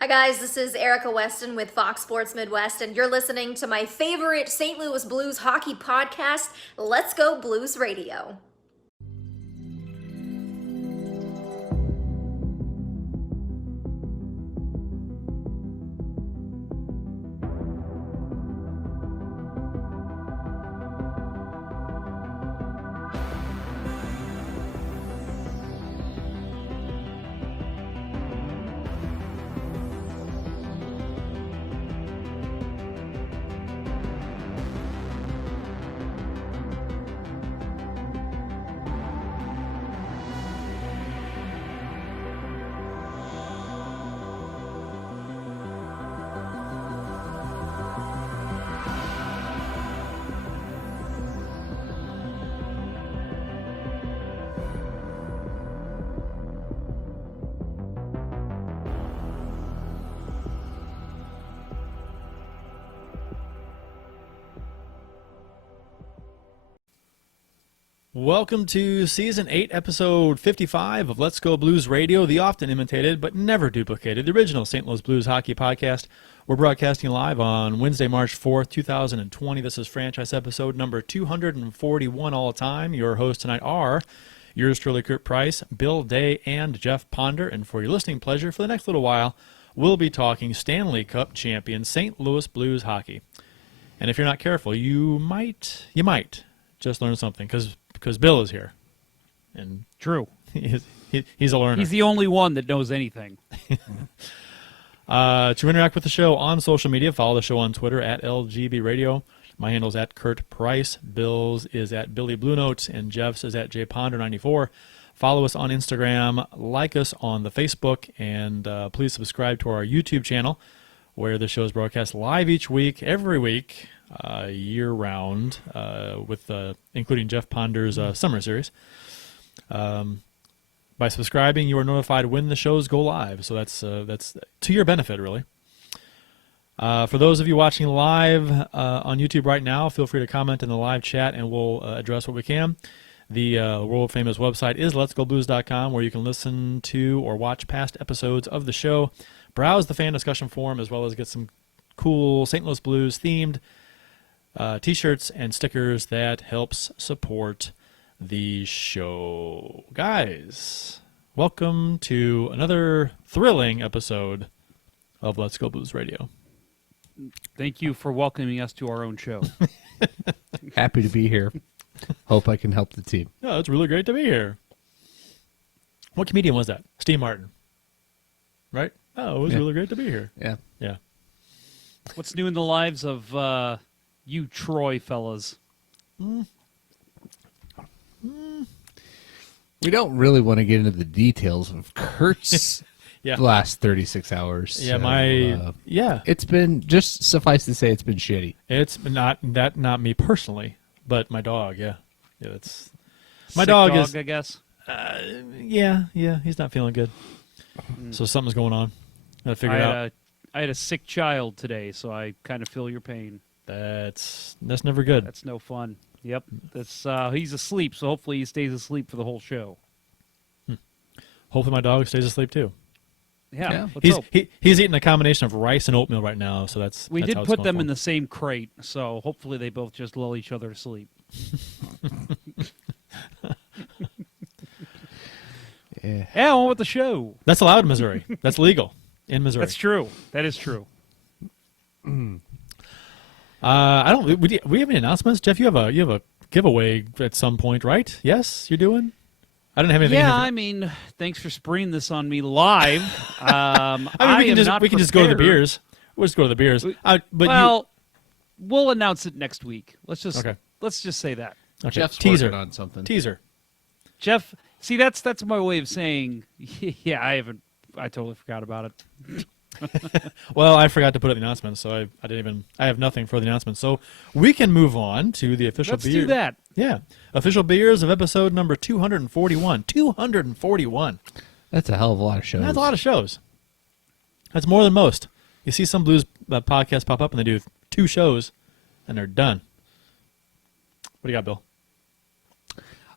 Hi guys, this is Erica Weston with Fox Sports Midwest, and you're listening to my favorite St. Louis Blues hockey podcast, Let's Go Blues Radio. Welcome to Season 8, Episode 55 of Let's Go Blues Radio, the often imitated but never duplicated, the original St. Louis Blues hockey podcast. We're broadcasting live on Wednesday, March 4th, 2020. This is franchise episode number 241 all time. Your hosts tonight are yours truly, Kurt Price, Bill Day, and Jeff Ponder. And for your listening pleasure, for the next little while, we'll be talking Stanley Cup champion St. Louis Blues hockey. And if you're not careful, you might just learn something, because Bill is here. And true. He's a learner. He's the only one that knows anything. To interact with the show on social media, follow the show on Twitter at LGB Radio. My handle's at Kurt Price. Bill's is at Billy Blue Notes, and Jeff's is at JPonder94. Follow us on Instagram, like us on the Facebook, and please subscribe to our YouTube channel, where the show is broadcast live each week, every week, year-round, with including Jeff Ponder's summer series. By subscribing, you are notified when the shows go live, so that's to your benefit, really. For those of you watching live on YouTube right now, feel free to comment in the live chat, and we'll address what we can. The world-famous website is letsgoblues.com, where you can listen to or watch past episodes of the show, browse the fan discussion forum, as well as get some cool St. Louis Blues-themed T-shirts and stickers that helps support the show. Guys, welcome to another thrilling episode of Let's Go Blues Radio. Thank you for welcoming us to our own show. Happy to be here. Hope I can help the team. Yeah, it's really great to be here. What comedian was that? Steve Martin. Right? Oh, it was really great to be here. Yeah. Yeah. What's new in the lives of you Troy fellas? We don't really want to get into the details of Kurt's Yeah. last 36 hours. Yeah, so, It's been, just suffice to say, it's been shitty. It's not me personally, but my dog, yeah. Yeah, that's my Sick dog is I guess. yeah, he's not feeling good. So something's going on. Gotta figure it out. I had a sick child today, so I kind of feel your pain. That's never good. That's no fun. Yep. That's he's asleep, so hopefully he stays asleep for the whole show. Hopefully my dog stays asleep too. Yeah. Let's hope. He's eating a combination of rice and oatmeal right now, so We that's did how it's put going them for in him. the same crate, so hopefully they both just lull each other to sleep. Yeah. On with the show. That's allowed in Missouri. That's legal in Missouri. That's true. That is true. I don't. We have any announcements, Jeff? You have a giveaway at some point, right? Yes, you're doing. I didn't have anything. Yeah, I mean, thanks for springing this on me live. we can just go to the beers. We'll just go to the beers. We'll announce it next week. Let's just say that. Okay. Jeff's Teaser working on something. Teaser. Jeff, see, that's my way of saying, yeah, I totally forgot about it. Well, I forgot to put it in the announcement, so I have nothing for the announcement. So we can move on to the official Let's beer. do that. Yeah. Official beers of episode number 241. 241. That's a hell of a lot of shows. That's a lot of shows. That's more than most. You see some blues podcasts pop up and they do 2 shows and they're done. What do you got, Bill?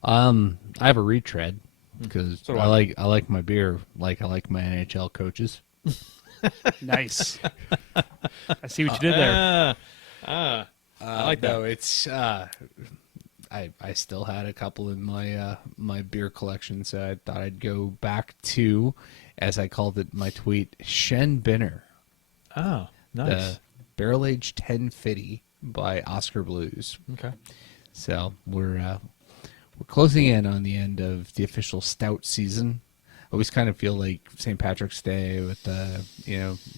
I have a retread because So do I like my beer like I like my NHL coaches. Nice. I see what you did there. I like that. No, it's I still had a couple in my my beer collection, so I thought I'd go back to, as I called it in my tweet, Shen Binner. Oh, nice. The Barrel Aged 1050 by Oscar Blues. Okay. So we're closing in on the end of the official stout season. I always kind of feel like St. Patrick's Day with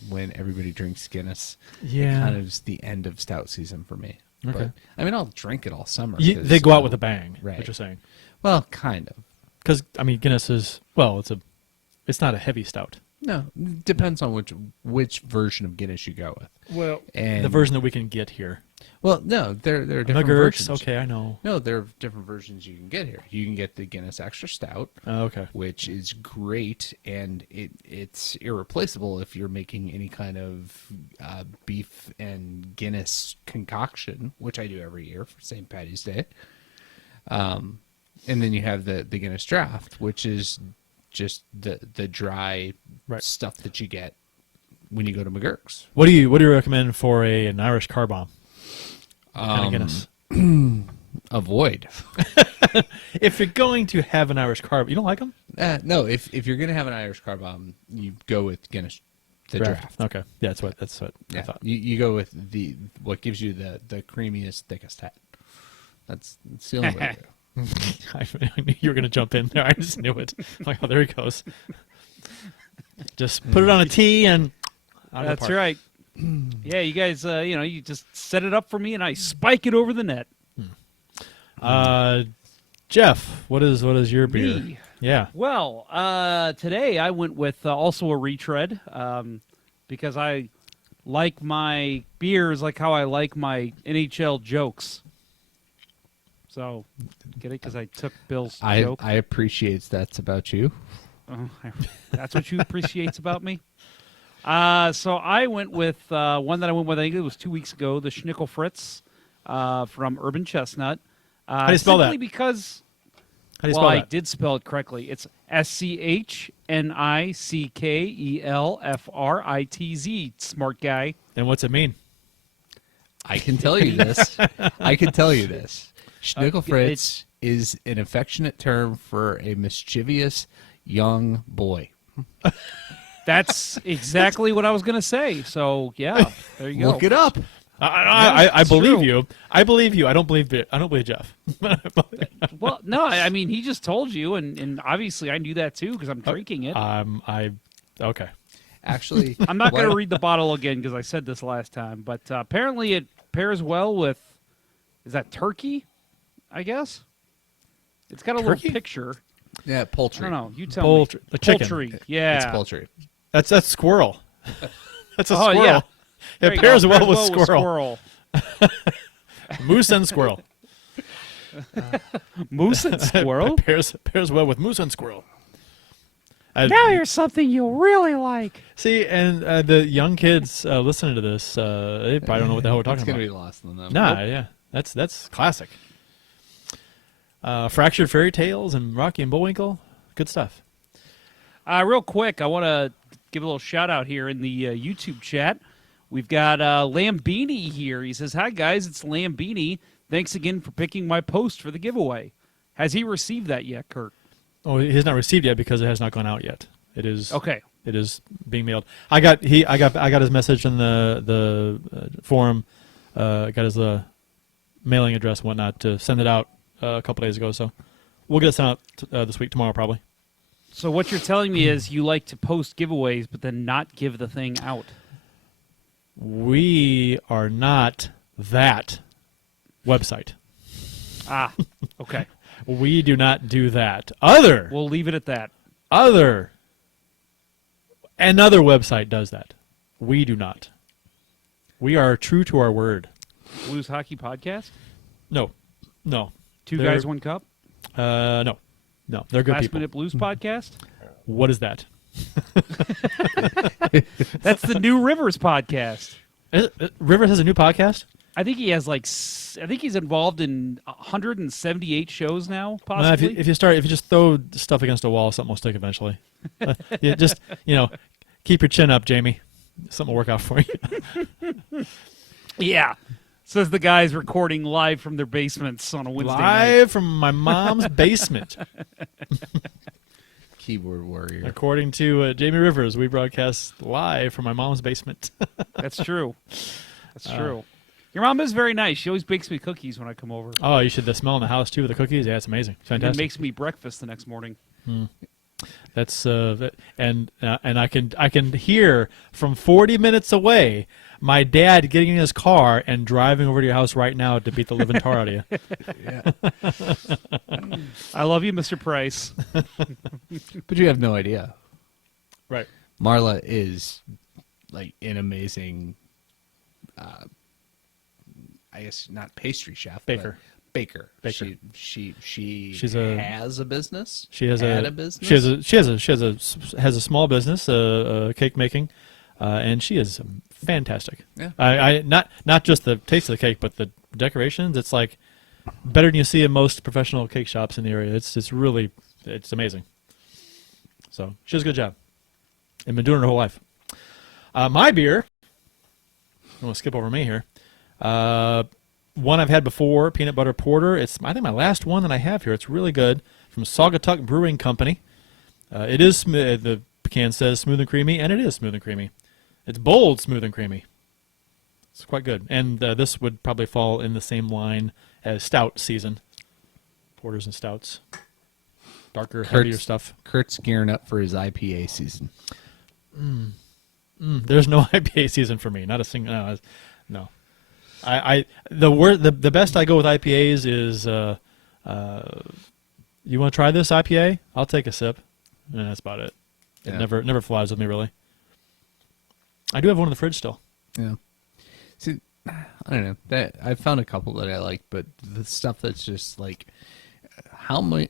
when everybody drinks Guinness. Yeah. It kind of is the end of stout season for me. Okay. But, I mean, I'll drink it all summer. They go out with a bang. Right. What you're saying? Well, kind of. Because I mean, Guinness is it's not a heavy stout. No, depends on which version of Guinness you go with. Well, And the version that we can get here. Well, no, there are different McGurk's, versions. okay, I know. No, there are different versions you can get here. You can get the Guinness Extra Stout, Okay. which is great, and it's irreplaceable if you're making any kind of beef and Guinness concoction, which I do every year for St. Patty's Day. And then you have the Guinness Draft, which is just the dry stuff that you get when you go to McGurk's. What do you recommend for an Irish car bomb? Kind of Guinness. Avoid. If you're going to have an Irish car, you don't like them? No, if you're gonna have an Irish car bomb, you go with Guinness the draft. Okay, yeah, that's what I thought. You go with what gives you the creamiest, thickest head. That's the only way to go. I knew you were going to jump in there. I just knew it. I'm like, oh, there he goes. Just put it on a tee and out of the That's park. right. Yeah, you guys, you just set it up for me, and I spike it over the net. Jeff, what is your beer? Me? Yeah. Well, today I went with also a retread because I like my beers like how I like my NHL jokes. So, get it? Because I took Bill's joke. I appreciate that's about you. That's what you appreciates about me? So I went with one that I went with, I think it was 2 weeks ago, the Schnickel Fritz from Urban Chestnut. How do you spell that? Simply because, How do you spell I that? did spell it correctly. It's SCHNICKELFRITZ, smart guy. And what's it mean? I can tell you this. Schnickel Fritz is an affectionate term for a mischievous young boy. That's exactly what I was going to say. So, yeah, there you go. Look it up. I believe true. you. I believe you. I don't believe Jeff. Well, no, I mean, he just told you, and obviously I knew that too because I'm drinking it. Okay. Actually, I'm not going to read the bottle again because I said this last time, but apparently it pairs well with, is that turkey, I guess? It's got a Turkey? little picture. Yeah, poultry. I don't know. You tell Poultry. me. A chicken. Poultry. Yeah. It's poultry. That's squirrel. That's a Oh, squirrel. yeah. There It you pairs go. well with squirrel. squirrel. Moose and squirrel. Moose and squirrel? pairs well with moose and squirrel. Now here's something you'll really like. See, and the young kids listening to this, they probably don't know what the hell we're talking It's going to about. be lost on them. Nah, yeah, that's classic. Fractured Fairy Tales and Rocky and Bullwinkle, good stuff. Real quick, I want to give a little shout out here in the YouTube chat. We've got Lambini here. He says, "Hi guys, it's Lambini. Thanks again for picking my post for the giveaway. Has he received that yet, Kurt?" Oh, he has not received yet because it has not gone out yet. It is Okay. It is being mailed. I got his message in the forum. Got his mailing address and whatnot to send it out a couple days ago. So we'll get it sent out this week, tomorrow probably. So what you're telling me is you like to post giveaways but then not give the thing out. We are not that website. Ah, okay. We do not do that. We'll leave it at that. Another website does that. We do not. We are true to our word. Blues Hockey Podcast? No. Two They're- Guys, One Cup? No. They're good Last people. Minute Blues Podcast? What is that? That's the New Rivers Podcast. Rivers has a new podcast? I think he has I think he's involved in 178 shows now, Well, possibly. if you just throw stuff against a wall, something will stick eventually. You just, keep your chin up, Jamie. Something will work out for you. Yeah. Says the guys recording live from their basements on a Wednesday night. Live from my mom's basement. Keyboard warrior. According to Jamie Rivers, we broadcast live from my mom's basement. That's true. That's true. Your mom is very nice. She always bakes me cookies when I come over. Oh, you should the smell in the house too with the cookies. Yeah, it's amazing. It's And fantastic. makes me breakfast the next morning. That's and I can hear from 40 minutes away my dad getting in his car and driving over to your house right now to beat the living tar out of you. Yeah. I love you, Mr. Price. But you have no idea. Right. Marla is like an amazing, I guess not pastry chef, Baker. but baker. Baker. She has a business. She has had a business. She has a small business, cake making, and she is fantastic. Yeah. I not just the taste of the cake, but the decorations. It's like better than you see in most professional cake shops in the area. It's really amazing. So she does a good job, and been doing it her whole life. My beer. I'm gonna skip over me here. One I've had before, peanut butter porter. It's I think my last one that I have here. It's really good from Saugatuck Brewing Company. It is the can says smooth and creamy, and it is smooth and creamy. It's bold, smooth and creamy. It's quite good, and this would probably fall in the same line as stout season. Porters and stouts, darker, heavier stuff. Kurt's gearing up for his IPA season. There's no IPA season for me. Not a single. No. The best I go with IPAs is you want to try this IPA? I'll take a sip, and that's about it. It Yeah. never flies with me really. I do have one in the fridge still. Yeah. See, I don't know. That I found a couple that I like, but the stuff that's just like how many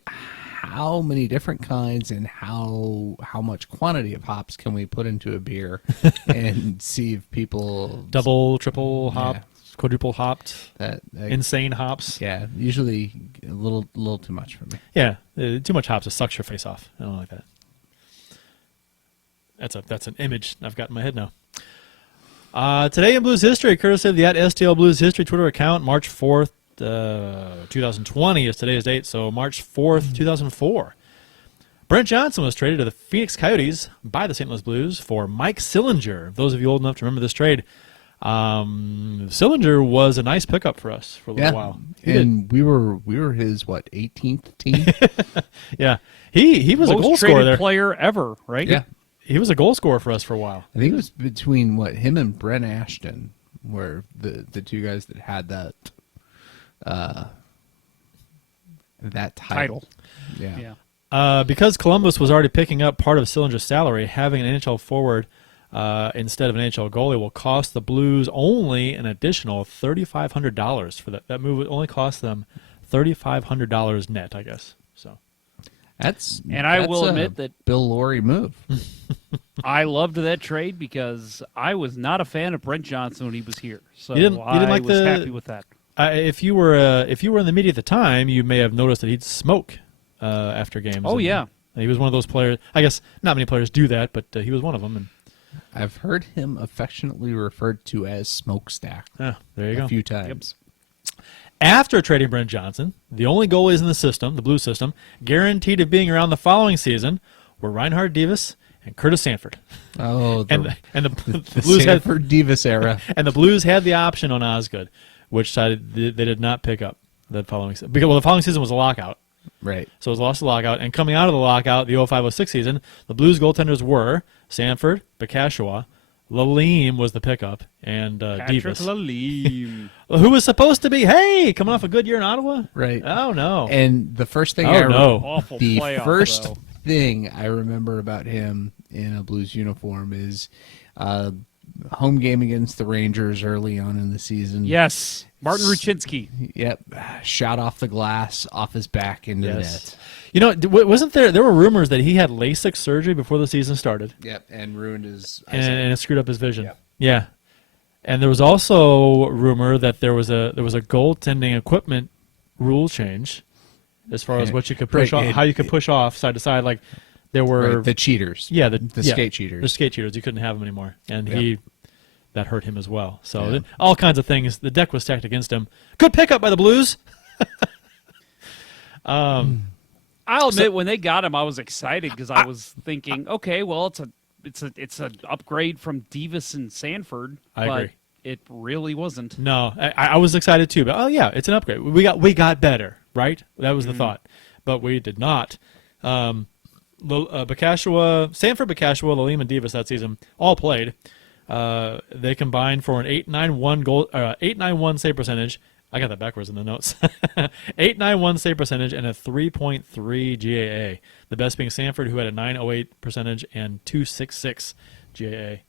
different kinds and how much quantity of hops can we put into a beer and see if people Double, triple hop, Yeah. quadruple hopped, that insane hops. yeah, usually a little too much for me. Yeah, too much hops, it sucks your face off. I don't like that. That's an image I've got in my head now. Today in Blues history, courtesy of the @STL Blues History Twitter account, March 4th, 2020 is today's date, so March 4th, 2004. Brent Johnson was traded to the Phoenix Coyotes by the St. Louis Blues for Mike Sillinger. Those of you old enough to remember this trade, Sillinger was a nice pickup for us for a little while. And we were his 18th team. Yeah, he was a Most goal traded scorer there. player ever, right? Yeah. He was a goal scorer for us for a while. I think it was between him and Brent Ashton were the two guys that had that title. Yeah. Yeah. Because Columbus was already picking up part of Sillinger's salary, having an NHL forward instead of an NHL goalie will cost the Blues only an additional $3,500 for that. That move would only cost them $3,500 net, I guess. So I will admit that Bill Laurie move. I loved that trade because I was not a fan of Brent Johnson when he was here. So You didn't like was the- happy with that. if you were in the media at the time, you may have noticed that he'd smoke after games. Oh, And yeah. he was one of those players. I guess not many players do that, but he was one of them. And I've heard him affectionately referred to as Smokestack there you a go. few times. After trading Brent Johnson, the only goalies in the system, the Blue system, guaranteed of being around the following season were Reinhard Davis and Curtis Sanford. Oh, And the the Blues had Sanford Davis era. and the Blues had the option on Osgood, which they did not pick up the following season. Because the following season was a lockout. Right. So it was lost to lockout. And coming out of the lockout, the 05-06 season, the Blues goaltenders were Sanford, Bakashua, Lalime was the pickup, and Patrick Davis, Lalime. who was supposed to be, coming off a good year in Ottawa. Right. Oh, no. And the first thing Awful the playoff, first though. thing I remember about him in a Blues uniform is home game against the Rangers early on in the season. Yes, Martin Ruchinski. Yep. Shot off the glass, off his back into the net. You know, wasn't there were rumors that he had LASIK surgery before the season started, Yep. And ruined his and it screwed up his vision. Yep. Yeah. And there was also rumor that there was a goaltending equipment rule change as far as what you could push Right, off, how you could push off side to side. Like There were Right, the cheaters. the skate cheaters. The skate cheaters. You couldn't have them anymore, and Yep. that hurt him as well. So Yeah. all kinds of things. The deck was stacked against him. Good pickup by the Blues. I'll admit, when they got him, I was excited because I was thinking, okay, well, it's an upgrade from Divas and Sanford. I but agree. It really wasn't. No, I was excited too. But it's an upgrade. We got better, right? That was the thought, but we did not. Bacashua, Sanford, Bacashua, Lalim, and Divas that season all played. They combined for an 891 save percentage. I got that backwards in the notes. 891 save percentage and a 3.3 GAA. The best being Sanford, who had a 908 percentage and 266 GAA.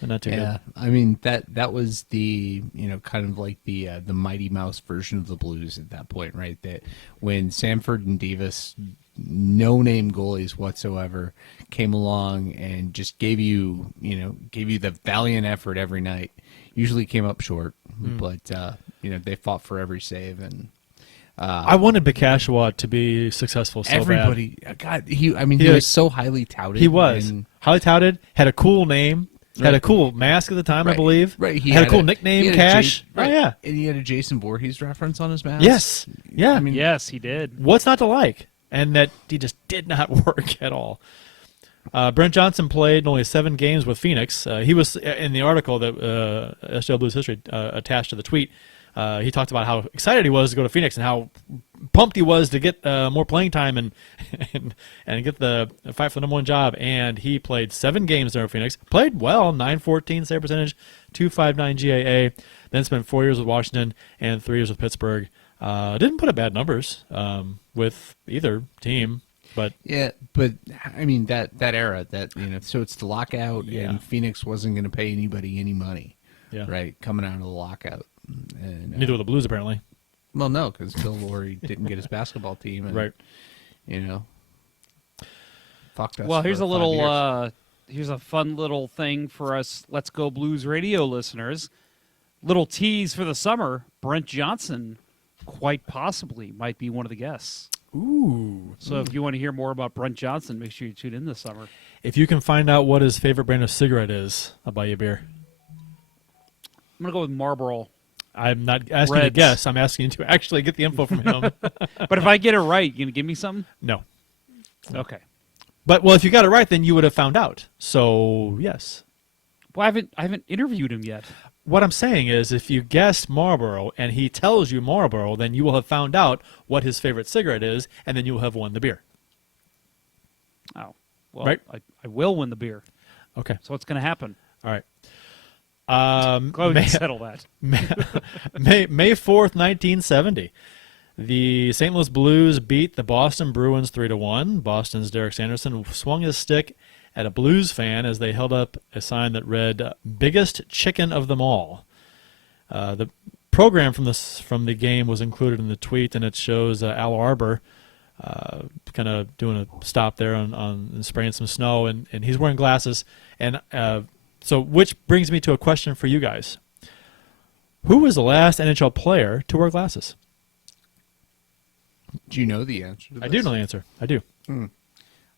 And not too good. I mean that was the kind of like the Mighty Mouse version of the Blues at that point, right? That when Sanford and Divas, no name goalies whatsoever, came along and just gave you the valiant effort every night. Usually came up short, but they fought for every save, and I wanted Bacashua to be successful so everybody. bad. God, he was so highly touted. He was highly touted, had a cool name. Had a Right. cool mask at the time, Right. I believe. Right, He had a cool nickname, Cash. Right. Oh, yeah. And he had a Jason Voorhees reference on his mask. Yes. Yeah. I mean, Yes, he did. What's not to like? And that he just did not work at all. Brent Johnson played only 7 games with Phoenix. He was in the article that SJL Blues History attached to the tweet. He talked about how excited he was to go to Phoenix and how pumped he was to get more playing time and get the fight for the number 1 job. And he played 7 games there in Phoenix. Played well, 914 save percentage, 259 GAA. Then spent 4 years with Washington and 3 years with Pittsburgh. Didn't put up bad numbers with either team. But yeah, but I mean that era, so it's the lockout, Yeah. and Phoenix wasn't going to pay anybody any money, yeah, right? Coming out of the lockout, and neither were the Blues apparently. well, no, because Bill Laurie didn't get his basketball team, and, Right. Fucked us. Well, here's for a 5 little, years. here's a fun little thing for us Let's Go Blues radio listeners. Little tease for the summer. Brent Johnson, quite possibly, might be one of the guests. Ooh. So if you want to hear more about Brent Johnson, make sure you tune in this summer. If you can find out what his favorite brand of cigarette is, I'll buy you a beer. I'm going to go with Marlboro. I'm not asking you to Reds. guess. I'm asking you to actually get the info from him. But if I get it right, you going to give me something? No. Okay. But, well, if you got it right, then you would have found out. So, yes. Well, I haven't interviewed him yet. What I'm saying is if you guessed Marlboro and he tells you Marlboro, then you will have found out what his favorite cigarette is, and then you will have won the beer. Oh, well, Right. I will win the beer. Okay. So what's going to happen? All right. Go ahead and settle that. May 4th, 1970. The St. Louis Blues beat the Boston Bruins 3-1. Boston's Derek Sanderson swung his stick at a Blues fan as they held up a sign that read, "Biggest chicken of them all." The program from the game was included in the tweet, and it shows Al Arbor kind of doing a stop there on spraying some snow, and he's wearing glasses. And so, which brings me to a question for you guys. Who was the last NHL player to wear glasses? Do you know the answer to this? I do know the answer. I do.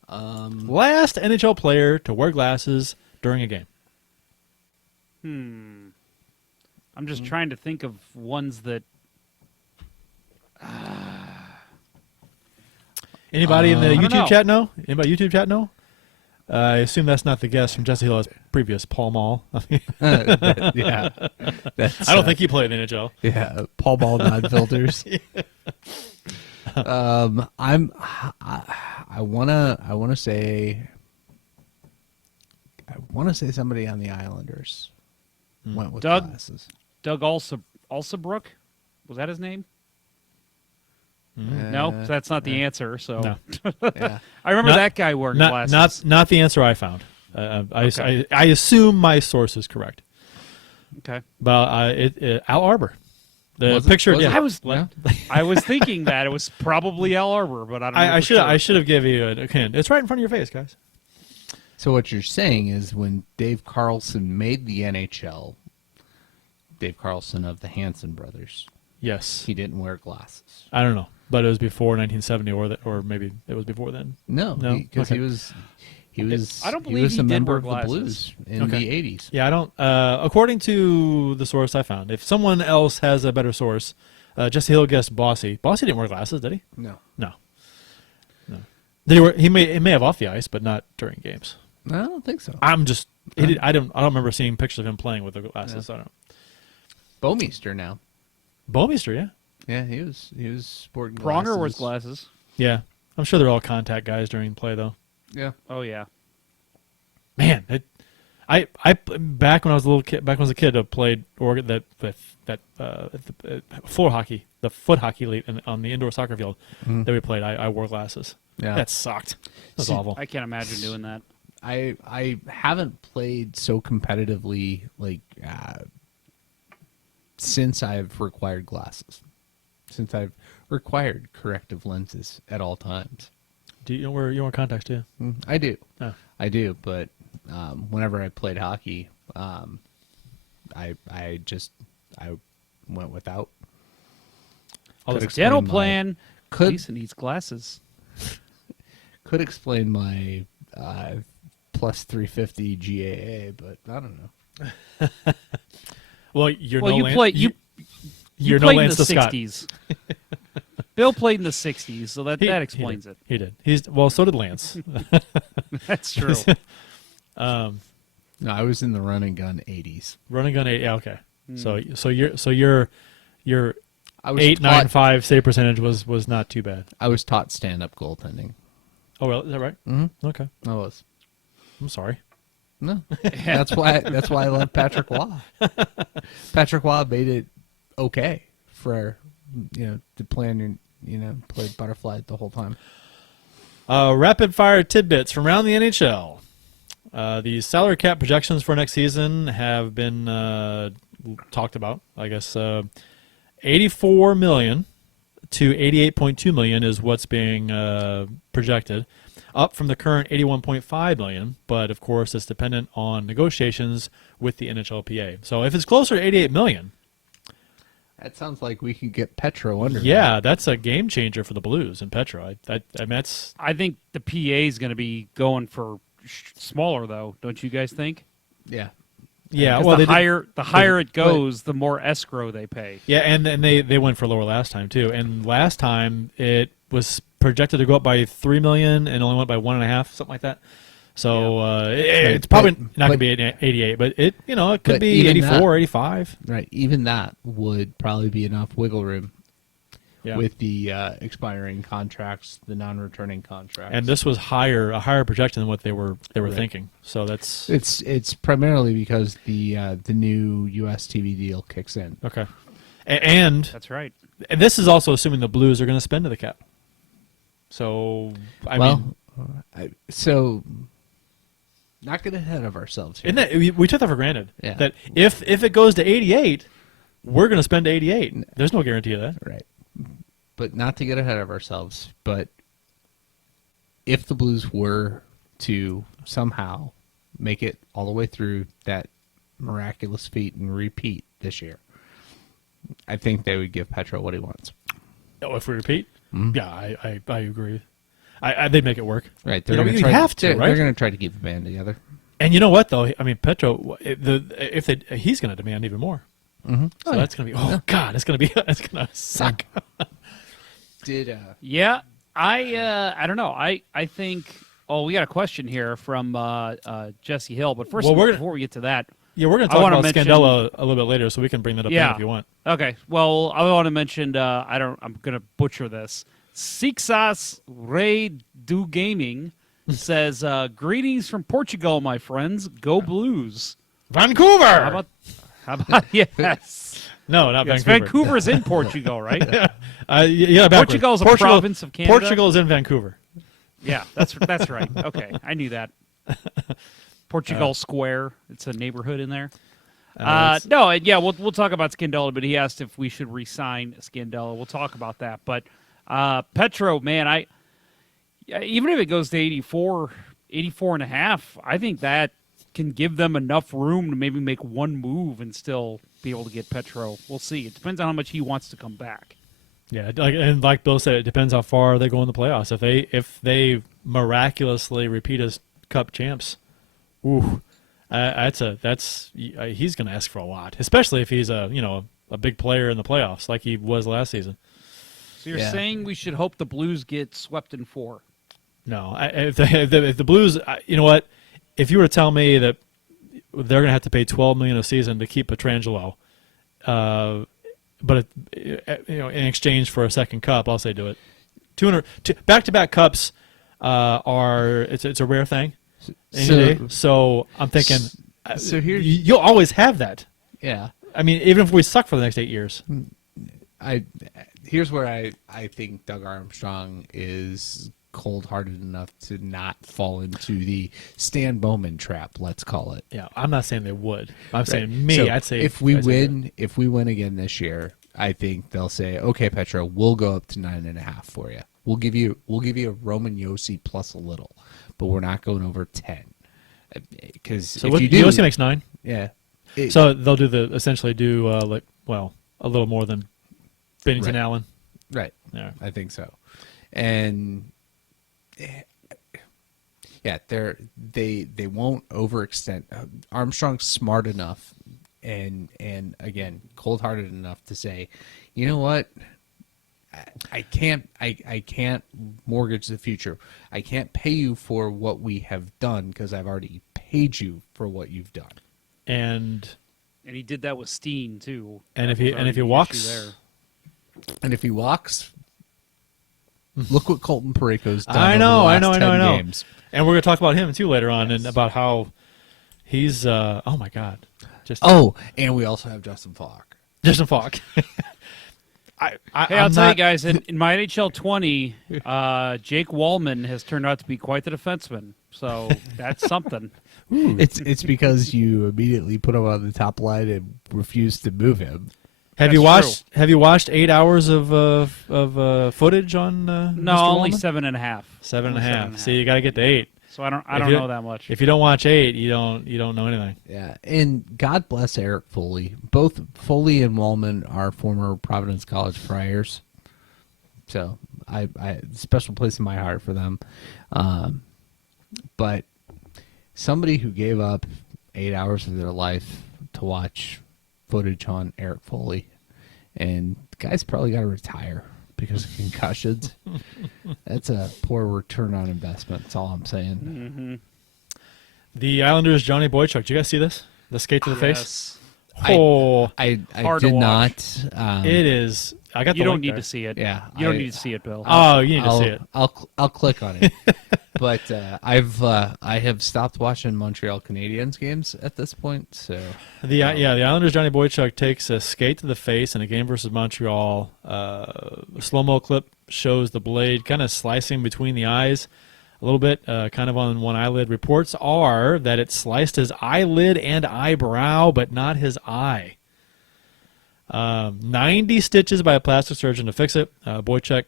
Last NHL player to wear glasses during a game. I'm just trying to think of ones that Anybody in the I don't know. YouTube chat know? Anybody YouTube chat know? I assume that's not the guess from Jesse Hill's previous Paul Mall. Yeah, that's, I don't think he played in the NHL. Yeah, Paul Ball non-filters. I wanna say somebody on the Islanders went with Doug? glasses. Doug Alsabrook, was that his name? No, that's not the answer. So No. Yeah. I remember Not- that guy wearing glasses. Not the answer I found. Okay. I assume my source is correct. Okay. But Al Arbor. The Was it- picture. was yeah, it? I was Yeah. I was thinking that it was probably Al Arbor, but I don't know. I for should sure. I should have given you a hint. It's right in front of your face, guys. So what you're saying is when Dave Carlson made the NHL, Dave Carlson of the Hanson brothers, Yes. he didn't wear glasses. I don't know. but it was before 1970, or maybe it was before then. No, No? because Okay. he was I don't he believe was he a did member wear of the glasses. Blues in Okay. the 80s. Yeah, I don't. According to the source I found, if someone else has a better source, Jesse Hill guessed Bossy. Bossy didn't wear glasses, did he? No. No. Did he wear? He may have off the ice, but not during games. I don't think so. I'm just. I don't remember seeing pictures of him playing with the glasses. So I don't. Bowmeister now. Bowmeister, yeah, Yeah, he was sporting Pronger wears glasses. glasses. yeah. I'm sure they're all contact guys during play, though. Yeah. Oh yeah. Man, I back when I was a little kid, back when I was a kid, I played floor hockey, the foot hockey league on the indoor soccer field that we played. I wore glasses. Yeah. That sucked. That was See, awful. I can't imagine doing that. I haven't played so competitively since I've required glasses. Since I've required corrective lenses at all times. Do you don't wear contacts, do you? I do. Oh. I do, but whenever I played hockey, I went without. All Could this- explain Dental my- plan. could- Lisa needs glasses. Could explain my plus 350 GAA, but I don't know. Well, you're Well, no you Lan- play you you're no played in Lance the Scott. '60s. Bill played in the '60s, so that explains he it. did. He did. So did Lance. That's true. No, I was in the run and gun 80s. Running gun 8. Yeah, okay. So your I was 8.95 save percentage was not too bad. I was taught stand-up goaltending. Oh well, is that right? Mm-hmm. Okay. I was. I'm sorry. No, that's why I love Patrick Waugh. Patrick Waugh made it okay for to plan play butterfly the whole time. Rapid fire tidbits from around the NHL. The salary cap projections for next season have been talked about. I guess 84 million to 88.2 million is what's being projected, up from the current 81.5 million. But of course, it's dependent on negotiations with the NHLPA. So if it's closer to 88 million, That sounds like we could get Petro under. yeah, that's a game changer for the Blues and Petro. I mean, that's I think the PA is going to be going for smaller, though. Don't you guys think? Yeah. yeah. 'Cause Well, the they did- higher it goes, the more escrow they pay. Yeah, and they went for lower last time too. And last time it was projected to go up by 3 million and only went by 1.5, something like that. So it's probably not going to be 88, but it could but be even 84, that- 85. Right. Even that would probably be enough wiggle room Yeah. with the expiring contracts, the non-returning contracts. And this was a higher projection than what they were Right. thinking. So that's it's primarily because the new US TV deal kicks in. okay. And That's right. this is also assuming the Blues are going to spend to the cap. So I mean, so not get ahead of ourselves here. isn't that, we took that for granted. Yeah. That if it goes to 88, we're going to spend 88. There's no guarantee of that. Right. But not to get ahead of ourselves, but if the Blues were to somehow make it all the way through that miraculous feat and repeat this year, I think they would give Petro what he wants. Oh, if we repeat, Mm-hmm. yeah, I agree. They'd make it work. Right. You They're know, gonna you try have to, they're, right? They're going to try to keep the band together. And you know what though? I mean, Petro, he's going to demand even more. Mm-hmm. So that's going to be God, it's going to suck. Did Yeah, I don't know. I think. Oh, we got a question here from Jesse Hill. But first, Well, before we get to that, Yeah, we're going to I talk wanna about mention- Scandella a little bit later, so we can bring that up Yeah. then if you want. okay. Well, I want to mention. I'm going to butcher this. Sixas Rey do Gaming says, "Greetings from Portugal, my friends. Go Blues." Vancouver. How about yes? No, not Yes, Vancouver. Vancouver's in Portugal, right? Yeah, backwards. Portugal's a province of Canada? Portugal is in Vancouver. Yeah, that's right. Okay, I knew that. Portugal Square. It's a neighborhood in there. No, and yeah, we'll talk about Scandella, but he asked if we should re-sign Scandella. We'll talk about that. But Petro, man, even if it goes to 84 and a half, I think that can give them enough room to maybe make one move and still be able to get Petro. We'll see. It depends on how much he wants to come back. Yeah, like Bill said, it depends how far they go in the playoffs. If they miraculously repeat as Cup champs, ooh, he's going to ask for a lot, especially if he's a big player in the playoffs like he was last season. So you're saying we should hope the Blues get swept in 4? No, if the Blues, you know what? If you were to tell me that they're going to have to pay $12 million a season to keep Pietrangelo, but in exchange for a second cup, I'll say do it. 200 back-to-back cups it's a rare thing. So I'm thinking, so here you'll always have that. Yeah. I mean, even if we suck for the next 8 years. Here's where I think Doug Armstrong is cold-hearted enough to not fall into the Stan Bowman trap, let's call it. Yeah, I'm not saying they would. I'm saying me. So I'd say if we win again this year, I think they'll say, okay, Petro, we'll go up to 9.5 for you. We'll give you a Roman Yossi plus a little, but we're not going over 10. Because if you do, Yossi makes 9. Yeah. So they'll essentially do a little more than Binnington Right. Allen. Right. Yeah. I think so. And yeah, they won't overextend. Armstrong's smart enough and again, cold-hearted enough to say, you know what? I can't mortgage the future. I can't pay you for what we have done because I've already paid you for what you've done. And he did that with Steen too. And That if he was already the walks, issue there. And if he walks, look what Colton Parayko's done. I know. over the last 10 games. And we're going to talk about him too later on, and about how he's oh my God, and we also have Justin Faulk. Justin Faulk. I'll tell you guys, in my NHL 20, Jake Wallman has turned out to be quite the defenseman. So that's something. It's because you immediately put him on the top line and refused to move him. Have you watched 8 hours of footage on? No, Mr. only Wallman? 7.5. 7.5. See, you got to get to 8. So I don't know that much. If you don't watch 8, you don't know anything. Yeah, and God bless Eric Foley. Both Foley and Wallman are former Providence College Friars, so I special place in my heart for them. But somebody who gave up 8 hours of their life to watch footage on Eric Foley, and the guy's probably got to retire because of concussions. That's a poor return on investment. That's all I'm saying. Mm-hmm. The Islanders' Johnny Boychuck. Did you guys see this? The skate to the face. Yes. Oh, I Hard to did watch. not. it is. I got. You the don't link need there. to see it. Yeah, You don't need to see it, Bill. Oh, you need to see it. I'll click on it. But I have stopped watching Montreal Canadiens games at this point. So The Islanders' Johnny Boychuck takes a skate to the face in a game versus Montreal. A slow-mo clip shows the blade kind of slicing between the eyes a little bit, kind of on one eyelid. Reports are that it sliced his eyelid and eyebrow, but not his eye. 90 stitches by a plastic surgeon to fix it. Boychuck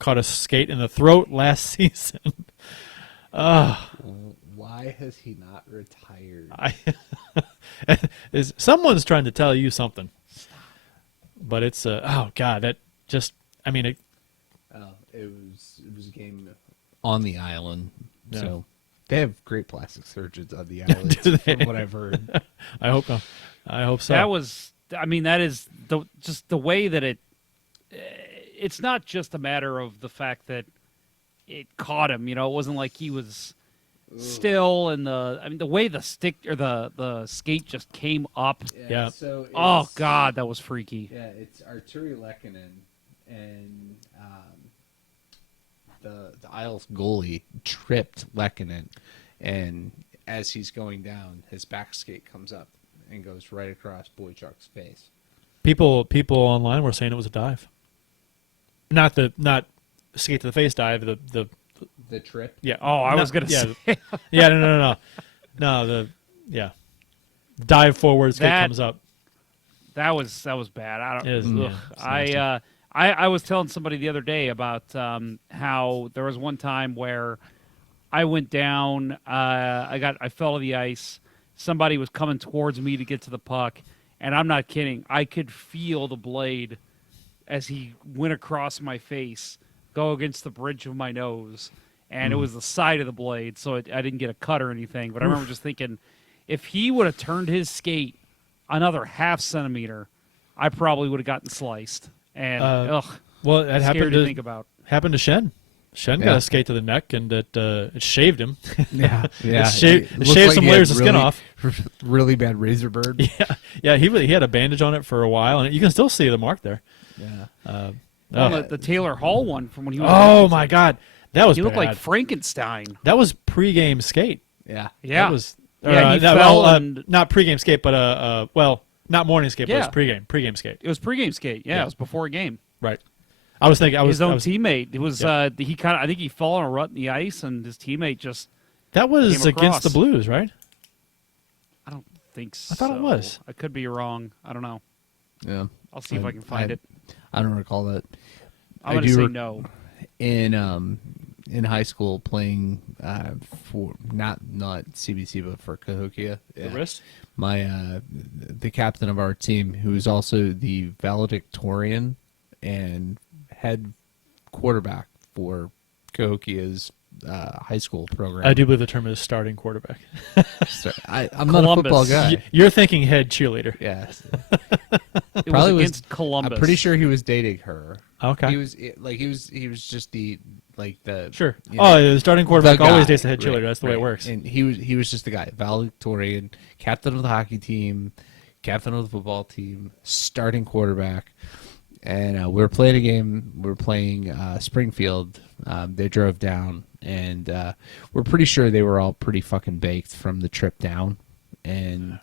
caught a skate in the throat last season. why has he not retired? Someone's trying to tell you something. But it's oh God, that just it was a game on the island. Yeah. So they have great plastic surgeons on the island, from what I've heard. I hope so. That is just the way that it's not just a matter of the fact that it caught him. It wasn't like he was still, and the way the stick or the skate just came up. Yeah. So Oh God, that was freaky. Yeah, it's Arturi Lehkonen, and the Isles goalie tripped Lehkonen, and as he's going down, his back skate comes up and goes right across Boychuck's face. People online were saying it was a dive. Not skate to the face dive. The trip. Yeah. Oh, I was gonna say. Yeah. No. Dive forward, skate comes up. That was bad. I don't. It is, yeah, it's I was telling somebody the other day about how there was one time where I went down. I fell to the ice. Somebody was coming towards me to get to the puck, and I'm not kidding. I could feel the blade as he went across my face, go against the bridge of my nose, and it was the side of the blade, so I didn't get a cut or anything. But I remember just thinking, if he would have turned his skate another half centimeter, I probably would have gotten sliced. And Well, that scary to think about. happened to Shen. Shen got a skate to the neck, and it shaved him. Yeah. It shaved some layers of skin off. Really bad razor burn. Yeah. He had a bandage on it for a while, and you can still see the mark there. Yeah. The Taylor Hall one from when he was. Oh my God, that was He looked bad. like Frankenstein. That was pregame skate. Yeah. Yeah. That was He fell and not pregame skate, but not morning skate, but Yeah. it was pregame skate. it was pregame skate. Yeah, it was before a game. Right. I was thinking His own teammate. It was I think he fell on a rut in the ice, and his teammate just. That was came against the across. Blues, right? I don't think so. I thought it was. I could be wrong. I don't know. Yeah. I'll see if I can find it. I don't recall that. I'm going to say no. In high school, playing for not CBC but for Cahokia. The wrist. My the captain of our team, who is also the valedictorian and head quarterback for Cahokia's high school program. I do believe the term is starting quarterback. So, I'm not a football guy. You're thinking head cheerleader. Yeah. It Probably was was- against Columbus. I'm pretty sure he was dating her. Okay. He was just the Sure. you know, Oh, the starting quarterback the always guy. dates the head cheerleader. Right, That's the way it right. works. And he was just the guy, valedictorian, captain of the hockey team, captain of the football team, starting quarterback. And we were playing a game. We were playing Springfield. They drove down, and we're pretty sure they were all pretty fucking baked from the trip down. And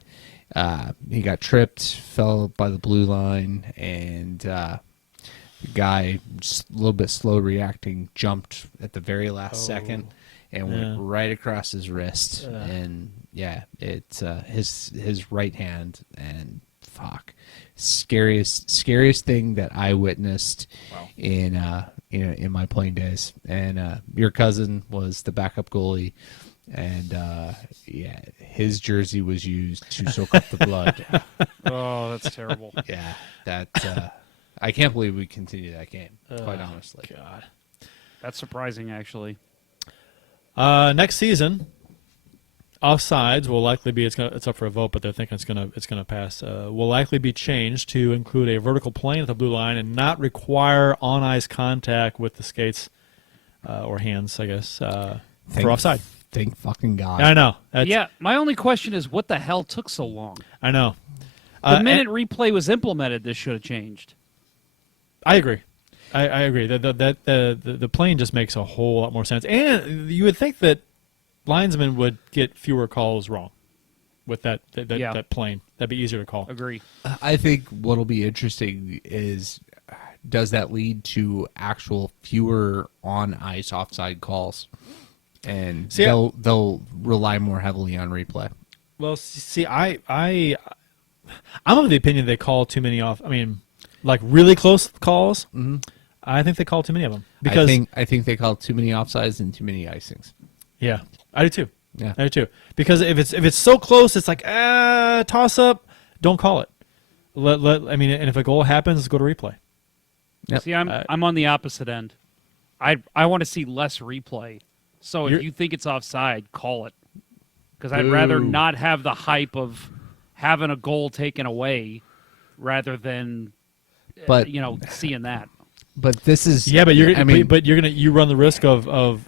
he got tripped, fell by the blue line, and the guy, just a little bit slow reacting, jumped at the very last second and went right across his wrist. And yeah, it's his right hand, and fuck, scariest thing that I witnessed in in my playing days. And your cousin was the backup goalie, and yeah, his jersey was used to soak up the blood. Oh, that's terrible. Yeah, that I can't believe we continued that game. Quite honestly, God. That's surprising, actually. Next season, offsides will likely be it's up for a vote, but they're thinking it's gonna pass. Will likely be changed to include a vertical plane at the blue line and not require on ice contact with the skates or hands, I guess, for offside. Thank fucking God. I know. Yeah, my only question is, what the hell took so long? I know. The minute replay was implemented, this should have changed. I agree. I agree. The plane just makes a whole lot more sense, and you would think that linesmen would get fewer calls wrong with that plane. That'd be easier to call. Agree. I think what'll be interesting is, does that lead to actual fewer on ice offside calls, and they'll rely more heavily on replay. Well, see, I'm of the opinion they call too many off. I mean, like really close calls. Mm-hmm. I think they call too many of them because I think they call too many offsides and too many icings. Yeah, I do too. Yeah, I do too. Because if it's so close, it's like toss up. Don't call it. I mean, and if a goal happens, let's go to replay. Yep. See, I'm on the opposite end. I want to see less replay. So if you think it's offside, call it. Because I'd rather not have the hype of having a goal taken away rather than seeing that. But this is but you run the risk of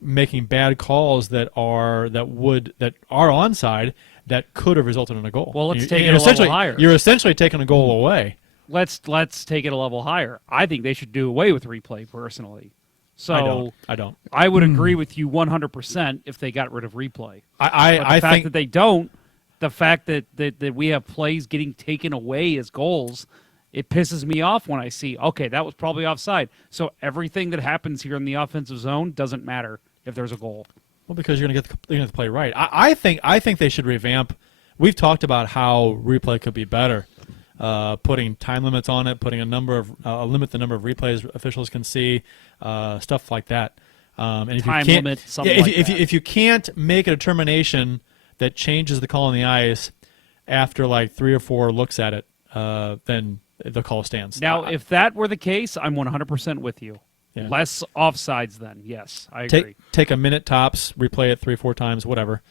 making bad calls that are onside that could have resulted in a goal. Well, let's take it a level higher. You're essentially taking a goal away. Let's take it a level higher. I think they should do away with replay personally. So I don't. I would agree with you 100% if they got rid of replay. I think think that they don't, the fact that we have plays getting taken away as goals, it pisses me off when I see, okay, that was probably offside. So everything that happens here in the offensive zone doesn't matter if there's a goal. Well, because you're going to get the play right. I think they should revamp. We've talked about how replay could be better, putting time limits on it, putting limit the number of replays officials can see, stuff like that. And if time you can't, limit, something like that. If you can't make a determination that changes the call on the ice after like 3 or 4 looks at it, then the call stands. Now, if that were the case, I'm 100% with you. Yeah. Less offsides then. Yes, I agree. Take a minute tops, replay it 3-4 times, whatever.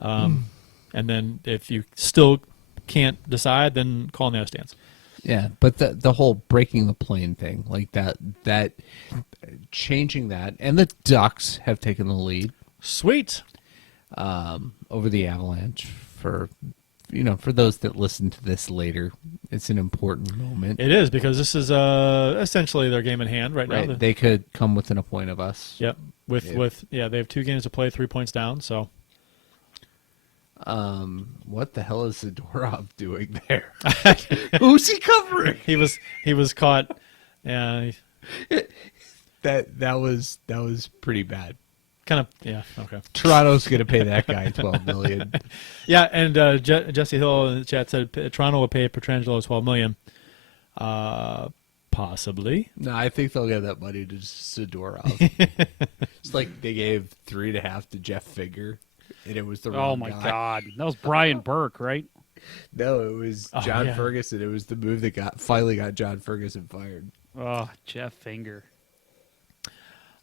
And then if you still can't decide, then call in the out of stands. Yeah, but the whole breaking the plane thing, like that changing that, and the Ducks have taken the lead Sweet. over the Avalanche. For those that listen to this later, it's an important moment. It is, because this is essentially their game in hand right now. Right, they could come within a point of us. Yep. They have 2 games to play, 3 points down. So, what the hell is Zadorov doing there? Who's he covering? he was caught. Yeah, That was pretty bad. kind of. Yeah. Okay. Toronto's going to pay that guy $12 million. Yeah, and Jesse Hill in the chat said Toronto will pay Pietrangelo $12 million. Possibly. No, I think they'll give that money to Zadorov. It's like they gave 3.5 to Jeff Finger, and it was the wrong Oh, my guy. God. That was Brian Burke, right? No, it was John yeah. Ferguson. It was the move that finally got John Ferguson fired. Oh, Jeff Finger.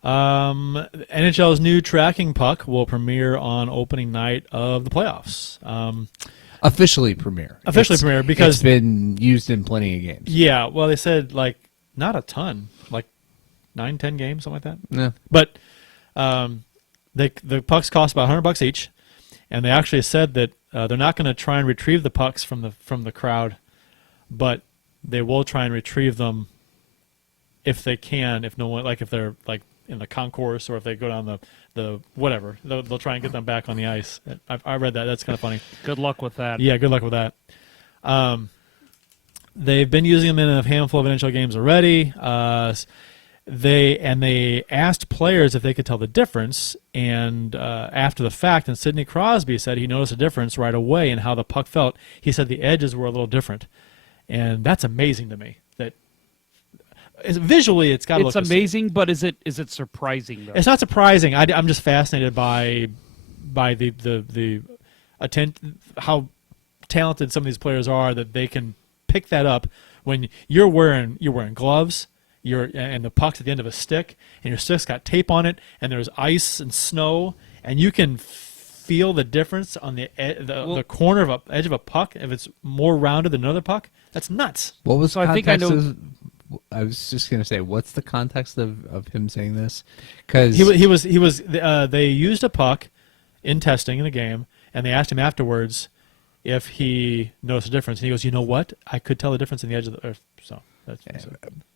NHL's new tracking puck will premiere on opening night of the playoffs. Officially premiere. Premiere because it's been used in plenty of games. Yeah, well, they said like not a ton, like 9-10 games, something like that. Yeah. But the pucks cost about $100 each, and they actually said that they're not going to try and retrieve the pucks from the crowd, but they will try and retrieve them if they can. If no one, like if they're like in the concourse or if they go down the whatever, they'll try and get them back on the ice. I read that. That's kind of funny. Good luck with that. Yeah, good luck with that. They've been using them in a handful of NHL games already. They asked players if they could tell the difference, and after the fact, and Sidney Crosby said he noticed a difference right away in how the puck felt. He said the edges were a little different, and that's amazing to me. That visually, it's got to look. It's amazing, but is it surprising though? It's not surprising. I'm just fascinated by the how talented some of these players are, that they can pick that up when you're wearing gloves. And the puck's at the end of a stick, and your stick's got tape on it, and there's ice and snow, and you can feel the difference on the corner of edge of a puck if it's more rounded than another puck. That's nuts. What was So I think I know. I was just going to say, what's the context of him saying this? Because they used a puck in testing in the game, and they asked him afterwards if he noticed a difference, and he goes, "You know what? I could tell the difference in the edge of the earth." So that's.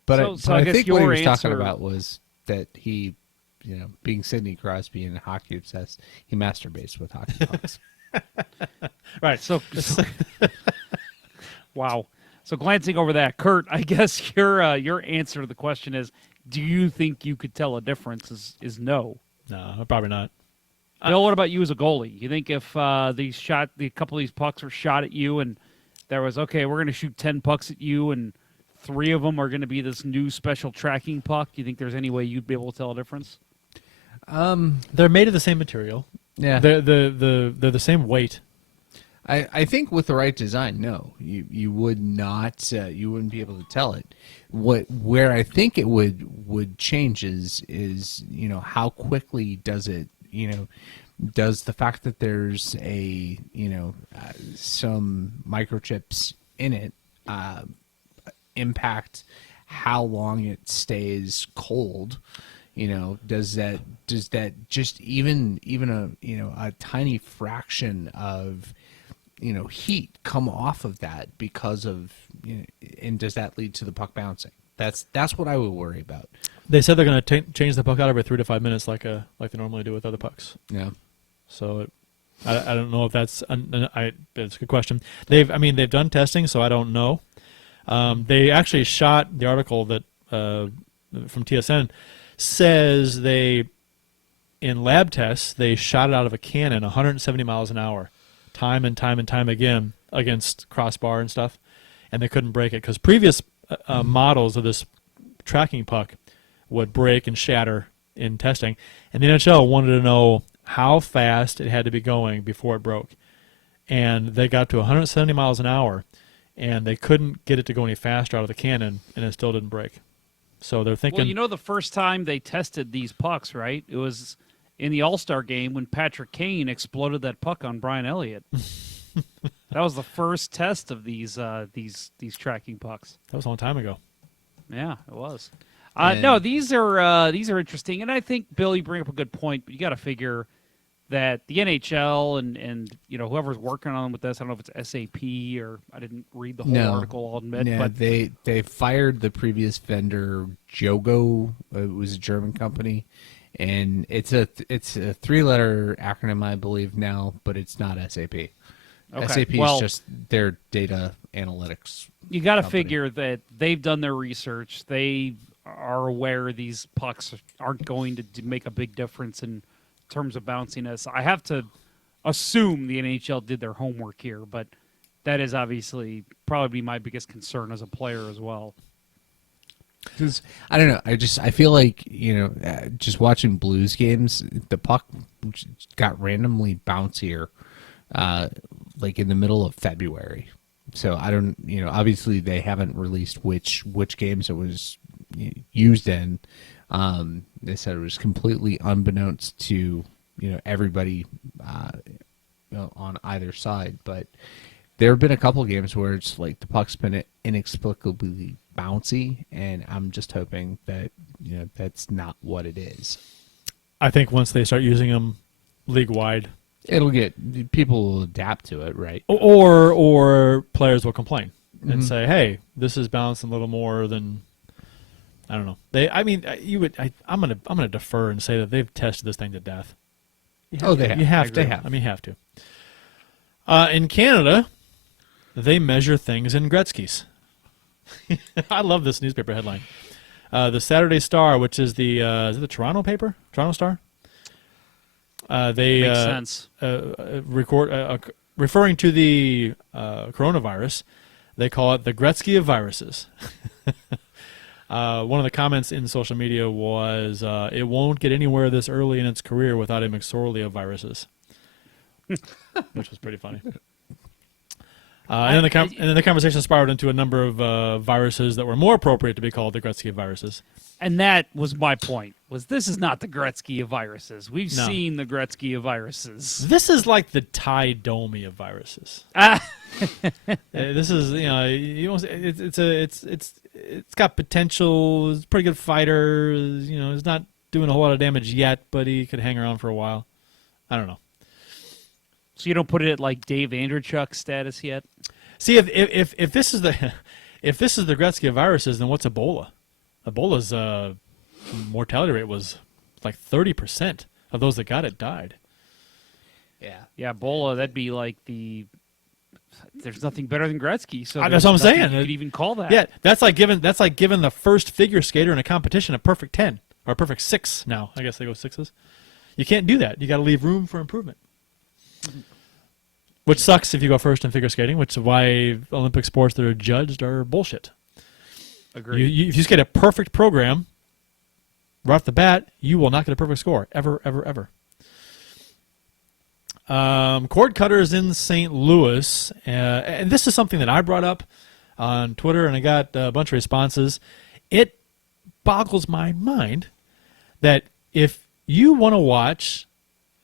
But So I I guess think what he your was talking answer- about was that he, being Sidney Crosby and hockey obsessed, he masturbates with hockey pucks. Right. So wow. So glancing over that, Kurt, I guess your answer to the question is: do you think you could tell a difference? Is no. No, probably not. Bill, what about you as a goalie? You think if a couple of these pucks were shot at you, and there was we're going to shoot 10 pucks at you, and 3 of them are going to be this new special tracking puck, you think there's any way you'd be able to tell a difference? They're made of the same material. Yeah. They're the same weight. I think with the right design, no, you would not. You wouldn't be able to tell it. Where I think it would change is how quickly does it does the fact that there's some microchips in it impact how long it stays cold. Does that just even a tiny fraction of heat come off of that because of and does that lead to the puck bouncing? That's what I would worry about. They said they're going to change the puck out every 3 to 5 minutes, like they normally do with other pucks. Yeah. So I don't know if that's it's a good question. They've done testing, so I don't know. They actually shot the article that from TSN says in lab tests they shot it out of a cannon 170 miles an hour, time and time and time again against crossbar and stuff, and they couldn't break it because previous models of this tracking puck would break and shatter in testing, and the NHL wanted to know how fast it had to be going before it broke, and they got to 170 miles an hour, and they couldn't get it to go any faster out of the cannon, and it still didn't break. So they're thinking. Well, you know, the first time they tested these pucks, right? It was in the All-Star game when Patrick Kane exploded that puck on Brian Elliott. That was the first test of these tracking pucks. That was a long time ago. Yeah, it was. And- No, these are interesting, and I think Bill, you bring up a good point. But you got to figure that the NHL and whoever's working on with this, I don't know if it's SAP or I didn't read the whole article. I'll admit, Yeah, but they fired the previous vendor, Jogo. It was a German company, and it's a 3-letter acronym, I believe now, but it's not SAP. Okay. SAP Well, is just their data analytics. you got to company. figure that they've done their research. They are aware these pucks aren't going to make a big difference in terms of bounciness. I have to assume the NHL did their homework here, but that is obviously probably my biggest concern as a player as well. Because I don't know, I feel like just watching Blues games, the puck got randomly bouncier, like in the middle of February. So I don't, obviously they haven't released which games it was used in. They said it was completely unbeknownst to everybody on either side, but there have been a couple of games where it's like the puck's been inexplicably bouncy, and I'm just hoping that that's not what it is. I think once they start using them league wide, People will adapt to it, right? or players will complain and say, "Hey, this is bouncing a little more than." I don't know. I'm gonna defer and say that they've tested this thing to death. They have. You have They to. have. I mean, you have to. In Canada, they measure things in Gretzky's. I love this newspaper headline. The Saturday Star, which is is it the Toronto paper? Toronto Star? They Makes sense. referring to the coronavirus, they call it the Gretzky of Viruses. One of the comments in social media was, it won't get anywhere this early in its career without a McSorley of viruses, which was pretty funny. And then the conversation spiraled into a number of viruses that were more appropriate to be called the Gretzky of Viruses. And that was my point. This is not the Gretzky of viruses. We've No. seen the Gretzky of viruses. This is like the Ty Domi of viruses. This is it's got potential. It's a pretty good fighter. He's not doing a whole lot of damage yet, but he could hang around for a while. I don't know. So you don't put it at like Dave Andrechuk status yet? See, if this is the if this is the Gretzky of viruses, then what's Ebola? Ebola's mortality rate was like 30% of those that got it died. Yeah, Ebola, that'd be like there's nothing better than Gretzky. So That's what I'm there's nothing saying. You could even call that. Yeah, that's like giving the first figure skater in a competition a perfect 10 or a perfect 6 now. I guess they go 6s. You can't do that. You got to leave room for improvement. Which sucks if you go first in figure skating, which is why Olympic sports that are judged are bullshit. Agreed. If you skate a perfect program right off the bat, you will not get a perfect score. Ever, ever, ever. Cord cutters in St. Louis. And this is something that I brought up on Twitter, and I got a bunch of responses. It boggles my mind that if you want to watch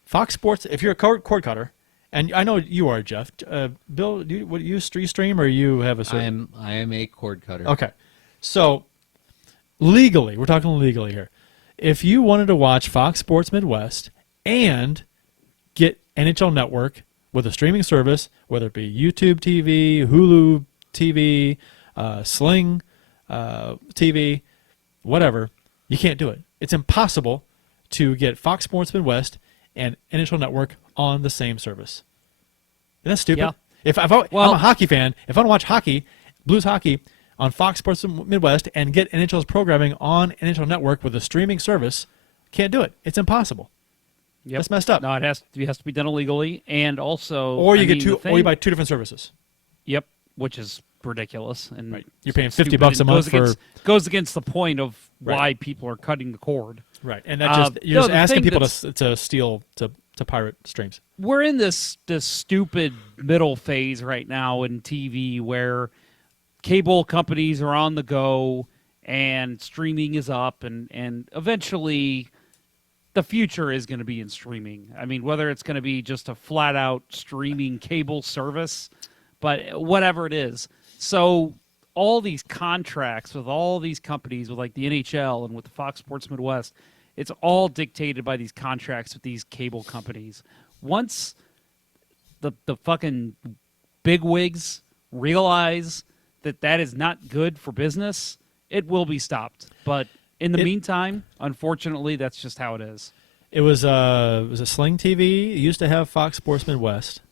Fox Sports, if you're a cord cutter, and I know you are, Jeff. Bill, do you stream or you have a certain... I am a cord cutter. Okay. So, legally, we're talking legally here. If you wanted to watch Fox Sports Midwest and get NHL Network with a streaming service, whether it be YouTube TV, Hulu TV, Sling TV, whatever, you can't do it. It's impossible to get Fox Sports Midwest and NHL Network on the same service. Isn't that stupid? Yeah. I'm a hockey fan, if I want to watch hockey, Blues hockey, on Fox Sports Midwest and get NHL's programming on NHL Network with a streaming service, can't do it. It's impossible. Yep. That's messed up. No, it has to be done illegally, and also, Or you buy two different services. Yep, which is ridiculous, and Right. You're paying stupid, $50 a and month goes against the point of Right. why people are cutting the cord. Right, and that you're just the asking thing people to steal to pirate streams. We're in this stupid middle phase right now in TV where cable companies are on the go and streaming is up, and eventually the future is going to be in streaming. I mean, whether it's going to be just a flat-out streaming cable service, but whatever it is. So all these contracts with all these companies, with like the NHL and with the Fox Sports Midwest, it's all dictated by these contracts with these cable companies. Once the fucking bigwigs realize that that is not good for business, it will be stopped. But in the meantime, unfortunately, that's just how it is. It was a Sling TV. It used to have Fox Sports Midwest,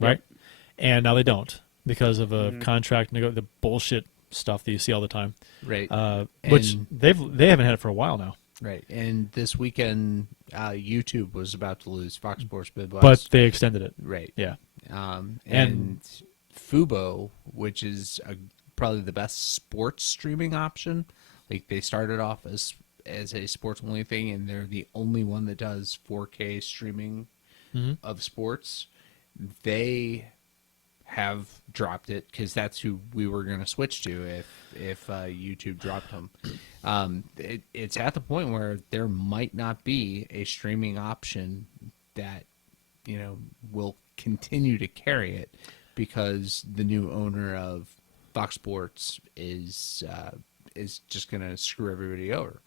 right? Yep. And now they don't because of a contract, the bullshit stuff that you see all the time. Right. Which they haven't had it for a while now. Right. And this weekend, YouTube was about to lose Fox Sports Midwest. But they extended it. Right. Yeah. And Fubo, which is probably the best sports streaming option. Like, they started off as a sports only thing, and they're the only one that does 4K streaming of sports. They have dropped it because that's who we were going to switch to if YouTube dropped them. It's at the point where there might not be a streaming option that will continue to carry it because the new owner of Fox Sports is just going to screw everybody over.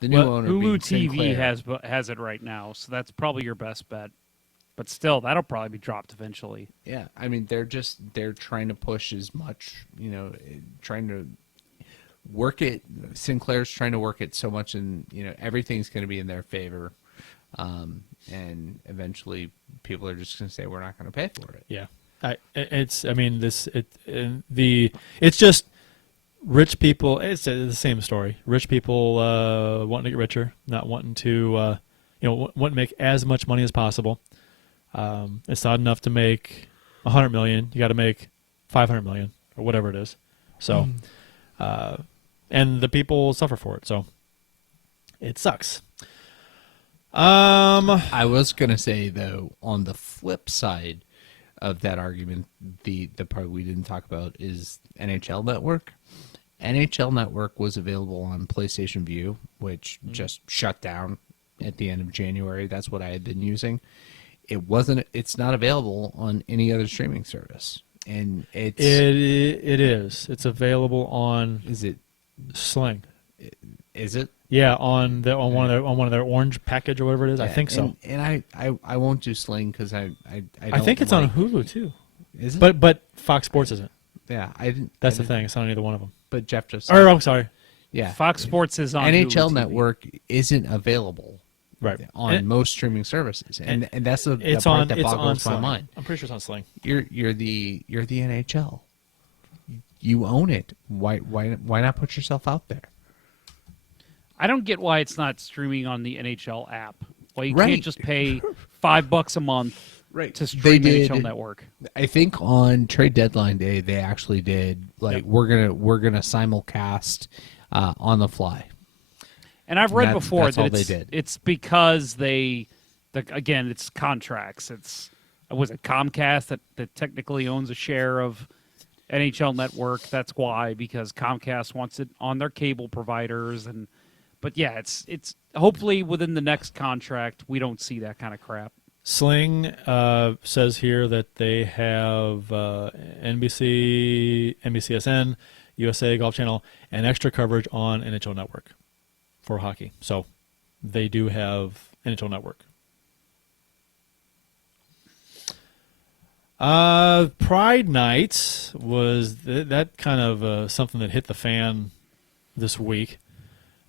The new owner, Hulu being TV Sinclair, has it right now, so that's probably your best bet. But still, that'll probably be dropped eventually. Yeah, I mean, they're trying to push as much, trying to work it. Sinclair's trying to work it so much, and everything's going to be in their favor. And eventually, people are just going to say we're not going to pay for it. Yeah. It's just rich people. It's the same story. Rich people wanting to get richer, not wanting to, want to make as much money as possible. It's not enough to make $100 million. You got to make $500 million or whatever it is. So, and the people suffer for it. So, it sucks. I was gonna say though, on the flip side of that argument, the part we didn't talk about is NHL Network. NHL Network was available on PlayStation Vue, which just shut down at the end of January. That's what I had been using. It's not available on any other streaming service, and it is. It's available on. Is it Sling? Is it? Yeah, on one of their orange package or whatever it is. Yeah, I think so. And I won't do Sling because I think it's on Hulu too. Is it? But Fox Sports isn't. Yeah, I didn't. That's the thing. It's not on either one of them. But Jeff just. Or I'm sorry. Yeah, Fox Sports is on NHL Hulu TV. Network isn't available Right on most streaming services, and that's the it's part on. that It's boggles on my Sling. mind. I'm pretty sure it's on Sling. You're the NHL. You own it. Why not put yourself out there? I don't get why it's not streaming on the NHL app. Why you Right. can't just pay $5 a month Right. to stream They did. NHL Network. I think on trade deadline day they actually did we're gonna simulcast on the fly. And I've read before that's all that they did. it's because again, it's contracts. Was it Comcast that technically owns a share of NHL Network? That's why, because Comcast wants it on their cable providers. But yeah, it's hopefully within the next contract we don't see that kind of crap. Sling says here that they have NBC, NBCSN, USA Golf Channel, and extra coverage on NHL Network for hockey. So they do have NHL Network. Pride Night was that kind of something that hit the fan this week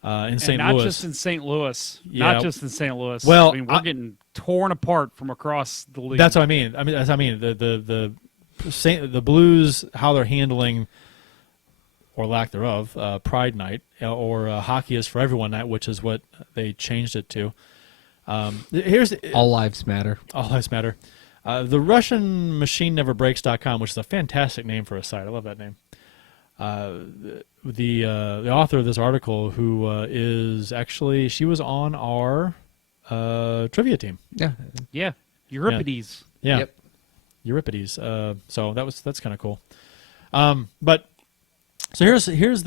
in St. Not Louis. just in St. Louis. Yeah. Not just in St. Louis. Well, I mean, we're getting torn apart from across the league. That's what I mean. That's what I mean. The Blues, how they're handling, or lack thereof, Pride Night, or Hockey is for Everyone Night, which is what they changed it to. Here's All lives matter. All lives matter. The Russian Machine Never Breaks.com, which is a fantastic name for a site. I love that name. The author of this article, who is actually, she was on our trivia team. Yeah. Euripides. Yeah. Yep. Euripides. So that's kind of cool. But So here's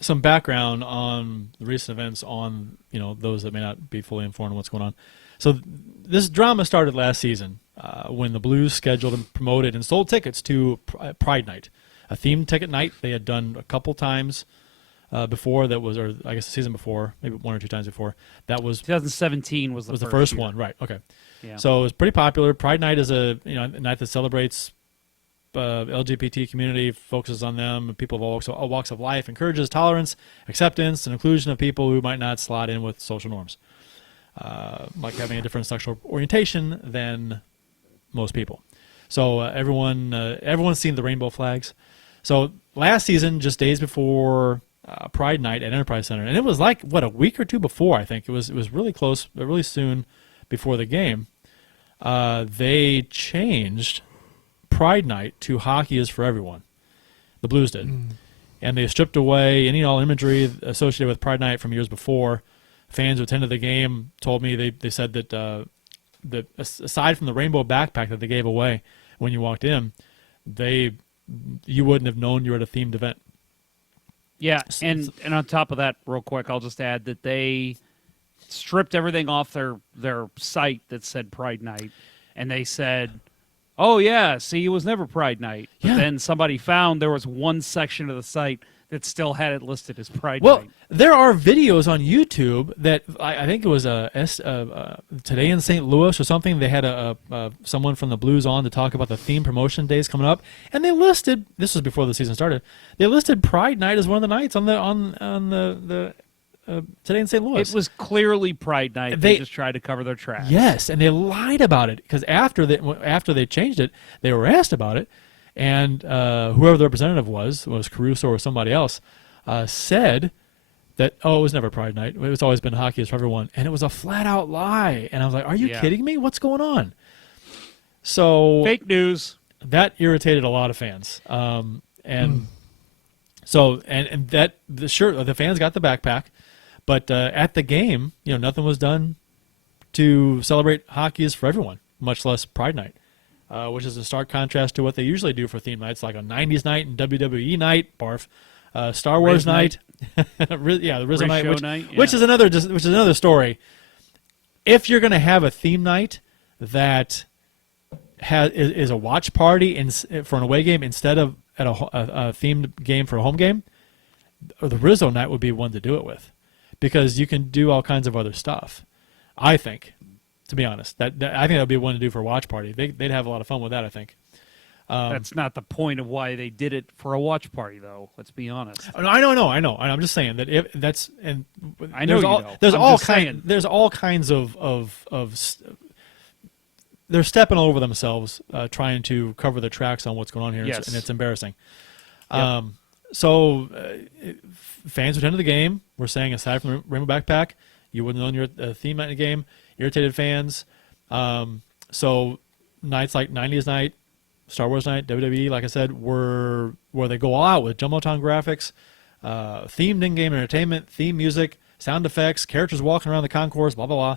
some background on the recent events on those that may not be fully informed on what's going on. So this drama started last season when the Blues scheduled and promoted and sold tickets to Pride Night, a themed ticket night they had done a couple times before. That was, or I guess the season before, maybe 1 or 2 times before. That was 2017 was the first year. one, right? Okay. Yeah. So it was pretty popular. Pride Night is a night that celebrates LGBT community, focuses on them, people of all walks of life, encourages tolerance, acceptance, and inclusion of people who might not slot in with social norms, like having a different sexual orientation than most people. So everyone's seen the rainbow flags. So last season, just days before Pride Night at Enterprise Center, and it was like a week or two before. I think it was really close, but really soon before the game, they changed Pride Night to Hockey is for Everyone. The Blues did. And they stripped away any all imagery associated with Pride Night from years before. Fans who attended the game told me they said that aside from the rainbow backpack that they gave away when you walked in, you wouldn't have known you were at a themed event. Yeah, and on top of that, real quick, I'll just add that they stripped everything off their site that said Pride Night, and they said, oh, yeah, see, it was never Pride Night. But Yeah. then somebody found there was one section of the site that still had it listed as Pride Well, Night. there are videos on YouTube that I think it was Today in St. Louis or something. They had someone from the Blues on to talk about the theme promotion days coming up, and they listed, this was before the season started, they listed Pride Night as one of the nights on the Today in St. Louis. It was clearly Pride Night. They just tried to cover their tracks. Yes, and they lied about it because after they changed it, they were asked about it, and whoever the representative was Caruso or somebody else, said that, it was never Pride Night. It's always been Hockey is for Everyone, and it was a flat out lie. And I was like, are you kidding me? What's going on? So Fake news. that irritated a lot of fans, So the fans got the backpack. But at the game, nothing was done to celebrate Hockey is for Everyone, much less Pride Night, which is a stark contrast to what they usually do for theme nights, like a 90s night and WWE night, barf, Star Wars night. The Rizzo night, which is another story. If you're going to have a theme night that is a watch party for an away game instead of at a themed game for a home game, the Rizzo night would be one to do it with. Because you can do all kinds of other stuff. I think, to be honest, I think that would be one to do for a watch party. They'd have a lot of fun with that, I think. That's not the point of why they did it for a watch party, though. Let's be honest. I know. I'm just saying that I know there's all kinds of they're stepping all over themselves trying to cover their tracks on what's going on here, Yes. and it's embarrassing. Yep. Fans who attended the game were saying, aside from the Rainbow Backpack, you wouldn't know you're at a theme night in the game. Irritated fans. So nights like 90s night, Star Wars night, WWE, like I said, where they go all out with Jumbotron graphics, themed in-game entertainment, theme music, sound effects, characters walking around the concourse, blah, blah, blah.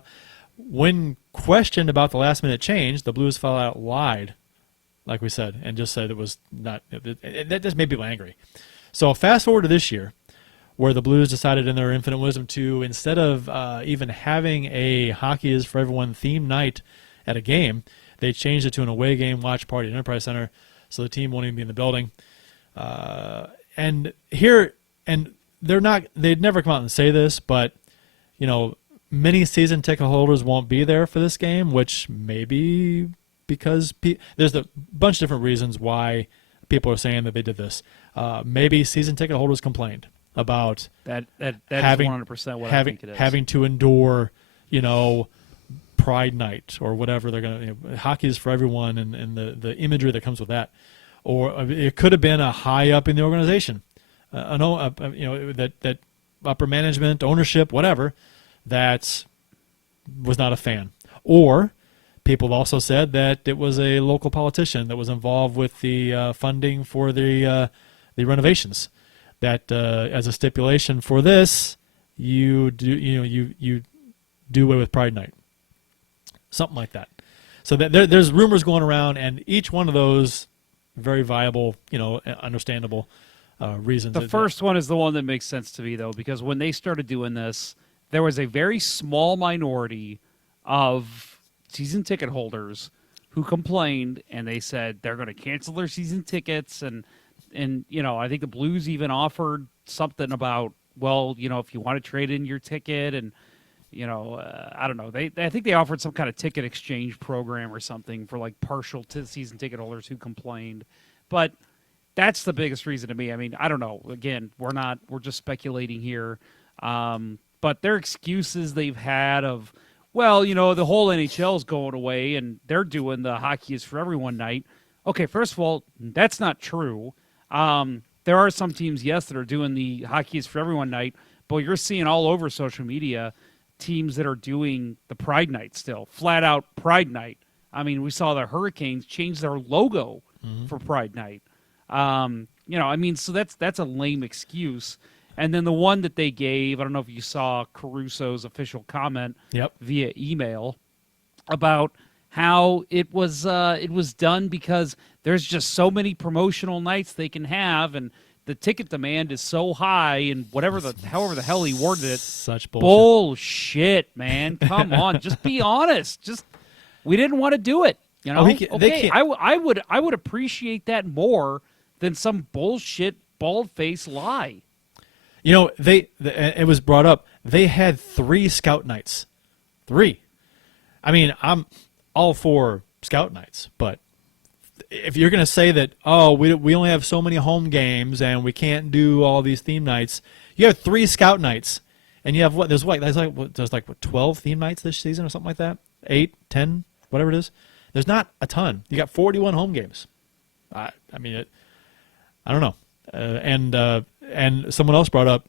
When questioned about the last-minute change, the Blues flat out lied, like we said, and just said it was not. That just made people angry. So fast forward to this year, where the Blues decided in their infinite wisdom to, instead of even having a Hockey is for Everyone theme night at a game, they changed it to an away game watch party at Enterprise Center, so the team won't even be in the building. They'd never come out and say this, but many season ticket holders won't be there for this game, which may be because there's a bunch of different reasons why people are saying that they did this. Maybe season ticket holders complained about That having, is 100% what having, I think it is. having to endure, Pride Night or whatever they're going to. Hockey is for Everyone, and the imagery that comes with that, or it could have been a high up in the organization, that upper management, ownership, whatever, that was not a fan, or people have also said that it was a local politician that was involved with the funding for the renovations. That as a stipulation for this, you do away with Pride Night, something like that. So that there's rumors going around, and each one of those very viable, understandable. reasons. The first one is the one that makes sense to me, though, because when they started doing this, there was a very small minority of season ticket holders who complained, and they said they're going to cancel their season tickets. And I think the Blues even offered something about, well, if you want to trade in your ticket, and I don't know. I think they offered some kind of ticket exchange program or something for like partial season ticket holders who complained. But that's the biggest reason to me. I mean, I don't know. Again, we're just speculating here. But their excuses they've had of, well, the whole NHL is going away and they're doing the Hockey is for Everyone night. Okay, first of all, that's not true. There are some teams, yes, that are doing the Hockey is for Everyone night, but you're seeing all over social media teams that are doing the Pride night still, flat out Pride night. I mean, we saw the Hurricanes change their logo for Pride night. So that's a lame excuse. And then the one that they gave, I don't know if you saw Caruso's official comment via email about how it was done because there's just so many promotional nights they can have, and the ticket demand is so high, and however the hell he worded it. Such bullshit, man. Come on, just be honest. We didn't want to do it. I would appreciate that more than some bullshit bald-faced lie. It was brought up. They had 3 scout nights. 3. I mean, I'm all for scout nights, but if you're going to say that, we only have so many home games and we can't do all these theme nights, you have 3 scout nights, and you have what? There's 12 theme nights this season or something like that? 8, 10, whatever it is. There's not a ton. You got 41 home games. I don't know. And someone else brought up,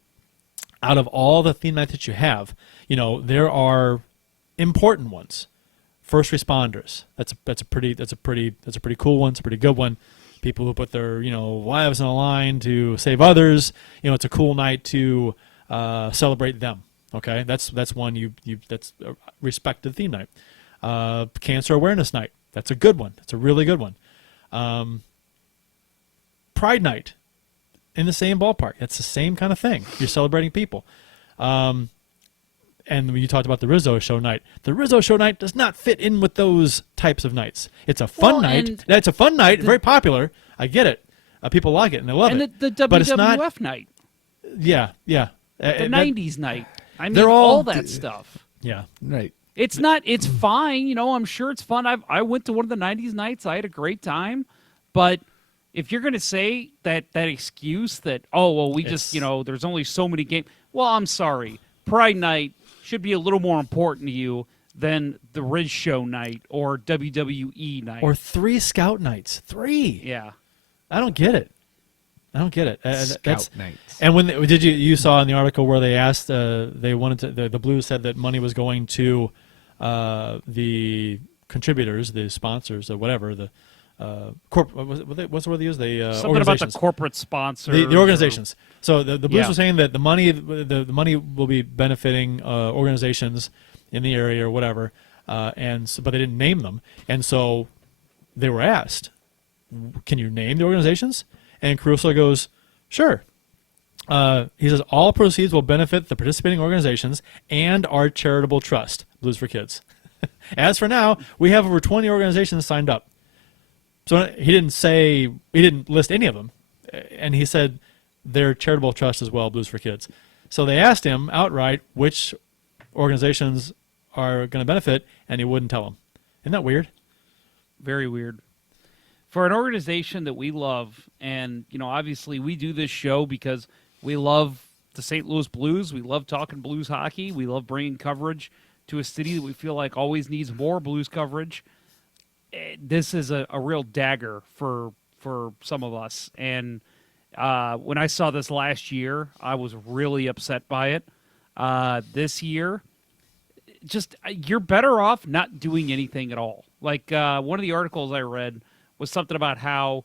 out of all the theme nights that you have, there are important ones. First responders. That's a pretty cool one. It's a pretty good one. People who put their lives on the line to save others. It's a cool night to celebrate them. Okay, that's one that's a respected theme night. Cancer awareness night. That's a good one. That's a really good one. Pride night. In the same ballpark. It's the same kind of thing. You're celebrating people. And when you talked about the Rizzo show night, the Rizzo show night does not fit in with those types of nights. It's a fun night. It's a fun night, very popular. I get it. People like it and they love it. And the WWF night. Yeah. The 90s night. I mean, they're all that stuff. Yeah. Right. It's fine. I'm sure it's fun. I went to one of the 90s nights. I had a great time. But if you're going to say that excuse that, there's only so many games. Well, I'm sorry. Pride night should be a little more important to you than the Riz show night or WWE night. Or 3 scout nights. 3. Yeah. I don't get it. Scout nights. And when you saw in the article where they asked, they wanted to, the Blues said that money was going to the contributors, the sponsors, or whatever, what's the word they use? Something about the corporate sponsor. The organizations. So the Blues were saying that the money will be benefiting organizations in the area or whatever, but they didn't name them, and so they were asked, "Can you name the organizations?" And Caruso goes, "Sure." He says all proceeds will benefit the participating organizations and our charitable trust, Blues for Kids. As for now, we have over 20 organizations signed up. So he didn't list any of them, and he said their charitable trust as well, Blues for Kids. So they asked him outright which organizations are going to benefit, and he wouldn't tell them. Isn't that weird? Very weird. For an organization that we love, and obviously we do this show because we love the St. Louis Blues. We love talking Blues hockey. We love bringing coverage to a city that we feel like always needs more Blues coverage. This is a real dagger for some of us. And when I saw this last year, I was really upset by it. This year, you're better off not doing anything at all. Like one of the articles I read was something about how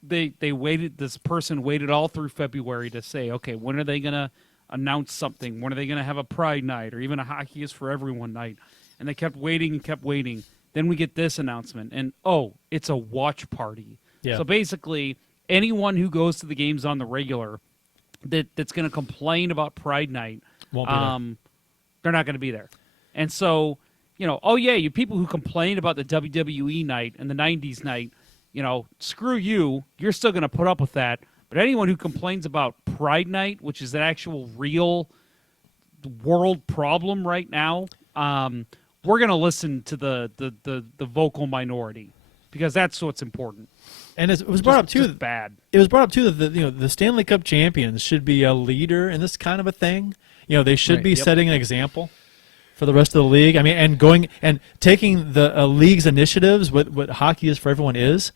they waited. This person waited all through February to say, okay, when are they going to announce something? When are they going to have a Pride night or even a Hockey is for Everyone night? And they kept waiting and kept waiting. Then we get this announcement, and it's a watch party. Yeah. So basically, anyone who goes to the games on the regular that's going to complain about Pride Night, Won't be there. they're not going to be there. And so, oh yeah, you people who complain about the WWE night and the 90s night, screw you. You're still going to put up with that. But anyone who complains about Pride Night, which is an actual real world problem right now, we're going to listen to the vocal minority, because that's what's important. And it was brought up too. Just bad. It was brought up too that the Stanley Cup champions should be a leader in this kind of a thing. They should be setting an example for the rest of the league. I mean, and going and taking the league's initiatives, what hockey is for everyone is,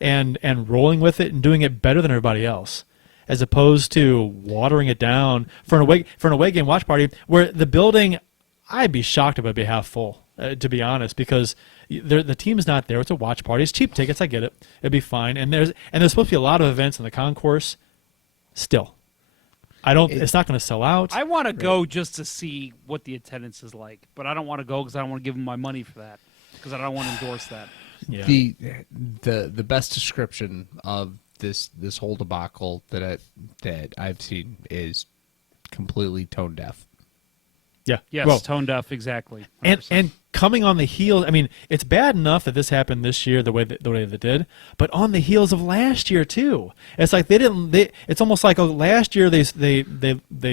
and rolling with it and doing it better than everybody else, as opposed to watering it down for an away game watch party where the building, I'd be shocked if it'd be half full, to be honest, because the team's not there. It's a watch party. It's cheap tickets. I get it. It'd be fine. And there's supposed to be a lot of events in the concourse. Still, it's not going to sell out. I want to go just to see what the attendance is like, but I don't want to go because I don't want to give them my money for that, because I don't want to endorse that. Yeah. The best description of this whole debacle that I've seen is completely tone deaf. Yeah. Yes, Well, tone deaf, exactly. and coming on the heels, I mean, it's bad enough that this happened this year the way that it did, but on the heels of last year too. It's like it's almost like last year they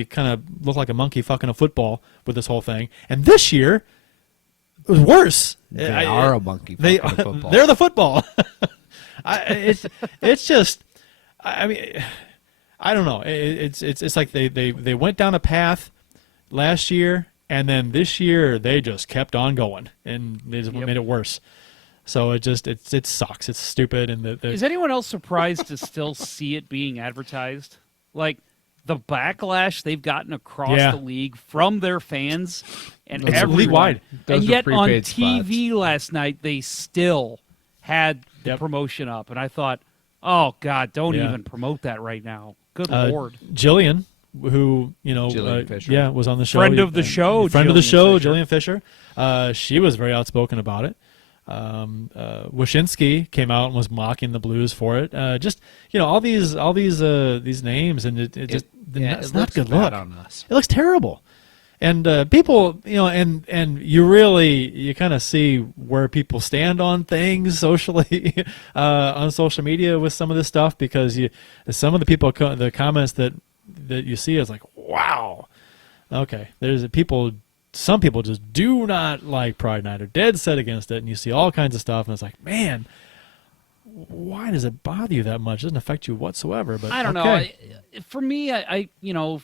kind of looked like a monkey fucking a football with this whole thing, and this year it was worse. They are a monkey fucking a football. They're the football. It's just, I mean, I don't know. It's like they went down a path last year, and then this year they just kept on going, and they just made it worse. So it sucks. It's stupid. And is anyone else surprised to still see it being advertised? Like the backlash they've gotten across the league from their fans and it's everyone. league-wide. And yet on prepaid TV last night they still had the promotion up, and I thought, oh God, don't even promote that right now. Good Lord. Jillian, who Jillian Fisher. was on the show, Friend of the show, Jillian Fisher. She was very outspoken about it. Wyshynski came out and was mocking the Blues for it. Just all these names, and it's not a good look on us. It looks terrible. And people, and you kind of see where people stand on things socially, on social media with some of this stuff, because some of the people, the comments that you see is like, wow, okay, some people just do not like Pride Night, or dead set against it, and you see all kinds of stuff, and it's like, man, why does it bother you that much? It doesn't affect you whatsoever. But I don't know. For me, I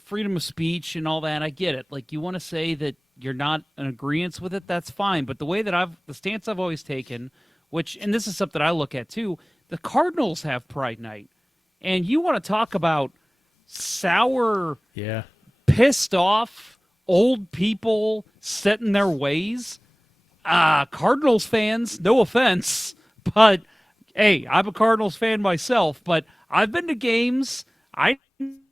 freedom of speech and all that, I get it. Like, you want to say that you're not in agreement with it, that's fine. But the way that the stance I've always taken, and this is something I look at too, the Cardinals have Pride Night, and you want to talk about sour, pissed off old people set in their ways. Cardinals fans, no offense, but hey, I'm a Cardinals fan myself, but I've been to games. I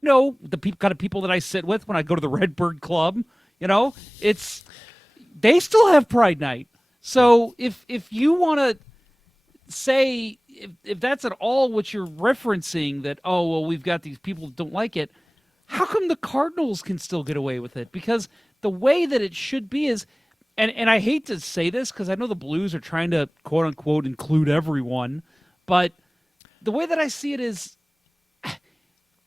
know the kind of people that I sit with when I go to the Redbird Club. They still have Pride Night. So if you want to say, if that's at all what you're referencing, that, oh, well, we've got these people that don't like it, how come the Cardinals can still get away with it? Because the way that it should be is, and I hate to say this because I know the Blues are trying to, quote-unquote, include everyone, but the way that I see it is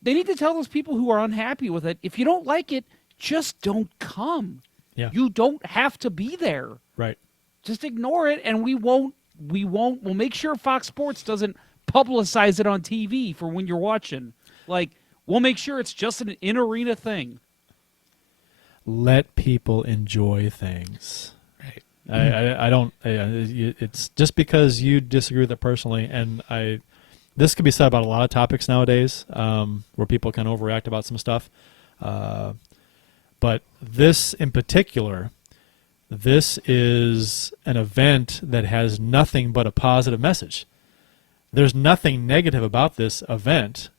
they need to tell those people who are unhappy with it, if you don't like it, just don't come. Yeah. You don't have to be there. Right. Just ignore it, and we'll make sure Fox Sports doesn't publicize it on TV for when you're watching. Like, we'll make sure it's just an in-arena thing. Let people enjoy things. Right. I don't. It's just because you disagree with it personally, and this could be said about a lot of topics nowadays, where people can overreact about some stuff. But this in particular, this is an event that has nothing but a positive message. There's nothing negative about this event,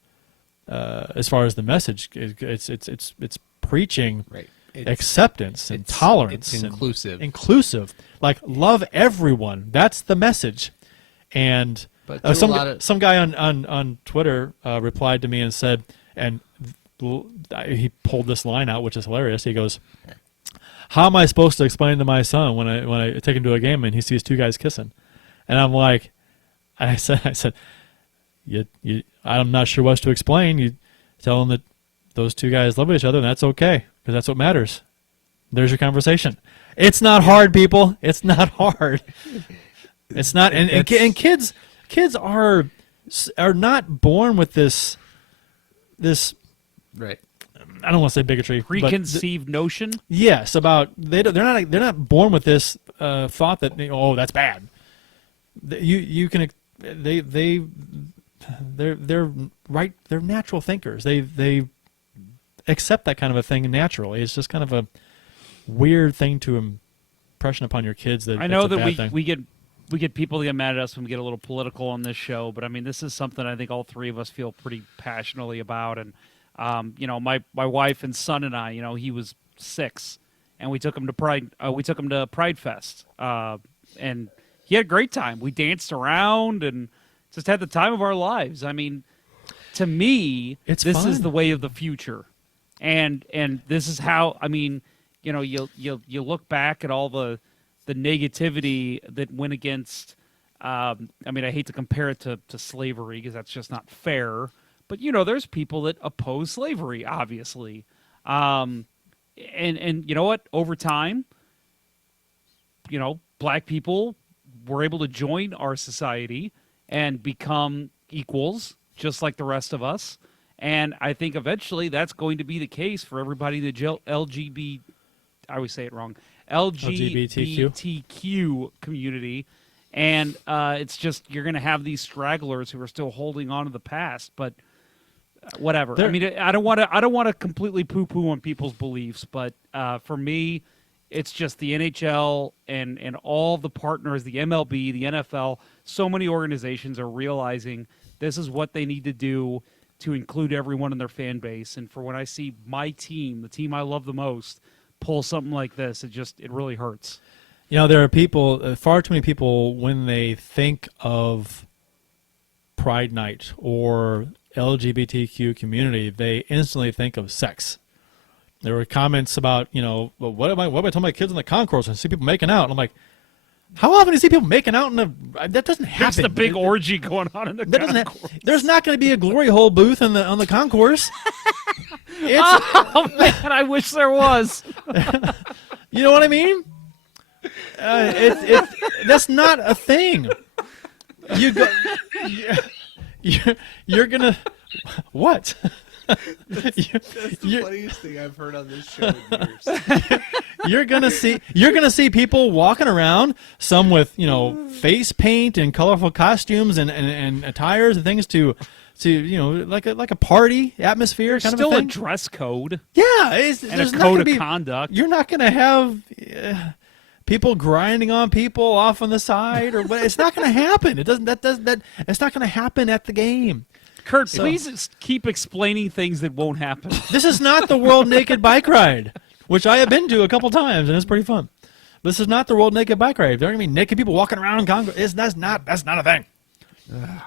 as far as the message. It's preaching. Right. Acceptance and tolerance. It's inclusive. Like, love everyone. That's the message. And But there's a lot of some guy on Twitter replied to me and said, and he pulled this line out, which is hilarious. He goes, "How am I supposed to explain to my son when I take him to a game and he sees two guys kissing?" And I'm like, I said, I'm not sure what to explain. You tell him that those two guys love each other, and that's okay because that's what matters. There's your conversation. It's not hard, people. It's not hard. It's not, and kids are not born with this. right. I don't want to say bigotry. Preconceived notion. Yes, about they're not born with this thought that that's bad. They're right. They're natural thinkers. They accept that kind of a thing naturally. It's just kind of a weird thing to impression upon your kids that I know that's a that bad thing. we get people that get mad at us when we get a little political on this show, but I mean this is something I think all three of us feel pretty passionately about. And my wife and son and I, he was 6, and we took him to Pride Fest, and he had a great time. We danced around and just had the time of our lives. I mean, to me, It's this is fun. the way of the future, and this is how. I mean, you look back at all the negativity that went against. I mean, I hate to compare it to slavery because that's just not fair. But there's people that oppose slavery, obviously, and you know what? Over time, black people were able to join our society and become equals, just like the rest of us. And I think eventually that's going to be the case for everybody in the LGBT. I always say it wrong. LGBTQ community. And it's just you're going to have these stragglers who are still holding on to the past, but whatever. I mean, I don't want to completely poo-poo on people's beliefs, but for me, it's just the NHL and all the partners, the MLB, the NFL. So many organizations are realizing this is what they need to do to include everyone in their fan base. And for when I see my team, the team I love the most, pull something like this, it really hurts. There are people, far too many people, when they think of Pride Night or LGBTQ community, they instantly think of sex. There were comments about, well, what am I telling my kids in the concourse and see people making out? And I'm like, how often do you see people making out that doesn't happen. That's the big orgy going on in the concourse. There's not going to be a glory hole booth on the concourse. Oh man, I wish there was. You know what I mean? That's not a thing. You're gonna what? That's the funniest thing I've heard on this show in years. You're gonna see people walking around, some with face paint and colorful costumes and attires and things to like a party atmosphere kind Still of a thing. a dress code. Yeah, And a code of conduct. You're not gonna have people grinding on people off on the side, or it's not gonna happen. It doesn't. It's not gonna happen at the game. Kurt, please keep explaining things that won't happen. This is not the World Naked Bike Ride, which I have been to a couple times, and it's pretty fun. This is not the World Naked Bike Ride. There are going to be naked people walking around in Congress. That's not a thing.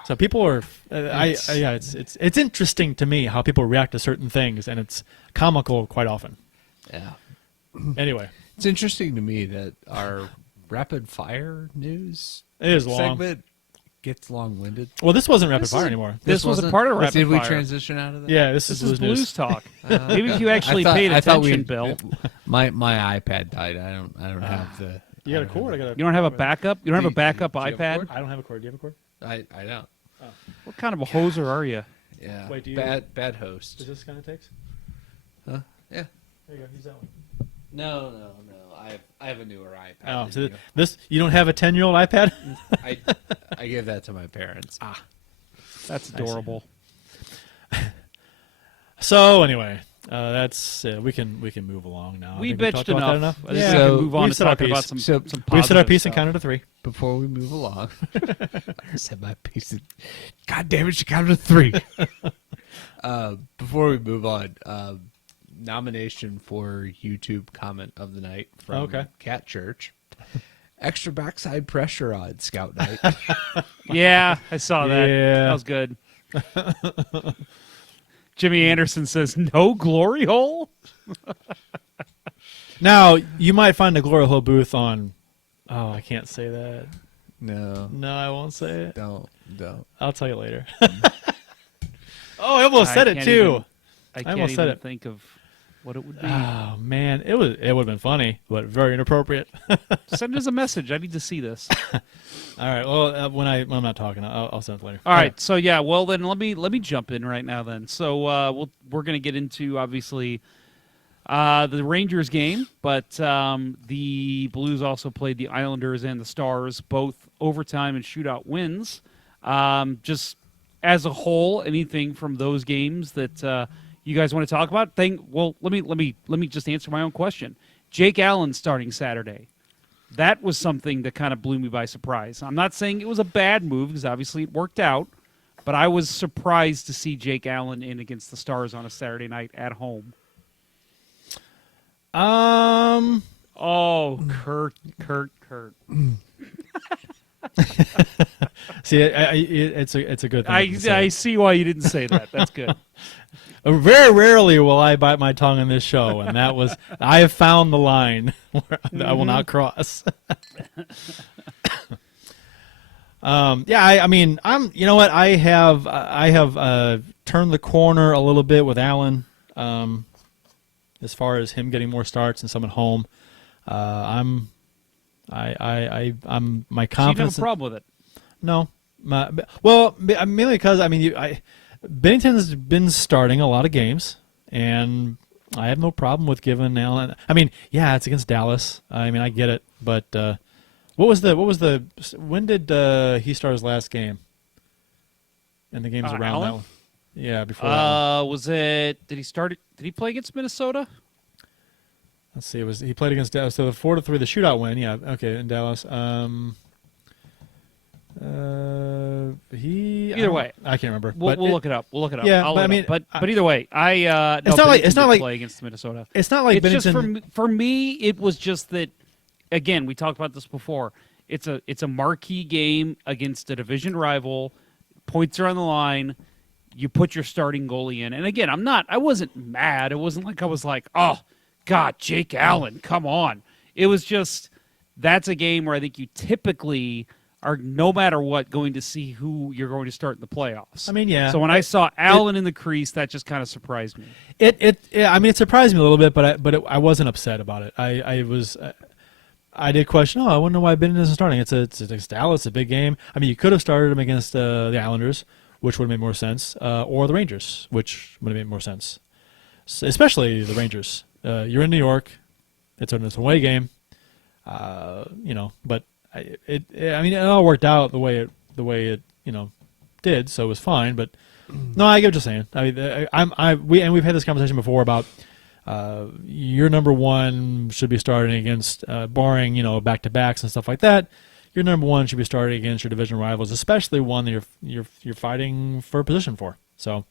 So people are, it's interesting to me how people react to certain things, and it's comical quite often. Yeah. Anyway, It's interesting to me that our rapid fire news it is long. segment gets long-winded. Well, this wasn't rapid fire anymore. This wasn't part of rapid Did we fire. transition out of that? Yeah, this This is is Blues Blues News. Talk. Maybe if you actually paid I thought attention, Bill. My iPad died. I don't have the. You got a cord? You don't have a backup? You don't have a backup do you have a iPad? cord? I don't have a cord. Do you have a cord? I don't. What kind of a hoser are you? Yeah. Wait, do you- bad host. Is this kind of takes? Huh? Yeah. There you go. Use that one. No. I have a newer iPad. Oh, than so you. this you don't have a 10-year-old iPad? I gave that to my parents. That's adorable. So anyway, that's we can move along now. I We think bitched talked about that enough. I think Yeah. we So can move on we've to said our talking about piece. some So some We've said our positive piece and stuff. counted to 3. Before we move along, I said my piece. God damn it! She counted to 3. Before we move on, nomination for YouTube comment of the night from Okay. Cat Church. extra backside pressure on Scout Night. Yeah, I saw that. Yeah. That was good. Jimmy Anderson says, no glory hole? Now, you might find a Glory Hole booth on... Oh, I can't say that. No, No, I won't say it. don't. I'll tell you later. Oh, I almost said it, can't too. even- I can't almost said even it. think of what it would be. Oh, man. It would have been funny, but very inappropriate. Send us a message. I need to see this. All right. Well, when I'm not talking, I'll send it later. All right. So yeah. Well, then let me jump in right now. Then. So we're gonna get into obviously the Rangers game, but the Blues also played the Islanders and the Stars, both overtime and shootout wins. Just as a whole, anything from those games that you guys want to talk about? Well, let me just answer my own question. Jake Allen starting Saturday. That was something that kind of blew me by surprise. I'm not saying it was a bad move because obviously it worked out, but I was surprised to see Jake Allen in against the Stars on a Saturday night at home. Oh, Kurt. See, it's a good thing. to say. I see why you didn't say that. That's good. Very rarely will I bite my tongue in this show, and that was I have found the line where I will not cross. I mean, you know what? I have turned the corner a little bit with Allen, as far as him getting more starts and some at home. I'm my confidence. So you don't have a problem with it? No, mainly because Binnington's been starting a lot of games, and I have no problem with giving Allen. I mean, yeah, it's against Dallas. I mean, I get it, but when did he start his last game? And the games around Allen? that one. Yeah, before that one. Was it? Did he play against Minnesota? Let's see. He played against Dallas? So the 4-3, the shootout win. Yeah, okay, in Dallas. Either way, I can't remember. We'll look it up. We'll look it up. Yeah, I'll but look I it mean, up. But either way, it's not like play against Minnesota. It's not like It's just Binnington. for me. It was just that. Again, we talked about this before. It's a marquee game against a division rival. Points are on the line. You put your starting goalie in, and again, I wasn't mad. It wasn't like I was like, oh God, Jake Allen, come on. It was just that's a game where I think you typically are, no matter what, going to see who you're going to start in the playoffs. I mean, yeah. So when I saw Allen in the crease, that just kind of surprised me. It surprised me a little bit, but I wasn't upset about it. I did question. I wonder why Binnington isn't starting. It's against Dallas. It's a big game. I mean, you could have started him against the Islanders, which would have made more sense, or the Rangers, which would have made more sense. Especially the Rangers. You're in New York. It's an away game. But it all worked out the way it did, so it was fine. But no, I get what you're saying. I mean, we've had this conversation before about your number one should be starting against, barring back-to-backs and stuff like that. Your number one should be starting against your division rivals, especially one that you're fighting for a position for. So,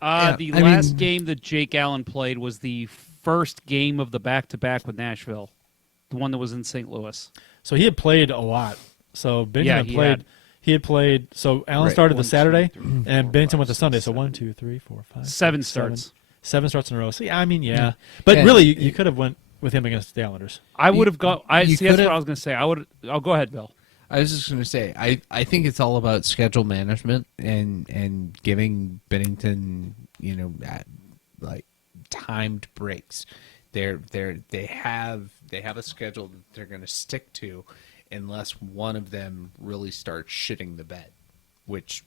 the last game that Jake Allen played was the first game of the back-to-back with Nashville, the one that was in St. Louis. So he had played a lot. So Binnington had. He had played. So Allen started the Saturday, and Binnington went the Sunday. So 1, 2, 3, 4, 5, 7 6, starts. 7 starts in a row. See, I mean, yeah. But really, you could have went with him against the Islanders. I would have gone. That's what could've- I was going to say. I'll go ahead, Bill. I was just going to say, I think it's all about schedule management and giving Binnington, like timed breaks. They have a schedule that they're going to stick to, unless one of them really starts shitting the bed. Which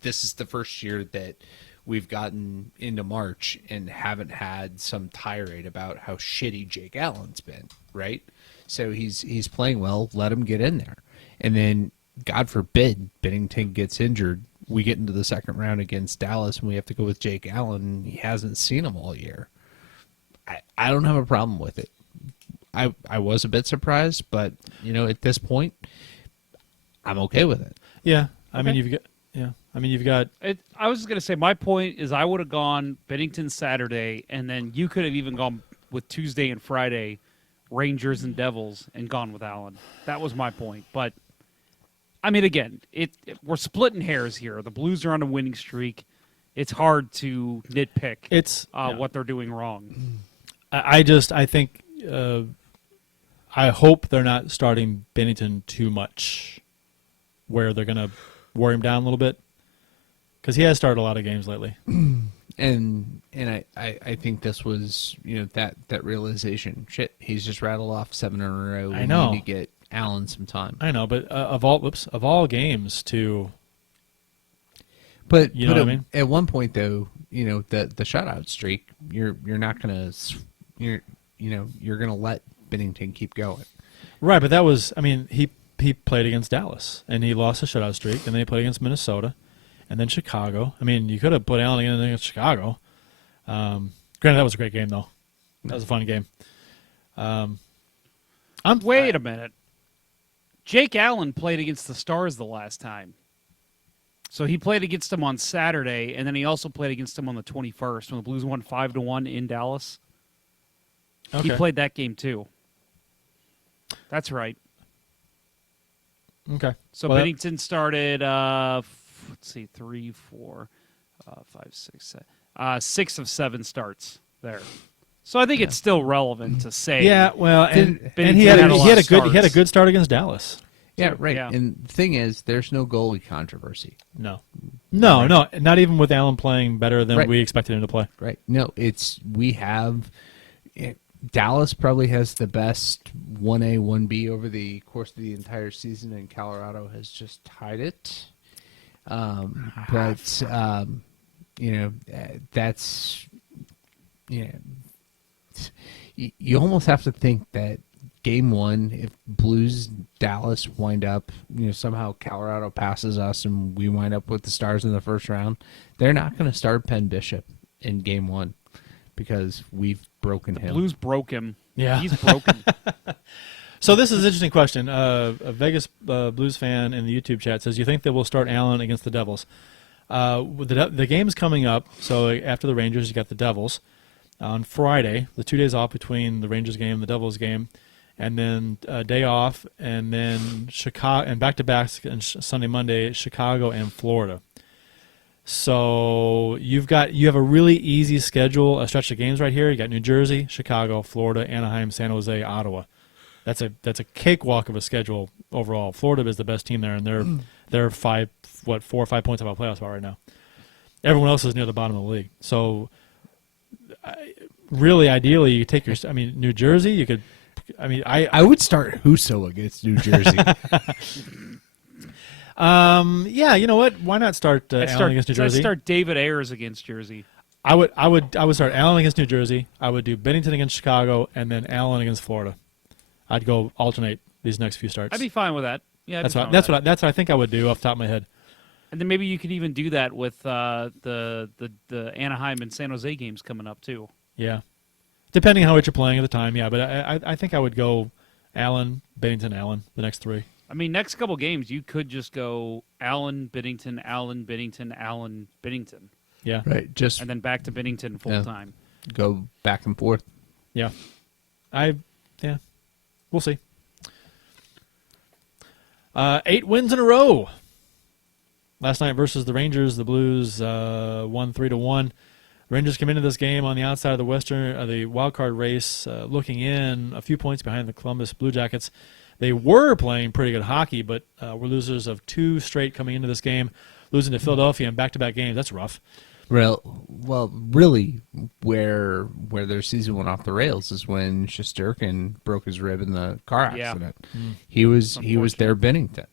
this is the first year that we've gotten into March and haven't had some tirade about how shitty Jake Allen's been, right? So he's playing well. Let him get in there. And then, God forbid, Binnington gets injured. We get into the second round against Dallas, and we have to go with Jake Allen. He hasn't seen him all year. I don't have a problem with it. I was a bit surprised, but, at this point, I'm okay with it. Yeah. I Okay. mean, you've got. I was just going to say, my point is I would have gone Binnington Saturday, and then you could have even gone with Tuesday and Friday Rangers and Devils and gone with Allen. That was my point. But I mean, again, we're splitting hairs here. The Blues are on a winning streak. It's hard to nitpick what they're doing wrong. I think I hope they're not starting Binnington too much, where they're going to wear him down a little bit, because he has started a lot of games lately. And I think this was, that realization. Shit, he's just rattled off 7 in a row. We I know. need to get Allen some time. I know, but of all games to. But you know what I mean? At one point though, the shutout streak, you're not gonna you're gonna let Binnington keep going. Right, but that was, I mean, he played against Dallas and he lost a shutout streak, and then he played against Minnesota, and then Chicago. I mean, you could have put Allen against Chicago. Granted, that was a great game though. That was a fun game. Wait a minute. Jake Allen played against the Stars the last time. So he played against them on Saturday, and then he also played against them on the 21st when the Blues won 5-1 in Dallas. Okay. He played that game too. That's right. Okay. So Well, Binnington started, let's see, 3, 4, 5, 6, 7, 6 of 7 starts there. So I think it's still relevant to say. Yeah, well, and Binnington he had had a lot of he had a starts. good start against Dallas. Yeah, right. Yeah. And the thing is, there's no goalie controversy. No, not even with Allen playing better than Right. we expected him to play. Right. No, Dallas probably has the best 1A, 1B over the course of the entire season, and Colorado has just tied it. That's, you almost have to think that game one, if Blues Dallas wind up, somehow Colorado passes us and we wind up with the Stars in the first round, they're not going to start Penn Bishop in game one because we've broken him. Blues broke him. Yeah. He's broken. So this is an interesting question. A Vegas Blues fan in the YouTube chat says, "You think that we'll start Allen against the Devils?" The game's coming up. So after the Rangers, you got the Devils on Friday. The 2 days off between the Rangers game and the Devils game, and then a day off, and then Chicago, and back-to-backs Sunday, Monday, Chicago and Florida. So you have a really easy schedule, a stretch of games right here. You got New Jersey, Chicago, Florida, Anaheim, San Jose, Ottawa. That's a cakewalk of a schedule overall. Florida is the best team there, and they're 4 or 5 points above playoff spot right now. Everyone else is near the bottom of the league. So really, ideally, you take New Jersey. You could. I would start Husso against New Jersey. Yeah, you know what? Why not start Allen against New Jersey? I'd start David Ayers against Jersey. I would start Allen against New Jersey. I would do Binnington against Chicago, and then Allen against Florida. I'd go alternate these next few starts. I'd be fine with that. Yeah, that's what I think I would do off the top of my head. And then maybe you could even do that with the Anaheim and San Jose games coming up too. Yeah, depending on how much you're playing at the time. Yeah, but I think I would go Allen, Binnington, Allen the next three. I mean, next couple games you could just go Allen, Binnington, Allen, Binnington, Allen, Binnington. Yeah, right. And then back to Binnington full time. Go back and forth. Yeah, we'll see. 8 wins in a row. Last night versus the Rangers, the Blues won 3-1. Rangers come into this game on the outside of the wild card race, looking in a few points behind the Columbus Blue Jackets. They were playing pretty good hockey, but were losers of 2 straight coming into this game, losing to Philadelphia in back-to-back games. That's rough. Well, really, where their season went off the rails is when Shesterkin broke his rib in the car accident. Yeah. He was their Binnington,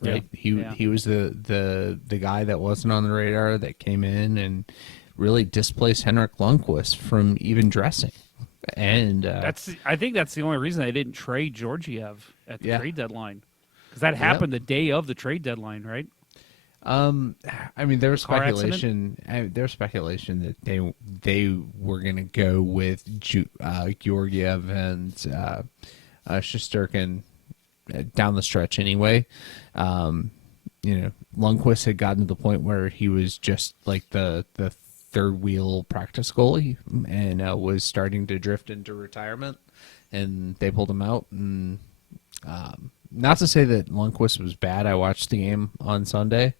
right? Yeah. He was the guy that wasn't on the radar that came in and really displaced Henrik Lundqvist from even dressing. And I think that's the only reason they didn't trade Georgiev at the trade dedeadline, because that happened the day of the trade deadline, right? I mean, there was Car speculation. There was speculation that they were going to go with Georgiev and Shesterkin down the stretch anyway. Lundqvist had gotten to the point where he was just like the third wheel practice goalie and was starting to drift into retirement. and they pulled him out. And not to say that Lundqvist was bad. I watched the game on Sunday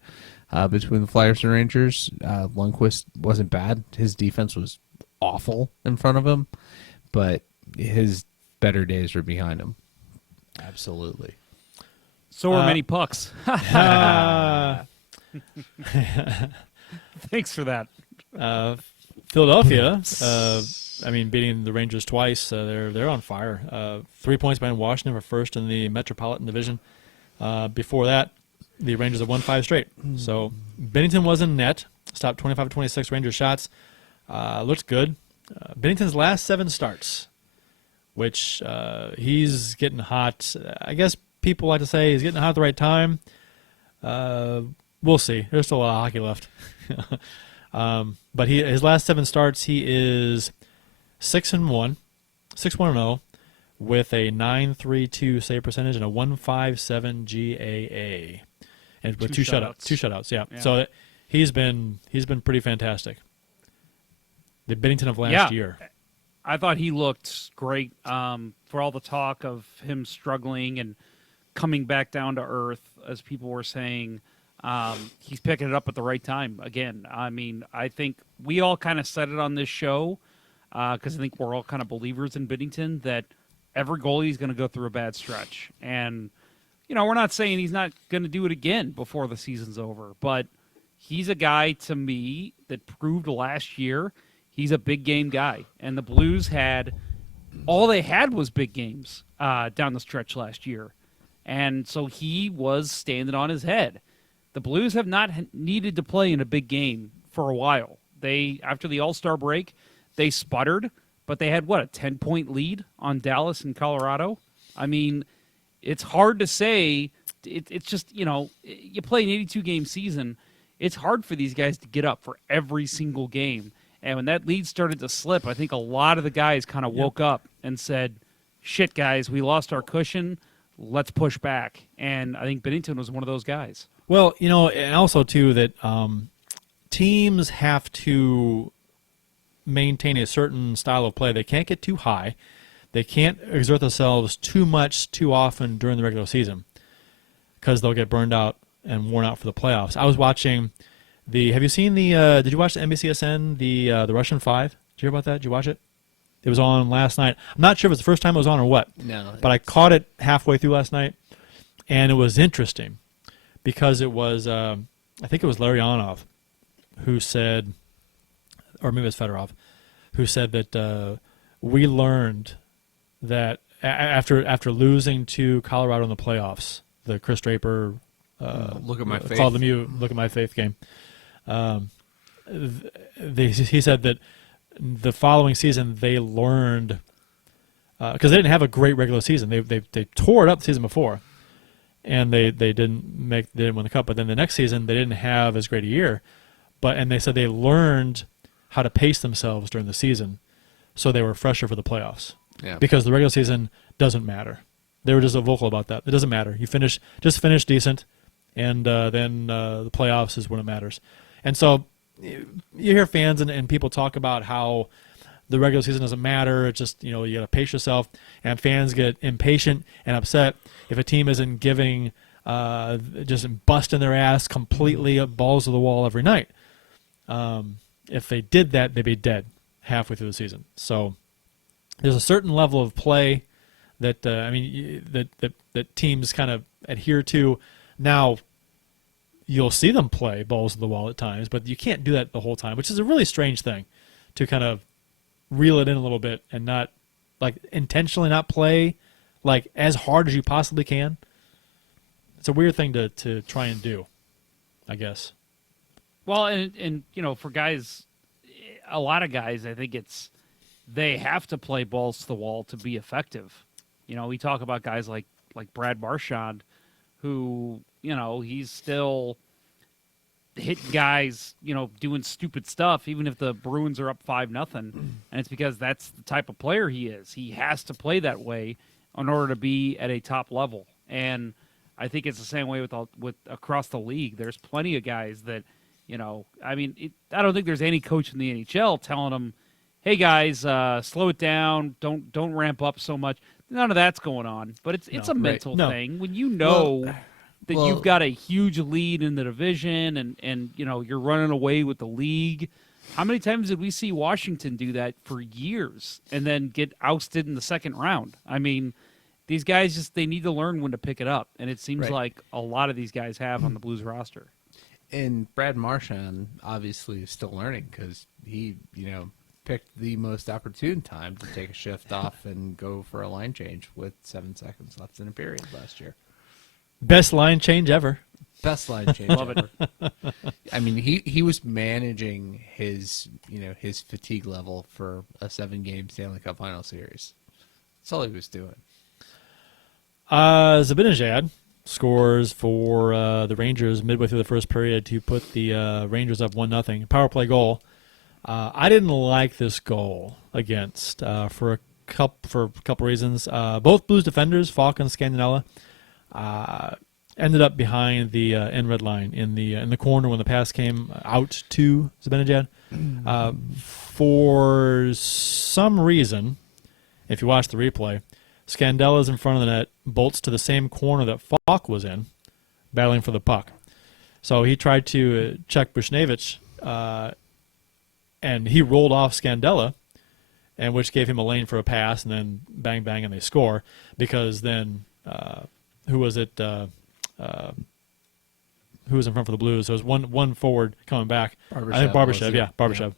between the Flyers and Rangers. Lundqvist wasn't bad. His defense was awful in front of him, but his better days are behind him. Absolutely. So are many pucks. Thanks for that. Philadelphia, beating the Rangers twice. They're on fire. 3 points behind Washington for first in the Metropolitan Division. Before that, the Rangers have won 5 straight. So Binnington was in net. Stopped 25 of 26 Rangers shots. Looks good. Binnington's last 7 starts, which he's getting hot. I guess people like to say he's getting hot at the right time. We'll see. There's still a lot of hockey left. But his last 7 starts, he is 6-1, 6-1-0, with a .932 save percentage and a .157 GAA, and with 2 shutouts. Yeah. So he's been pretty fantastic. The Binnington of last year. I thought he looked great. For all the talk of him struggling and coming back down to earth, as people were saying. He's picking it up at the right time again. I mean, I think we all kind of said it on this show because I think we're all kind of believers in Binnington that every goalie is going to go through a bad stretch. And, we're not saying he's not going to do it again before the season's over, but he's a guy to me that proved last year he's a big game guy. And the Blues all they had was big games down the stretch last year. And so he was standing on his head. The Blues have not needed to play in a big game for a while. After the All-Star break, they sputtered, but they had, a 10-point lead on Dallas and Colorado? I mean, it's hard to say. It's just, you play an 82-game season. It's hard for these guys to get up for every single game. And when that lead started to slip, I think a lot of the guys kind of woke up and said, shit, guys, we lost our cushion. Let's push back. And I think Binnington was one of those guys. Well, and also, too, that teams have to maintain a certain style of play. They can't get too high. They can't exert themselves too much too often during the regular season because they'll get burned out and worn out for the playoffs. I was watching have you seen did you watch the NBCSN, the Russian 5? Did you hear about that? Did you watch it? It was on last night. I'm not sure if it was the first time it was on or what. No. But I caught it halfway through last night, and it was interesting. Because it was, I think it was Larionov who said, or maybe it was Fedorov, who said that we learned that after losing to Colorado in the playoffs, the Chris Draper Look at My Faith. called them you Look at My Faith game. He said that the following season they learned because they didn't have a great regular season. They tore it up the season before. And they didn't win the cup, but then the next season they didn't have as great a year, and they said they learned how to pace themselves during the season, so they were fresher for the playoffs. Yeah. Because the regular season doesn't matter. They were just vocal about that. It doesn't matter. You finish decent, and then the playoffs is when it matters. And so you hear fans and people talk about how the regular season doesn't matter. It's just, you got to pace yourself. And fans get impatient and upset if a team isn't giving, just busting their ass completely balls to the wall every night. If they did that, they'd be dead halfway through the season. So there's a certain level of play that, that teams kind of adhere to. Now, you'll see them play balls to the wall at times, but you can't do that the whole time, which is a really strange thing to kind of reel it in a little bit and not intentionally not play as hard as you possibly can. It's a weird thing to try and do, I guess. Well, and for guys, a lot of guys, I think they have to play balls to the wall to be effective. We talk about guys like Brad Marchand, who, he's still hitting guys, doing stupid stuff, even if the Bruins are up 5-0. And it's because that's the type of player he is. He has to play that way in order to be at a top level. And I think it's the same way with across the league. There's plenty of guys that, I don't think there's any coach in the NHL telling them, hey guys, slow it down, don't ramp up so much. None of that's going on. But it's a mental No. thing when you know that well- you've got a huge lead in the division and you're running away with the league. How many times did we see Washington do that for years and then get ousted in the second round? I mean, these guys they need to learn when to pick it up, and it seems Right. like a lot of these guys have on the Blues roster. And Brad Marchand obviously is still learning because he, picked the most opportune time to take a shift off and go for a line change with 7 seconds left in a period last year. Best line change ever. Best line change ever. I mean, he was managing his fatigue level for a 7-game Stanley Cup Final Series. That's all he was doing. Zibanejad scores for the Rangers midway through the first period to put the Rangers up 1-0. Power play goal. I didn't like this goal against for a couple reasons. Both Blues defenders, Faulk and Scandella, ended up behind the end red line in the corner when the pass came out to Zibanejad. For some reason, if you watch the replay, Scandella's in front of the net, bolts to the same corner that Faulk was in, battling for the puck. So he tried to check Bushnevich, and he rolled off Scandella, and which gave him a lane for a pass, and then bang, bang, and they score. Because then, who was it? Who was in front for the Blues? So it was one forward coming back. I think Barbashev, yeah, Barbashev.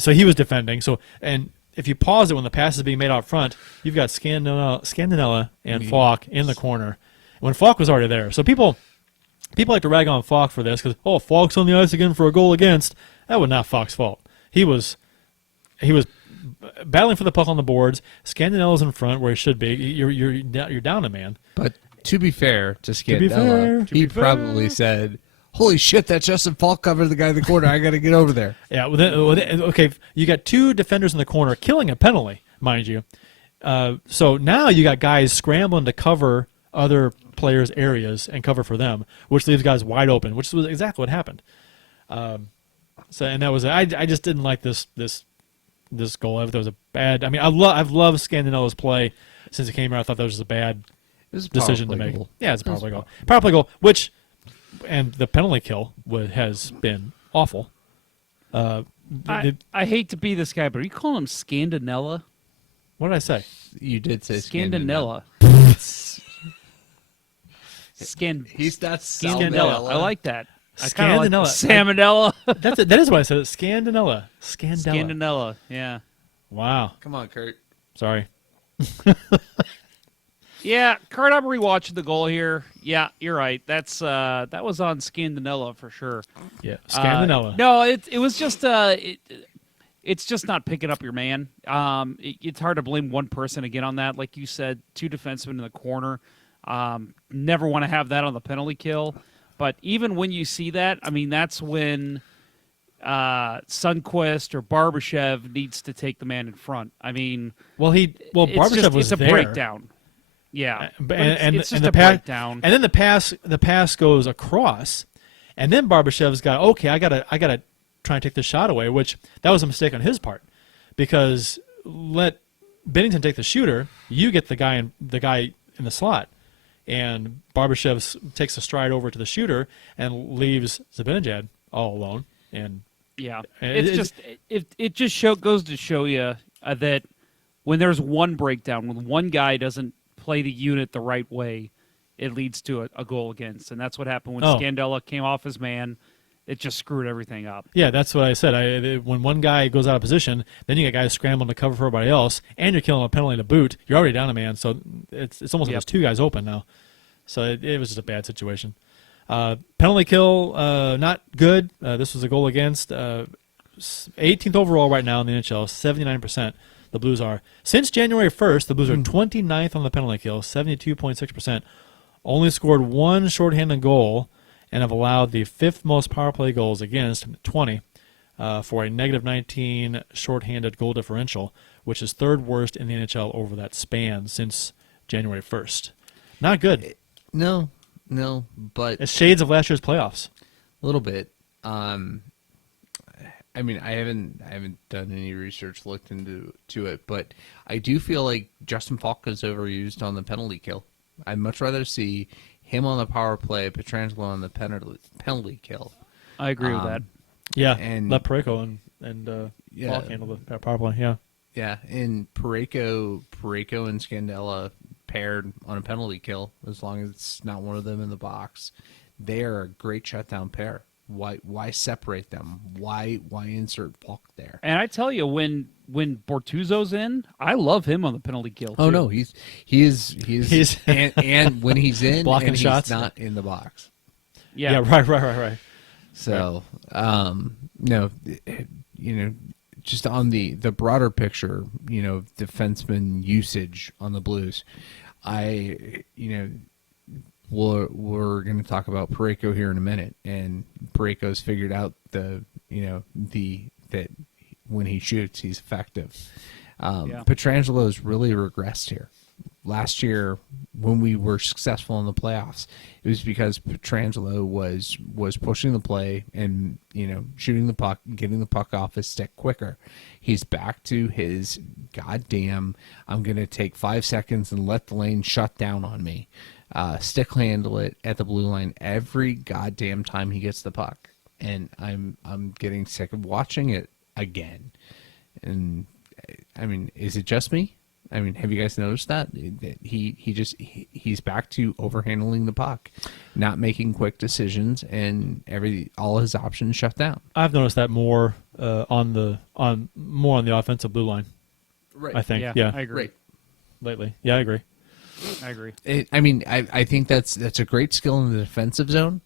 So he was defending. So and if you pause it when the pass is being made out front, you've got Scandella and Faulk in the corner. When Faulk was already there. So people like to rag on Faulk for this because, Faulk's on the ice again for a goal against. That was not Faulk's fault. He was battling for the puck on the boards. Scandanella's in front where he should be. You're down a man. But to be fair to Scandella, he probably said, "Holy shit, that's Justin Faulk covered the guy in the corner. I got to get over there." Yeah, okay, you got two defenders in the corner killing a penalty, mind you. So now you got guys scrambling to cover other players' areas and cover for them, which leaves guys wide open, which was exactly what happened. And that was I just didn't like this goal. I thought it was a bad. I mean, I've loved Scandanella's play since he came here. I thought that was a bad decision to make. Goal. Yeah, it's a power play goal. Power play goal, which and the penalty kill has been awful. I hate to be this guy, but are you calling him Scandinella? What did I say? You did say Scandinella. He's not Scandella. I like that. I Scandinella. like Salmonella. That is what I said. Scandinella. Scandinella. Yeah. Wow. Come on, Kurt. Sorry. Yeah, Kurt, I'm rewatching the goal here. Yeah, you're right. That was on Scandinella for sure. Yeah, Scandinella. No, it was just it's just not picking up your man. It's hard to blame one person again on that. Like you said, two defensemen in the corner. Never want to have that on the penalty kill. But even when you see that, I mean, that's when Sundqvist or Barbashev needs to take the man in front. I mean, Barbashev was it's a there. breakdown. Yeah, it's just a breakdown. And then the pass goes across, and then Barbashev's got I gotta try and take the shot away, which that was a mistake on his part, because let Binnington take the shooter, you get the guy in the slot, and Barbashev takes a stride over to the shooter and leaves Zibanejad all alone. And yeah, it just goes to show you that when there's one breakdown, when one guy doesn't play the unit the right way, it leads to a goal against, and that's what happened when Scandella came off his man. It just screwed everything up. Yeah, that's what I said. When one guy goes out of position, then you got guys scrambling to cover for everybody else, and you're killing a penalty to boot. You're already down a man, so it's almost like there's two guys open now. So it was just a bad situation. Penalty kill, not good. This was a goal against. 18th overall right now in the NHL, 79%. The Blues are. Since January 1st, the Blues are 29th on the penalty kill, 72.6%. Only scored one shorthanded goal and have allowed the fifth most power play goals against, 20, for a negative 19 shorthanded goal differential, which is third worst in the NHL over that span since January 1st. Not good. No, but It's shades of last year's playoffs. a little bit. I mean, I haven't done any research, looked into it, but I do feel like Justin Faulk is overused on the penalty kill. I'd much rather see him on the power play, Pietrangelo on the penalty kill. I agree with that. Yeah, and let Parayko and Faulk handle the power play. Yeah. Yeah, and Parayko and Scandella paired on a penalty kill, as long as it's not one of them in the box. They are a great shutdown pair. Why separate them? Why insert Faulk there? And I tell you, when Bortuzzo's in, I love him on the penalty kill. Oh too. no, he is and when he's in, blocking and shots, he's not in the box. Yeah, Right. So, no, just on the broader picture, defenseman usage on the Blues, we're going to talk about Parayko here in a minute, and Parayko's figured out that when he shoots, he's effective. Pietrangelo's really regressed here. Last year, when we were successful in the playoffs, it was because Pietrangelo was pushing the play and shooting the puck, getting the puck off his stick quicker. He's back to his goddamn, I'm going to take 5 seconds and let the lane shut down on me. Stick handle it at the blue line every goddamn time he gets the puck, and I'm getting sick of watching it again. And I mean, is it just me? I mean, have you guys noticed that he's back to overhandling the puck, not making quick decisions, and all his options shut down? I've noticed that more on the offensive blue line. Right. I think. Yeah, I agree. Right. Lately, yeah, I agree. I think that's a great skill in the defensive zone.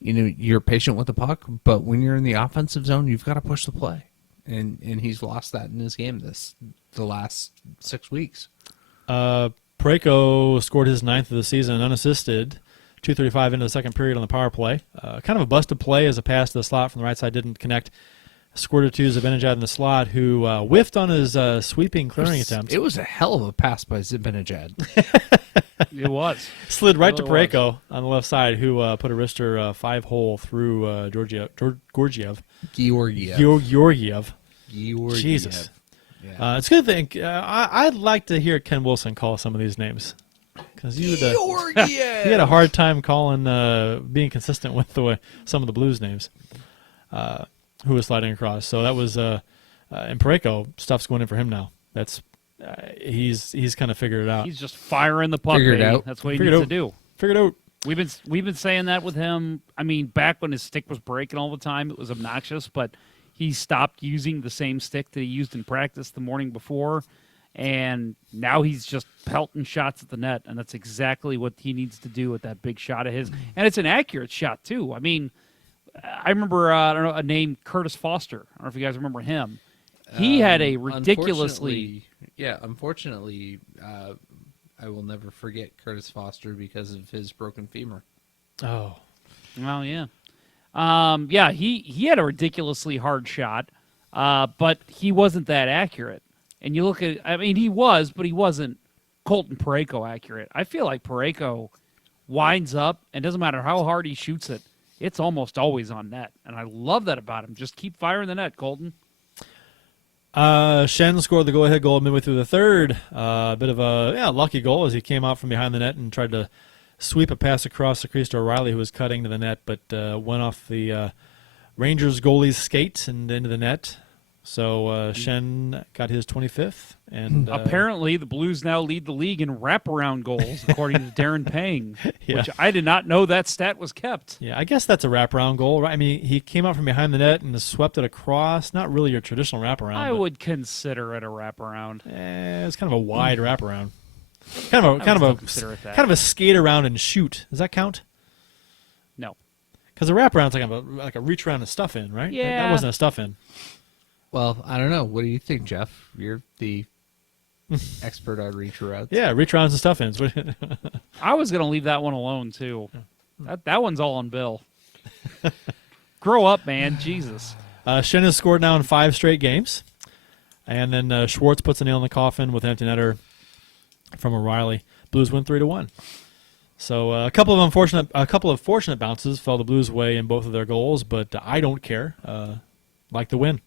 You're patient with the puck, but when you're in the offensive zone, you've got to push the play. And he's lost that in his game the last 6 weeks. Parayko scored his 9th of the season unassisted, 2:35 into the second period on the power play. Kind of a busted play as a pass to the slot from the right side didn't connect. Squirted to Zibanejad in the slot, who whiffed on his sweeping clearing attempt. It was a hell of a pass by Zibanejad. It was. Slid right to Parayko on the left side, who put a wrister 5-hole through Georgiev. Georgiev. Jesus. Yeah. It's a good thing. I'd like to hear Ken Wilson call some of these names. Because you had a hard time being consistent with some of the Blues names. Who was sliding across. So that was and Parayko, stuff's going in for him now. That's he's kind of figured it out. He's just firing the puck. Figured it out. That's what he needs to do. Figured it out. We've been saying that with him. I mean, back when his stick was breaking all the time, it was obnoxious, but he stopped using the same stick that he used in practice the morning before, and now he's just pelting shots at the net, and that's exactly what he needs to do with that big shot of his. And it's an accurate shot too. I mean, I remember a name, Curtis Foster. I don't know if you guys remember him. He had a ridiculously... Unfortunately, I will never forget Curtis Foster because of his broken femur. Oh. Well, yeah. He had a ridiculously hard shot, but he wasn't that accurate. And you look at... I mean, he was, but he wasn't Colton Parayko accurate. I feel like Parayko winds up, and doesn't matter how hard he shoots it, it's almost always on net, and I love that about him. Just keep firing the net, Colton. Shen scored the go-ahead goal midway through the third. A bit of a lucky goal as he came out from behind the net and tried to sweep a pass across the crease to O'Reilly, who was cutting to the net, but went off the Rangers goalie's skate and into the net. So Shen got his 25th. And apparently the Blues now lead the league in wraparound goals, according to Darren Pang, which I did not know that stat was kept. Yeah, I guess that's a wraparound goal, right? I mean, he came out from behind the net and swept it across. Not really your traditional wraparound. I would consider it a wraparound. It's kind of a wide wraparound. Kind of a skate around and shoot. Does that count? No, because a wraparound's like a reach around and stuff in, right? Yeah, that wasn't a stuff in. Well, I don't know. What do you think, Jeff? You're the expert on reach arounds. Yeah, reach arounds and stuff ins. I was going to leave that one alone, too. That one's all on Bill. Grow up, man. Jesus. Shen has scored now in 5 straight games. And then Schwartz puts a nail in the coffin with an empty netter from O'Reilly. Blues win 3-1. So a couple of fortunate bounces fell the Blues' way in both of their goals, but I don't care. like the win.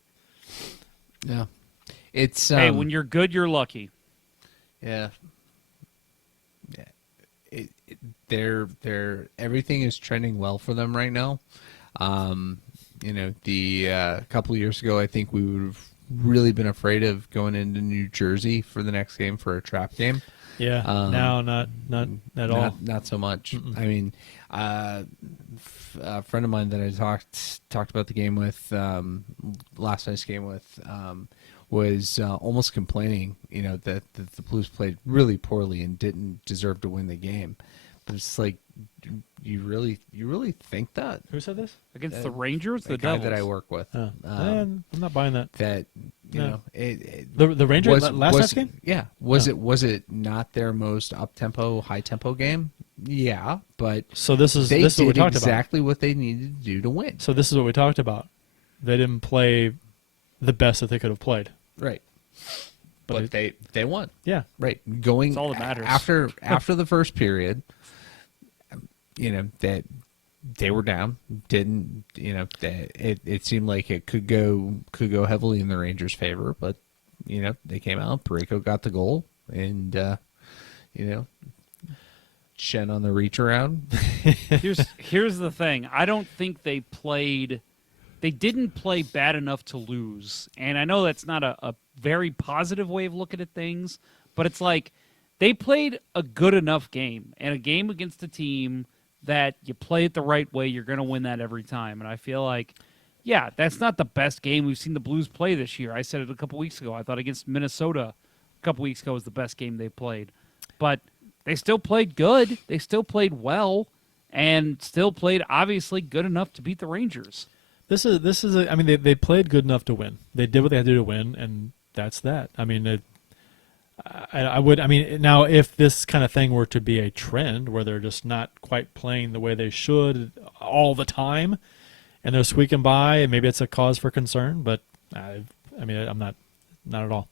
Yeah. It's Hey, when you're good, you're lucky. yeah. They're everything is trending well for them right now. The couple of years ago, I think we would have really been afraid of going into New Jersey for the next game for a trap game. Yeah, now not at all. Not so much. I mean, a friend of mine that I talked about the game with last night's game with was almost complaining, that the Blues played really poorly and didn't deserve to win the game. But it's like, you really think that? Who said this? Against the Rangers, The the guy Devils. that I work with. I'm not buying that. That No. the Rangers last night's game? Yeah. Was it not their most up tempo, high tempo game? Yeah, but So this is they what we did talked exactly what they needed to do to win. about. So this is what we talked about. They didn't play the best that they could have played. Right. But But they won. Yeah. Right. Going That's all that matters. after the first period, that they were down. Didn't it seemed like it could go heavily in the Rangers' favor, but they came out. Parayko got the goal, and Shen on the reach around. Here's the thing. I don't think they didn't play bad enough to lose. And I know that's not a very positive way of looking at things, but it's like they played a good enough game, and a game against a team that you play it the right way, you're going to win that every time. And I feel like, yeah, that's not the best game we've seen the Blues play this year. I said it a couple weeks ago. I thought against Minnesota a couple weeks ago was the best game they played. But they still played good. They still played well, and still played obviously good enough to beat the Rangers. This is I mean, they played good enough to win. They did what they had to do to win, and that's that. I mean, now if this kind of thing were to be a trend where they're just not quite playing the way they should all the time, and they're squeaking by, maybe it's a cause for concern. But I'm not at all.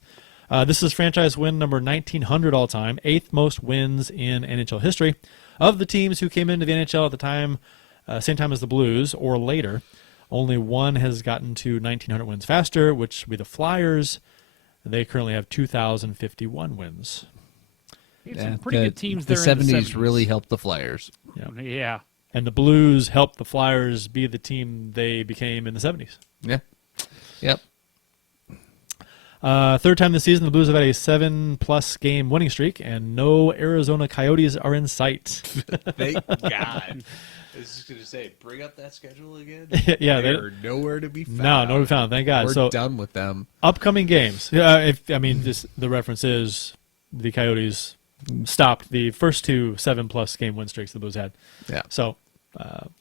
This is franchise win number 1900 all time, 8th most wins in NHL history. Of the teams who came into the NHL at the time, same time as the Blues or later, only one has gotten to 1900 wins faster, which would be the Flyers. They currently have 2,051 wins. Some pretty good teams there The in the 70s 70s. really helped the Flyers. Yeah. And the Blues helped the Flyers be the team they became in the 70s. Yeah. Yep. Third time this season, the Blues have had a 7+ game winning streak, and no Arizona Coyotes are in sight. Thank God. I was just going to say, bring up that schedule again. Yeah, They're nowhere to be found. No, nowhere to be found. Thank God. We're So done with them. upcoming games. The reference is the Coyotes stopped the first two 7+ game win streaks the Blues had. Yeah. So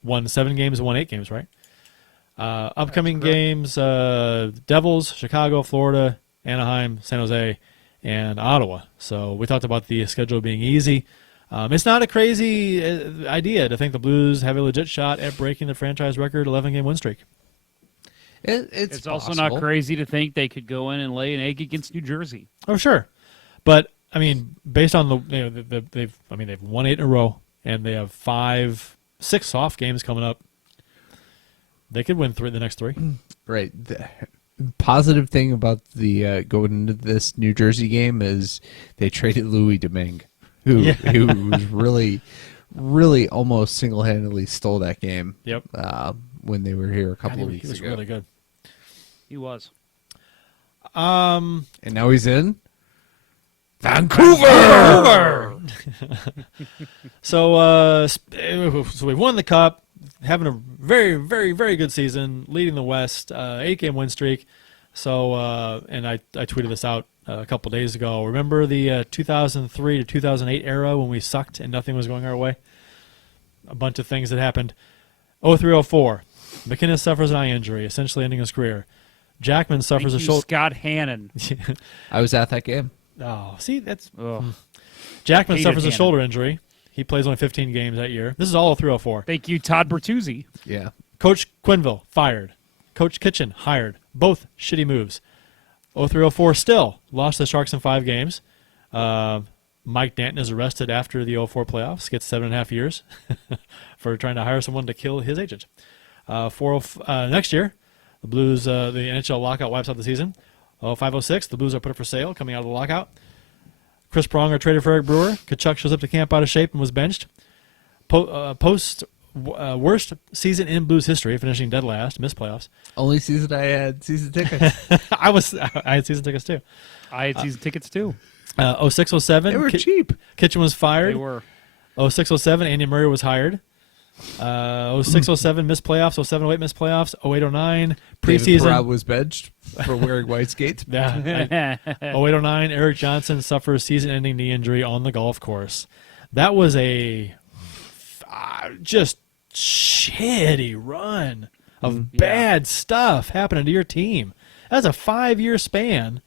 won 7 games and won 8 games, right? Upcoming games: Devils, Chicago, Florida, Anaheim, San Jose, and Ottawa. So we talked about the schedule being easy. It's not a crazy idea to think the Blues have a legit shot at breaking the franchise record 11-game win streak. It's also possible. not crazy to think they could go in and lay an egg against New Jersey. Oh, sure, but I mean, based on they've won 8 in a row, and they have 6 soft games coming up. They could win the next 3. Right. The positive thing about the going into this New Jersey game is they traded Louis Domingue, who was really almost single-handedly stole that game. Yep. When they were here a couple of weeks He was ago. really good. He was. And now he's in Vancouver. So we won the Cup, having a very, very, very good season, leading the West, 8-game win streak. So, and I tweeted this out a couple days ago. Remember the 2003 to 2008 era when we sucked and nothing was going our way? A bunch of things that happened. 03-04, McKinnon suffers an eye injury, essentially ending his career. Jackman suffers a shoulder. Scott Hannon. I was at that game. Oh, see, that's Ugh. Jackman Hated suffers a Hannon. shoulder injury. He plays only 15 games that year. This is all 03-04. Thank you, Todd Bertuzzi. Yeah. Coach Quinville fired. Coach Kitchen hired. Both shitty moves. 03-04 still lost the Sharks in 5 games. Mike Danton is arrested after the 04 playoffs. Gets 7.5 years for trying to hire someone to kill his agent. Next year, The Blues, the NHL lockout wipes out the season. 506, the Blues are put up for sale coming out of the lockout. Chris Pronger traded for Eric Brewer. Kachuk shows up to camp out of shape and was benched. Post worst season in Blues history, finishing dead last, missed playoffs. Only season I had season tickets. I had season tickets too. I had season tickets too. 0607. They were cheap. Kitchen was fired. They were. 0607, Andy Murray was hired. 0607 missed playoffs. 0708 missed playoffs. 0809 David preseason. Perot was benched for wearing white skates. Yeah. 0809 Eric Johnson suffers season-ending knee injury on the golf course. That was a just shitty run of bad stuff happening to your team. That's a 5-year span.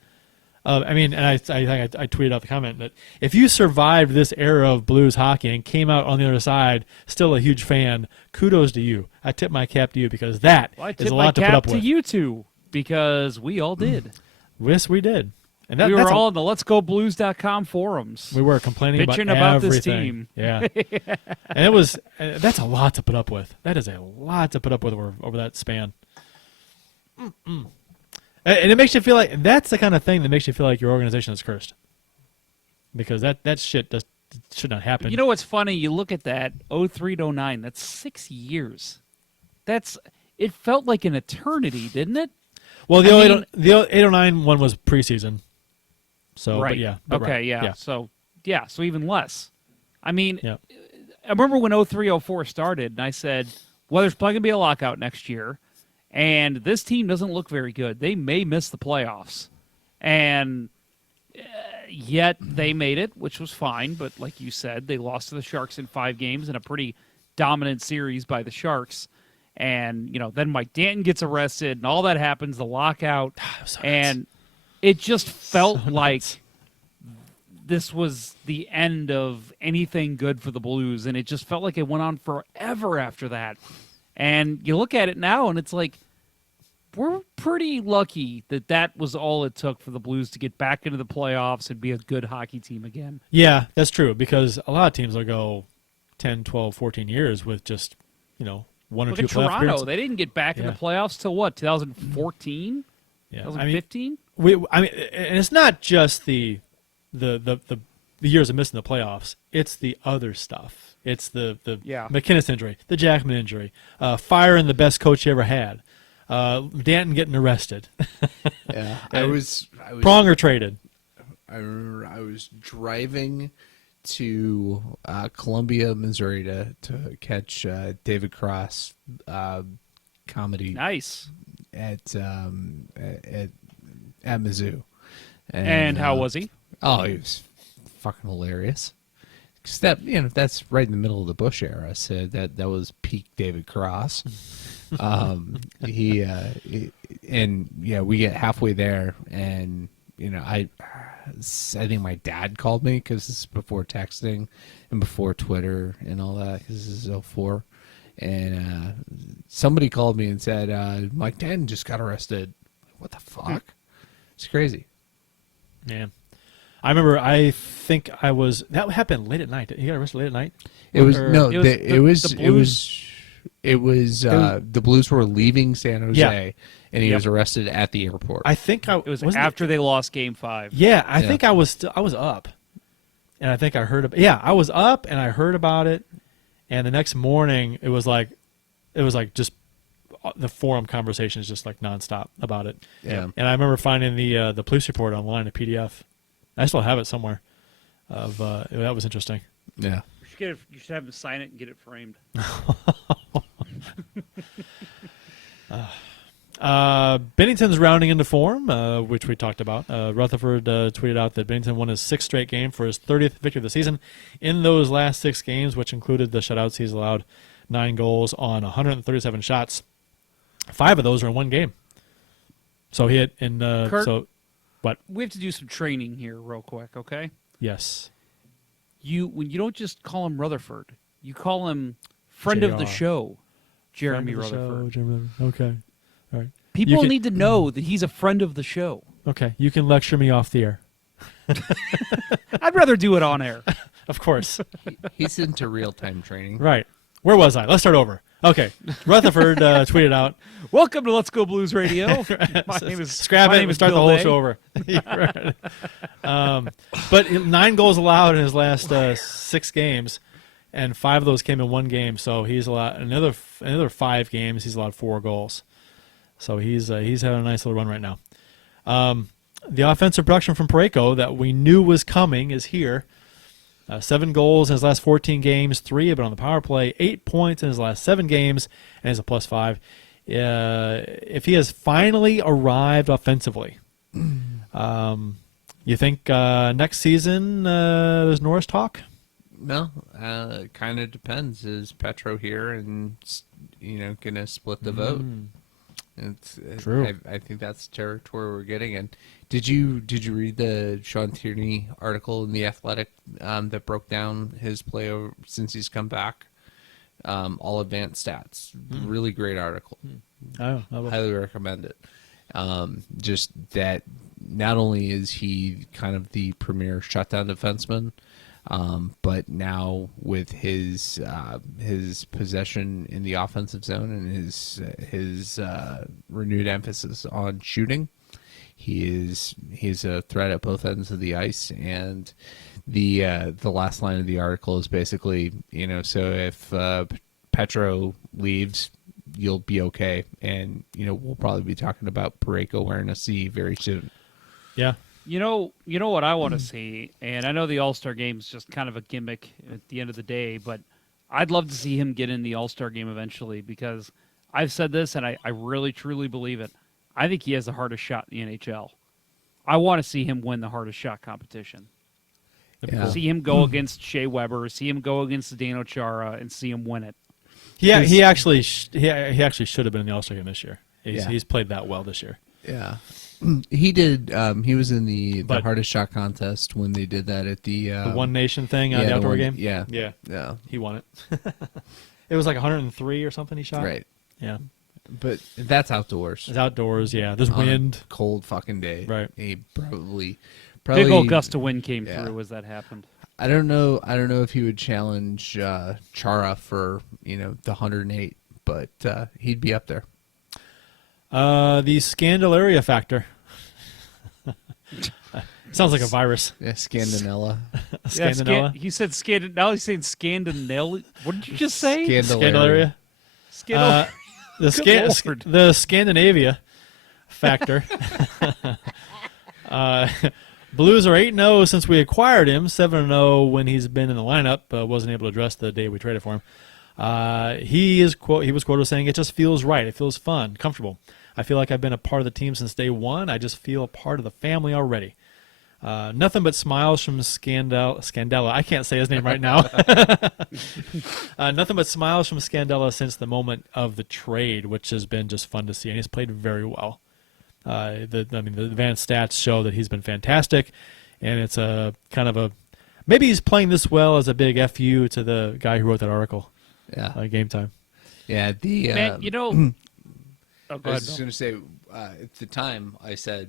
I mean, and I tweeted out the comment that if you survived this era of Blues hockey and came out on the other side still a huge fan, kudos to you. I tip my cap to you because that is a lot to put up with. I tip my cap to you two because we all did. Yes, we did. And We were all in the letsgoblues.com forums. We were complaining bitching about this everything. team. Yeah. And it was that's a lot to put up with. That is a lot to put up with over that span. And it makes you feel like that's the kind of thing that makes you feel like your organization is cursed. Because that shit should not happen. You know what's funny? You look at that 03 to 09. That's 6 years. It felt like an eternity, didn't it? Well, the 809 one was preseason. So, right. But yeah. Okay, right. yeah. So even less. I mean, Yeah. I remember when 03-04 started, and I said, well, there's probably going to be a lockout next year, and this team doesn't look very good. They may miss the playoffs. And yet they made it, which was fine, but like you said, they lost to the Sharks in 5 games in a pretty dominant series by the Sharks. And, then Mike Danton gets arrested, and all that happens, the lockout, and it just felt like this was the end of anything good for the Blues, and it just felt like it went on forever after that. And you look at it now, and it's like, we're pretty lucky that was all it took for the Blues to get back into the playoffs and be a good hockey team again. Yeah, that's true, because a lot of teams will go 10, 12, 14 years with just, one or Look two at playoff Toronto. appearances. They didn't get back in the playoffs till what, 2014? Yeah. 2015? And it's not just the years of missing the playoffs. It's the other stuff. It's the McKinnis injury, the Jackman injury, firing the best coach you ever had, Danton getting arrested. Yeah, I was Pronger traded. I remember I was driving to Columbia, Missouri to catch David Cross comedy. Nice. At Mizzou. And how was he? Oh, he was fucking hilarious. Except, that's right in the middle of the Bush era. So that was peak David Cross. We get halfway there, and I think my dad called me because this is before texting and before Twitter and all that. Because this is 04. And somebody called me and said, Mike Danton just got arrested. What the fuck? It's crazy. Man. I remember, I think that happened late at night. He got arrested late at night? The Blues were leaving San Jose, and he was arrested at the airport. I think it was after they lost Game 5. Yeah, I think I was up. And I think I heard I was up and I heard about it. And the next morning, it was like just the forum conversations just like nonstop about it. Yeah. And I remember finding the police report online, a PDF. I still have it somewhere. That was interesting. Yeah. You should have him sign it and get it framed. Binnington's rounding into form, which we talked about. Rutherford tweeted out that Binnington won his 6th straight game for his 30th victory of the season. In those last 6 games, which included the shutouts, he's allowed 9 goals on 137 shots. 5 of those are in one game. So he hit in. Kurt, what? We have to do some training here, real quick, okay? Yes. When you don't just call him Rutherford, you call him friend of the show, Jeremy Rutherford. Okay. All right. People need to know that he's a friend of the show. Okay. You can lecture me off the air. I'd rather do it on air. Of course. He's into real-time training. Right. Where was I? Let's start over. Okay, Rutherford tweeted out. Welcome to Let's Go Blues Radio. My name is Scrap my it name and is start the Bill whole Day. show over. But 9 goals allowed in his last 6 games, and 5 of those came in one game. So he's allowed another 5 games. He's allowed 4 goals. So he's having a nice little run right now. The offensive production from Parayko that we knew was coming is here. 7 goals in his last 14 games, 3 of it on the power play, 8 points in his last 7 games, and he's a +5. If he has finally arrived offensively, you think next season there's Norris talk? No, kind of depends. Is Petro here and gonna split the vote? It's True. I think that's the territory we're getting in. Did you read the Sean Tierney article in the Athletic that broke down his play since he's come back? All advanced stats. Really great article. Oh, Highly recommend it. Just that not only is he kind of the premier shutdown defenseman, but now with his possession in the offensive zone and his renewed emphasis on shooting, he's a threat at both ends of the ice. And the last line of the article is basically, so if Petro leaves, you'll be okay, and we'll probably be talking about Parayko wearing a C very soon. yeah. You know what I want to see, and I know the All-Star game is just kind of a gimmick at the end of the day, but I'd love to see him get in the All-Star game eventually, because I've said this, and I really, truly believe it. I think he has the hardest shot in the NHL. I want to see him win the hardest shot competition. Yeah. See him go against Shea Weber, see him go against Zdeno Chara, and see him win it. Yeah, he actually should have been in the All-Star game this year. Yeah. He's played that well this year. Yeah. He did. He was in the But- hardest shot contest when they did that at the The One Nation thing on the outdoor game. Yeah, Yeah, yeah, he won it. It was like 103 or something he shot. right. Yeah, But that's outdoors. it's outdoors. Yeah, there's On a wind. cold fucking day. Right. He probably Big old gust of wind came yeah. through as that happened. I don't know if he would challenge Chara for the 108, but he'd be up there. The Scandella Factor. Sounds like a virus. Yeah, Scandella. Yeah, Scandella. he said Scandal. Now he's saying Scandinelli. What did you just say? Scandella. Scandal. The the Scandinavia Factor. Blues are 8-0 since we acquired him. 7-0 when he's been in the lineup. Wasn't able to address the day we traded for him. He was quoted saying, "It just feels right. It feels fun, comfortable. I feel like I've been a part of the team since day one. I just feel a part of the family already." Nothing but smiles from Scandella. I can't say his name right now. Nothing but smiles from Scandella since the moment of the trade, which has been just fun to see, and he's played very well. The advanced stats show that he's been fantastic, and it's a kind of a maybe he's playing this well as a big FU to the guy who wrote that article. Yeah, Game Time. yeah. The Man, oh, go I ahead, was just Bill. going to say, at the time, I said,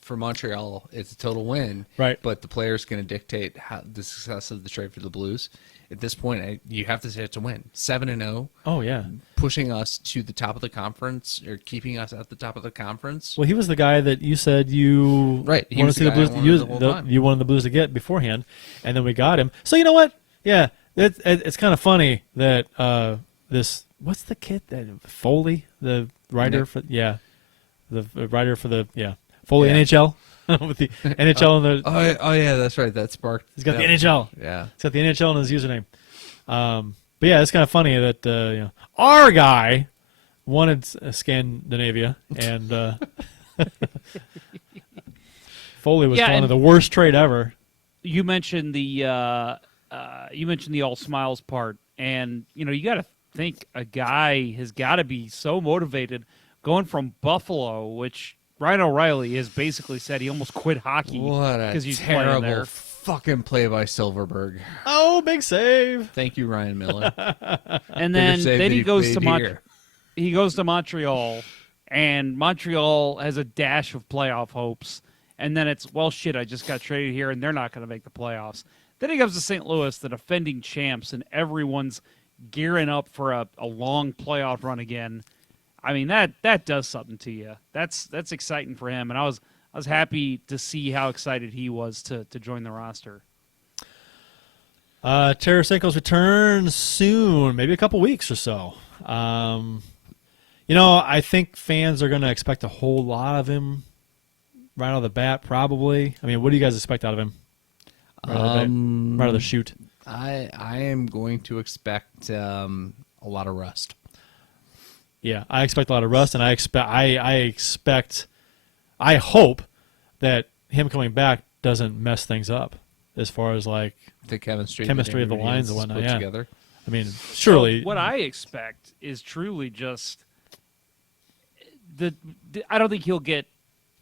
for Montreal, it's a total win. Right. But the player's going to dictate the success of the trade for the Blues. At this point, you have to say it's a win. 7-0, Oh yeah. pushing us to the top of the conference, or keeping us at the top of the conference. Well, he was the guy that you said you Right, he wanted was to see the the guy I Blues. wanted the whole time. You wanted the Blues to get beforehand, and then we got him. So you know what? Yeah, it's kind of funny that this what's the kid that Foley, the writer Nick. for the writer for the Foley Yeah. NHL with the NHL and the Oh yeah, that's right. That sparked. he's got the that- NHL. Yeah. He's got the NHL in his username. But yeah, it's kind of funny that our guy wanted Scandinavia, and Foley was Yeah, calling it and- the worst trade ever. You mentioned the all smiles part, and you got to think a guy has got to be so motivated going from Buffalo, which Ryan O'Reilly has basically said he almost quit hockey What a he's playing terrible there. fucking play by Silverberg. Oh, big save! Thank you, Ryan Miller. And Bigger then save than he goes to made here. he goes to Montreal, and Montreal has a dash of playoff hopes. And then it's, well, shit, I just got traded here, and they're not going to make the playoffs. Then he goes to St. Louis, the defending champs, and everyone's gearing up for a long playoff run again. I mean, that does something to you. That's exciting for him, and I was happy to see how excited he was to join the roster. Tarasenko's return soon, maybe a couple weeks or so. I think fans are going to expect a whole lot of him right out of the bat, probably. I mean, what do you guys expect out of him? Right out of the shoot. I am going to expect a lot of rust. Yeah, I expect a lot of rust, and I hope that him coming back doesn't mess things up as far as like The chemistry of the lines and whatnot. put Yeah. together. I mean, surely. So what I expect is truly just I don't think he'll get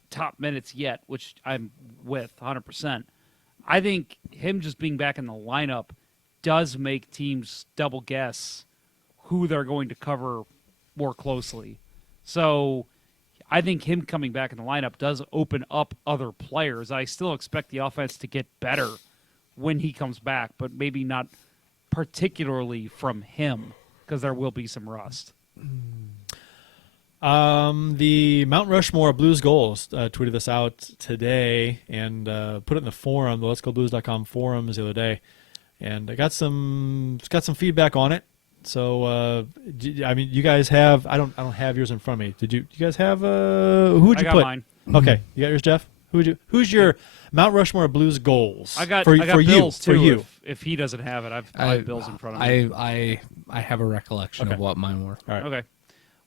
top minutes yet, which I'm with 100%. I think him just being back in the lineup does make teams double guess who they're going to cover more closely. So I think him coming back in the lineup does open up other players. I still expect the offense to get better when he comes back, but maybe not particularly from him because there will be some rust. The Mount Rushmore Blues goals tweeted this out today and put it in the forum, the letsgoblues.com forums the other day, and I got some feedback on it. So I mean, you guys have I don't have yours in front of me. Did you guys have who would you I got put? mine. Okay, you got yours, Jeff. Who's your Mount Rushmore Blues goals? I got for Bills you, too. for you. If he doesn't have it, I have Bills in front of me. I have a recollection Okay. of what mine were. All right. Okay.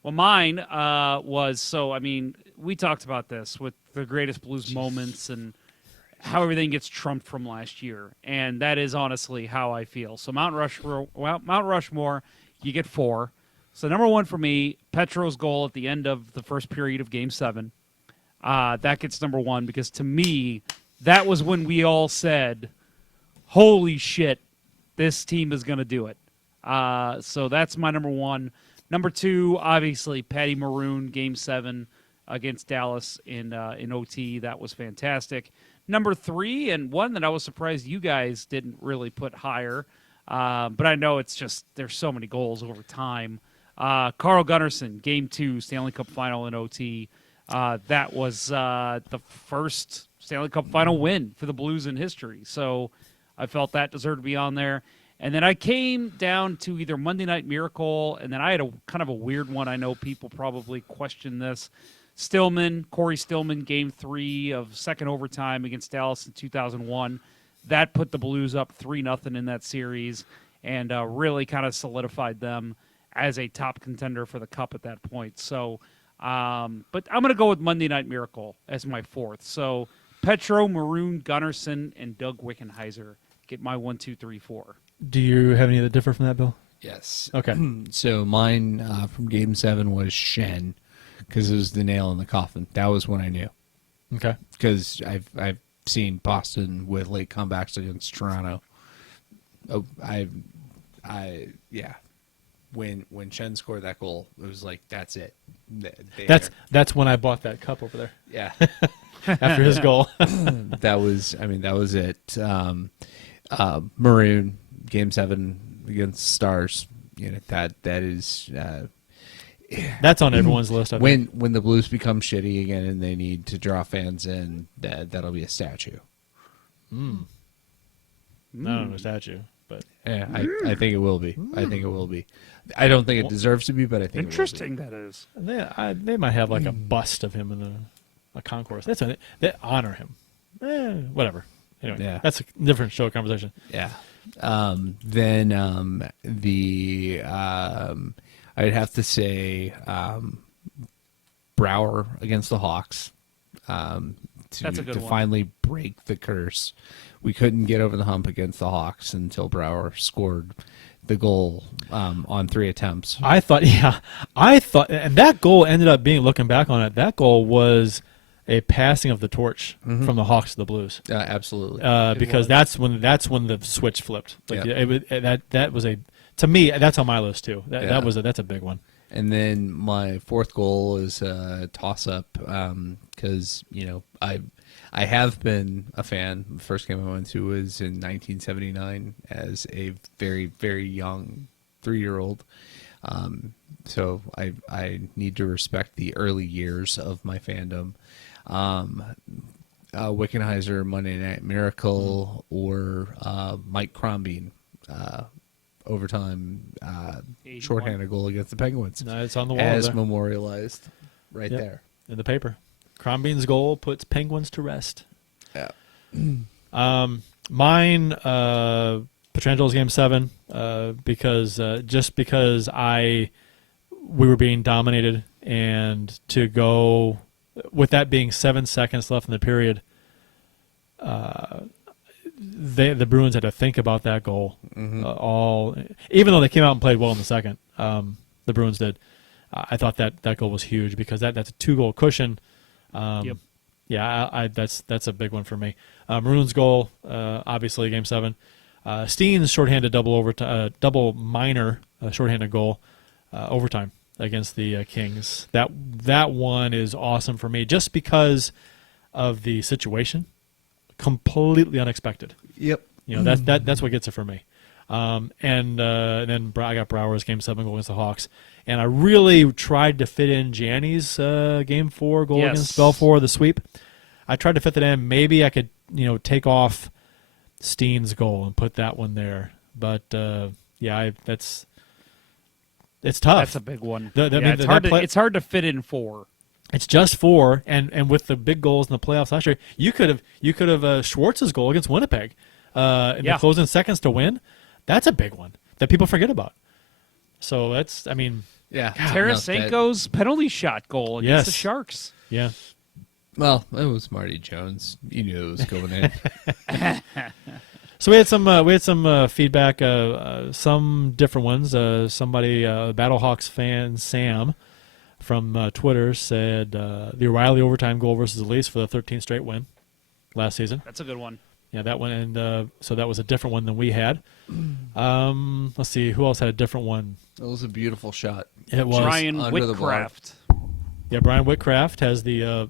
Well, mine was so. I mean, we talked about this with the greatest Blues moments and how everything gets trumped from last year, and that is honestly how I feel. So Mount Rushmore, you get 4. So number 1 for me, Petro's goal at the end of the first period of Game 7. That gets number 1 because to me, that was when we all said, "Holy shit, this team is going to do it." So that's my number 1. Number 2, obviously, Patty Maroon, Game 7 against Dallas in OT. That was fantastic. Number 3, and one that I was surprised you guys didn't really put higher, but I know it's just there's so many goals over time. Carl Gunnarsson, Game 2, Stanley Cup Final in OT. That was the first Stanley Cup Final win for the Blues in history. So I felt that deserved to be on there. And then I came down to either Monday Night Miracle, and then I had a kind of a weird one. I know people probably question this. Corey Stillman, Game 3 of second overtime against Dallas in 2001. That put the Blues up 3-0 in that series and really kind of solidified them as a top contender for the Cup at that point. So, but I'm going to go with Monday Night Miracle as my 4th. So Petro, Maroon, Gunnarsson, and Doug Wickenheiser get my 1, 2, 3, 4. Do you have any that differ from that, Bill? Yes. Okay. So mine from Game 7 was Shen because it was the nail in the coffin. That was when I knew. Okay. Because I've seen Boston with late comebacks against Toronto. Oh, yeah. When Shen scored that goal, it was like that's it. That's when I bought that cup over there yeah. after his goal. that was it. Maroon Game 7 against Stars. You know that is. That's on everyone's list. I think. When the Blues become shitty again and they need to draw fans in, that'll be a statue. Not a statue, but Yeah, I think it will be. I think it will be. I don't think it deserves to be, but I think Interesting that is. they might have like a bust of him in a concourse. They honor him. Whatever. Anyway, Yeah. that's a different show conversation. It will be. Yeah. Then I'd have to say Brouwer against the Hawks. That's a good to one. finally break the curse. We couldn't get over the hump against the Hawks until Brouwer scored the goal on 3 attempts. I thought, and that goal ended up being, looking back on it, that goal was a passing of the torch from the Hawks to the Blues. Absolutely. Because that's when the switch flipped. Like Yeah. that was to me, that's on my list too. Yeah. That's a big one. And then my 4th goal is a toss-up because, I have been a fan. The first game I went to was in 1979 as a very, very young 3-year-old. So I need to respect the early years of my fandom. Wickenheiser, Monday Night Miracle, or Mike Crombie, overtime 81. shorthanded goal against the Penguins. No, it's on the wall as there. memorialized right Yep. there. In the paper. Crombine's goal puts Penguins to rest. Yeah. Mine, Petrangelo's Game 7, because we were being dominated, and to go with that being 7 seconds left in the period, the Bruins had to think about that goal. Even though they came out and played well in the second, the Bruins did. I thought that goal was huge because that's a 2-goal cushion. Yep. Yeah, that's a big one for me. Maroon's goal, obviously, Game 7. Steen's shorthanded double minor shorthanded goal, overtime against the Kings. That one is awesome for me just because of the situation. Completely unexpected. Yep. That's what gets it for me. And then I got Brower's Game 7 goal against the Hawks. And I really tried to fit in Gianni's Game 4 goal against Belfour, the sweep. I tried to fit that in. Maybe I could, take off Steen's goal and put that one there. But, it's tough. That's a big one. It's It's hard to fit in 4. It's just 4, and with the big goals in the playoffs last year, you could have Schwartz's goal against Winnipeg in the closing seconds to win. That's a big one that people forget about. So yeah. Tarasenko's penalty shot goal against the Sharks. Yeah. Well, it was Marty Jones. You knew it was going in. So we had some feedback, some different ones. Somebody, Battlehawks fan Sam from Twitter said the O'Reilly overtime goal versus the Leafs for the 13th straight win last season. That's a good one. Yeah, that one, and so that was a different one than we had. Let's see, who else had a different one? It was a beautiful shot. It was Brian under the bar. Whitcraft. Yeah, Brian Whitcraft has the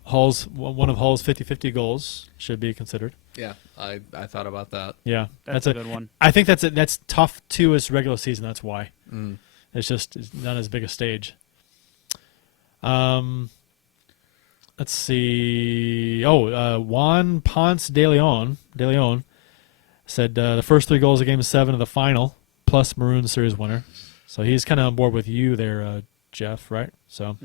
one of Hull's 50-50 goals should be considered. Yeah, I thought about that. Yeah, That's a good one. I think that's tough too as regular season. That's why it's not as big a stage. Let's see. Juan Ponce de Leon said the first 3 goals of Game 7 of the final plus Maroon series winner. So he's kind of on board with you there, Jeff, right? So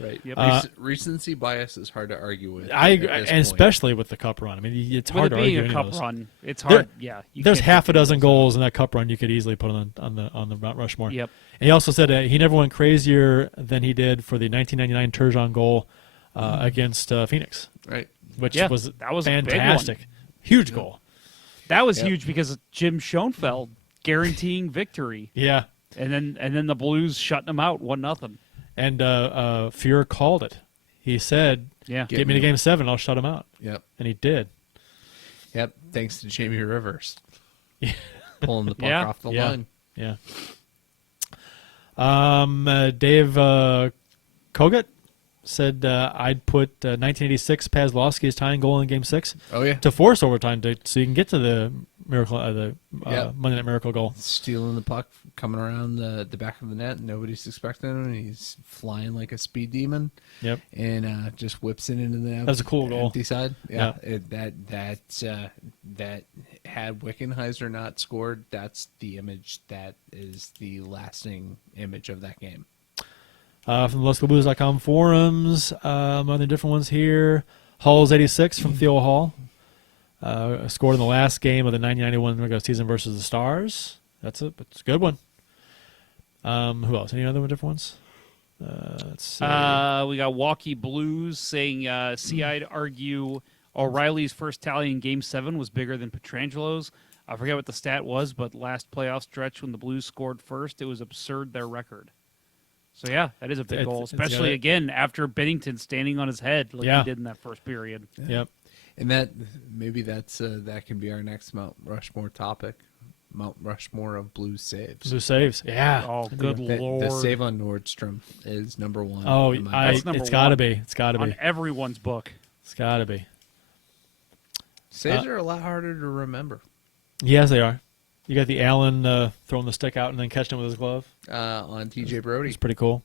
Right. Yep. Recency bias is hard to argue with. I agree, and especially with the cup run. I mean, it's hard to With it being argue. a cup any of those. run, it's hard. There's half a dozen goals in that cup run you could easily put on the Mount Rushmore. Yep. And he also said he never went crazier than he did for the 1999 Turgeon goal against Phoenix, Right. which that was was a big one. fantastic, huge goal. That was huge because of Jim Schoenfeld guaranteeing victory, Yeah, and then the Blues shutting them out 1-0. and Fuhrer called it. He said, Yeah. "Get me to Game 7, I'll shut him out," Yep. and he did. Yep. Thanks to Jamie Rivers. Yeah. Pulling the puck Yeah. off the Yeah. line. Yeah. Dave Kogut said I'd put 1986 Pazlowski's tying goal in Game 6 Oh, yeah. to force overtime so you can get to the miracle, Yeah. Monday Night Miracle goal. Stealing the puck, coming around the back of the net. Nobody's expecting him. He's flying like a speed demon. Yep. And just whips it into the That was a cool goal. empty side. Yeah. That had Wickenheiser not scored, that's the image that is the lasting image of that game. From the LosGoBlues.com forums, other different ones here. Hall's 86 from Theo Hall. Scored in the last game of the 1991 regular season versus the Stars. That's a good one. Who else? Any other different ones? Let's see. We got Walkie Blues saying, I'd argue O'Reilly's first tally in Game 7 was bigger than Petrangelo's. I forget what the stat was, but last playoff stretch when the Blues scored first, it was absurd, their record. So, yeah, that is a big goal, especially, again, after Binnington standing on his head like he did in that first period. Yep. And that that can be our next Mount Rushmore topic. Mount Rushmore of Blues saves. Blue saves. Yeah. Oh, good Lord. The save on Nordstrom is number 1. Oh, That's number it's got to one. be. It's got to On be. everyone's book. It's got to be. Saves are a lot harder to remember. Yes, they are. You got the Allen throwing the stick out and then catching it with his glove. On TJ Brody. It's pretty cool.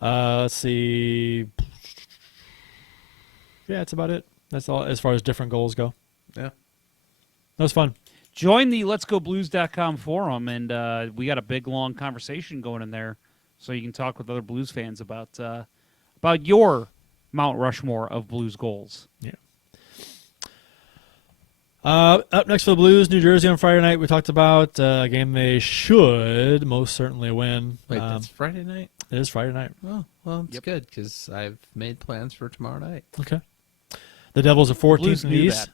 Let's see. Yeah, that's about it. That's all as far as different goals go. Yeah. That was fun. Join the letsgoblues.com forum, and we got a big, long conversation going in there, so you can talk with other Blues fans about your Mount Rushmore of Blues goals. Yeah. Up next for the Blues, New Jersey on Friday night. We talked about a game they should most certainly win. Wait, that's Friday night? It is Friday night. Oh, well, it's good because I've made plans for tomorrow night. Okay. The Devils are 14th in the knew East.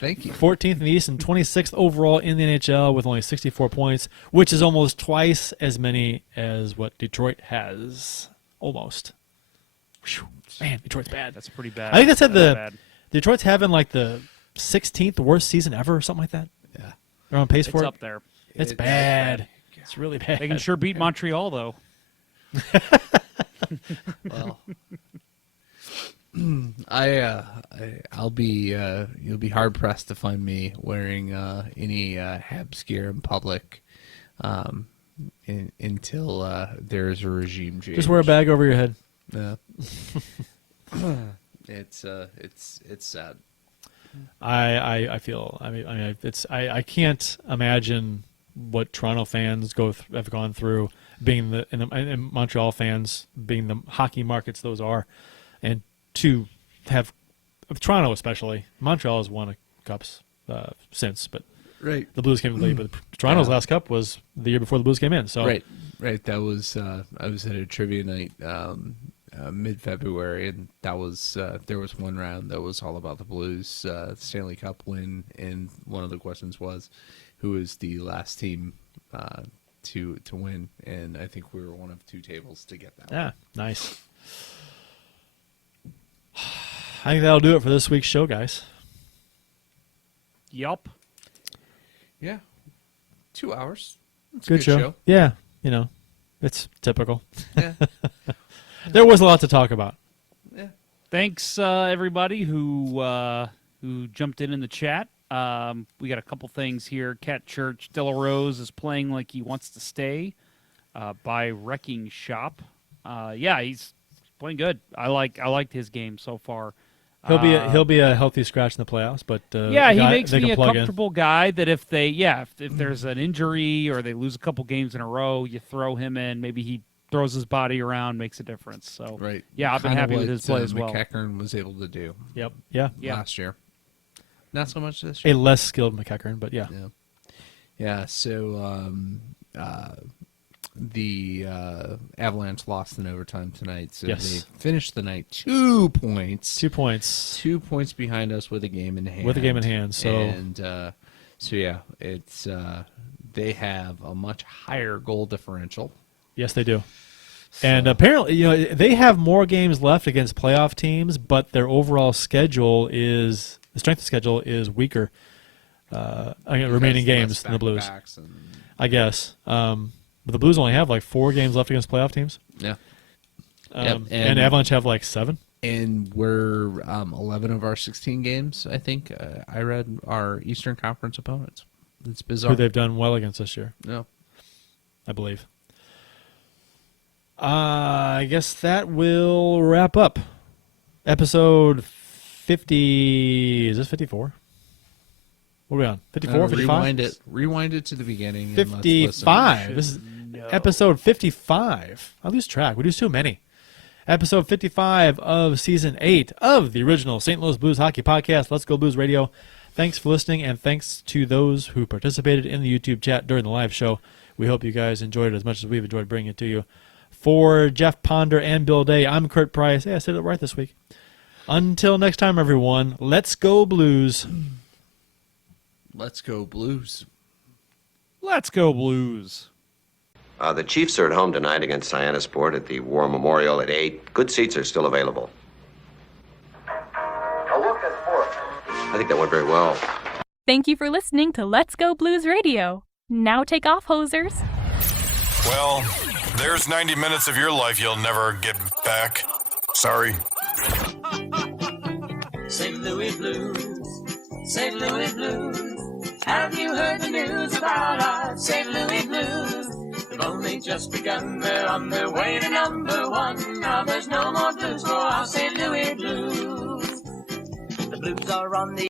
Thank you. 14th in the East and 26th overall in the NHL with only 64 points, which is almost twice as many as what Detroit has. Almost. Whew. Man, Detroit's bad. That's pretty bad. I think that said Bad. Detroit's having like the 16th worst season ever or something like that. Yeah. They're on pace It's for it. up there. It's bad. It's really bad. They can sure beat Montreal, though. Well, I'll be you'll be hard pressed to find me wearing any Habs gear in public until there's a regime change. Just wear a bag over your head. Yeah. It's sad. I feel. I mean, it's. I can't imagine what Toronto fans have gone through, being and Montreal fans being the hockey markets those are, and to have Toronto especially. Montreal has won a cups since, but Right. the Blues came late. But Toronto's last cup was the year before the Blues came in. So Right. That was I was at a trivia night mid-February, and that was there was one round that was all about the Blues Stanley Cup win, and one of the questions was who is the last team to win, and I think we were one of two tables to get that. yeah, nice. I think that'll do it for this week's show, guys. Yup. Yeah, 2 hours. That's a Good show. Yeah, it's typical. Yeah. There was a lot to talk about. Yeah. Thanks, everybody who jumped in the chat. We got a couple things here. Cat Church Delarose is playing like he wants to stay by Wrecking Shop. Yeah, he's playing good. I liked his game so far. He'll be a healthy scratch in the playoffs, but yeah, he makes me a plug in. comfortable guy that if there's an injury or they lose a couple games in a row, you throw him in. Maybe he throws his body around, makes a difference. So Right. yeah, I've been Kinda happy with what, his play as well. McEachern was able to do. Yep. Yeah. Last year. Not so much this A year. less skilled McEachern, but yeah. Yeah. So the Avalanche lost in overtime tonight, so Yes. they finished the night 2 points. 2 points. 2 points behind us with a game in hand. With a game in hand, so yeah, it's they have a much higher goal differential. yes, they do. And apparently, they have more games left against playoff teams, but their overall schedule the strength of schedule is weaker. Remaining games than the Blues, Back-to-backs and- I guess. But the Blues only have like 4 games left against playoff teams. Yeah. And Avalanche have like 7. And we're 11 of our 16 games, I think. I read our Eastern Conference opponents. It's bizarre. Who they've done well against this year, No. I believe. I guess that will wrap up episode 50. Is this 54? What are we on? 54, 55? Rewind it to the beginning. And let's 55. listen. This is episode 55. I lose track. We do too many. Episode 55 of season 8 of the original St. Louis Blues Hockey Podcast. Let's Go Blues Radio. Thanks for listening, and thanks to those who participated in the YouTube chat during the live show. We hope you guys enjoyed it as much as we've enjoyed bringing it to you. For Jeff Ponder and Bill Day, I'm Kurt Price. Hey, I said it right this week. Until next time, everyone, let's go Blues. Let's go Blues. Let's go Blues. The Chiefs are at home tonight against Sport at the War Memorial at 8. Good seats are still available. A look at sports. I think that went very well. Thank you for listening to Let's Go Blues Radio. Now take off, hosers. Well, there's 90 minutes of your life you'll never get back. Sorry. St. Louis Blues, St. Louis Blues. Have you heard the news about our St. Louis Blues? They've only just begun, they're on their way to #1. Now there's no more blues for our St. Louis Blues. The Blues are on the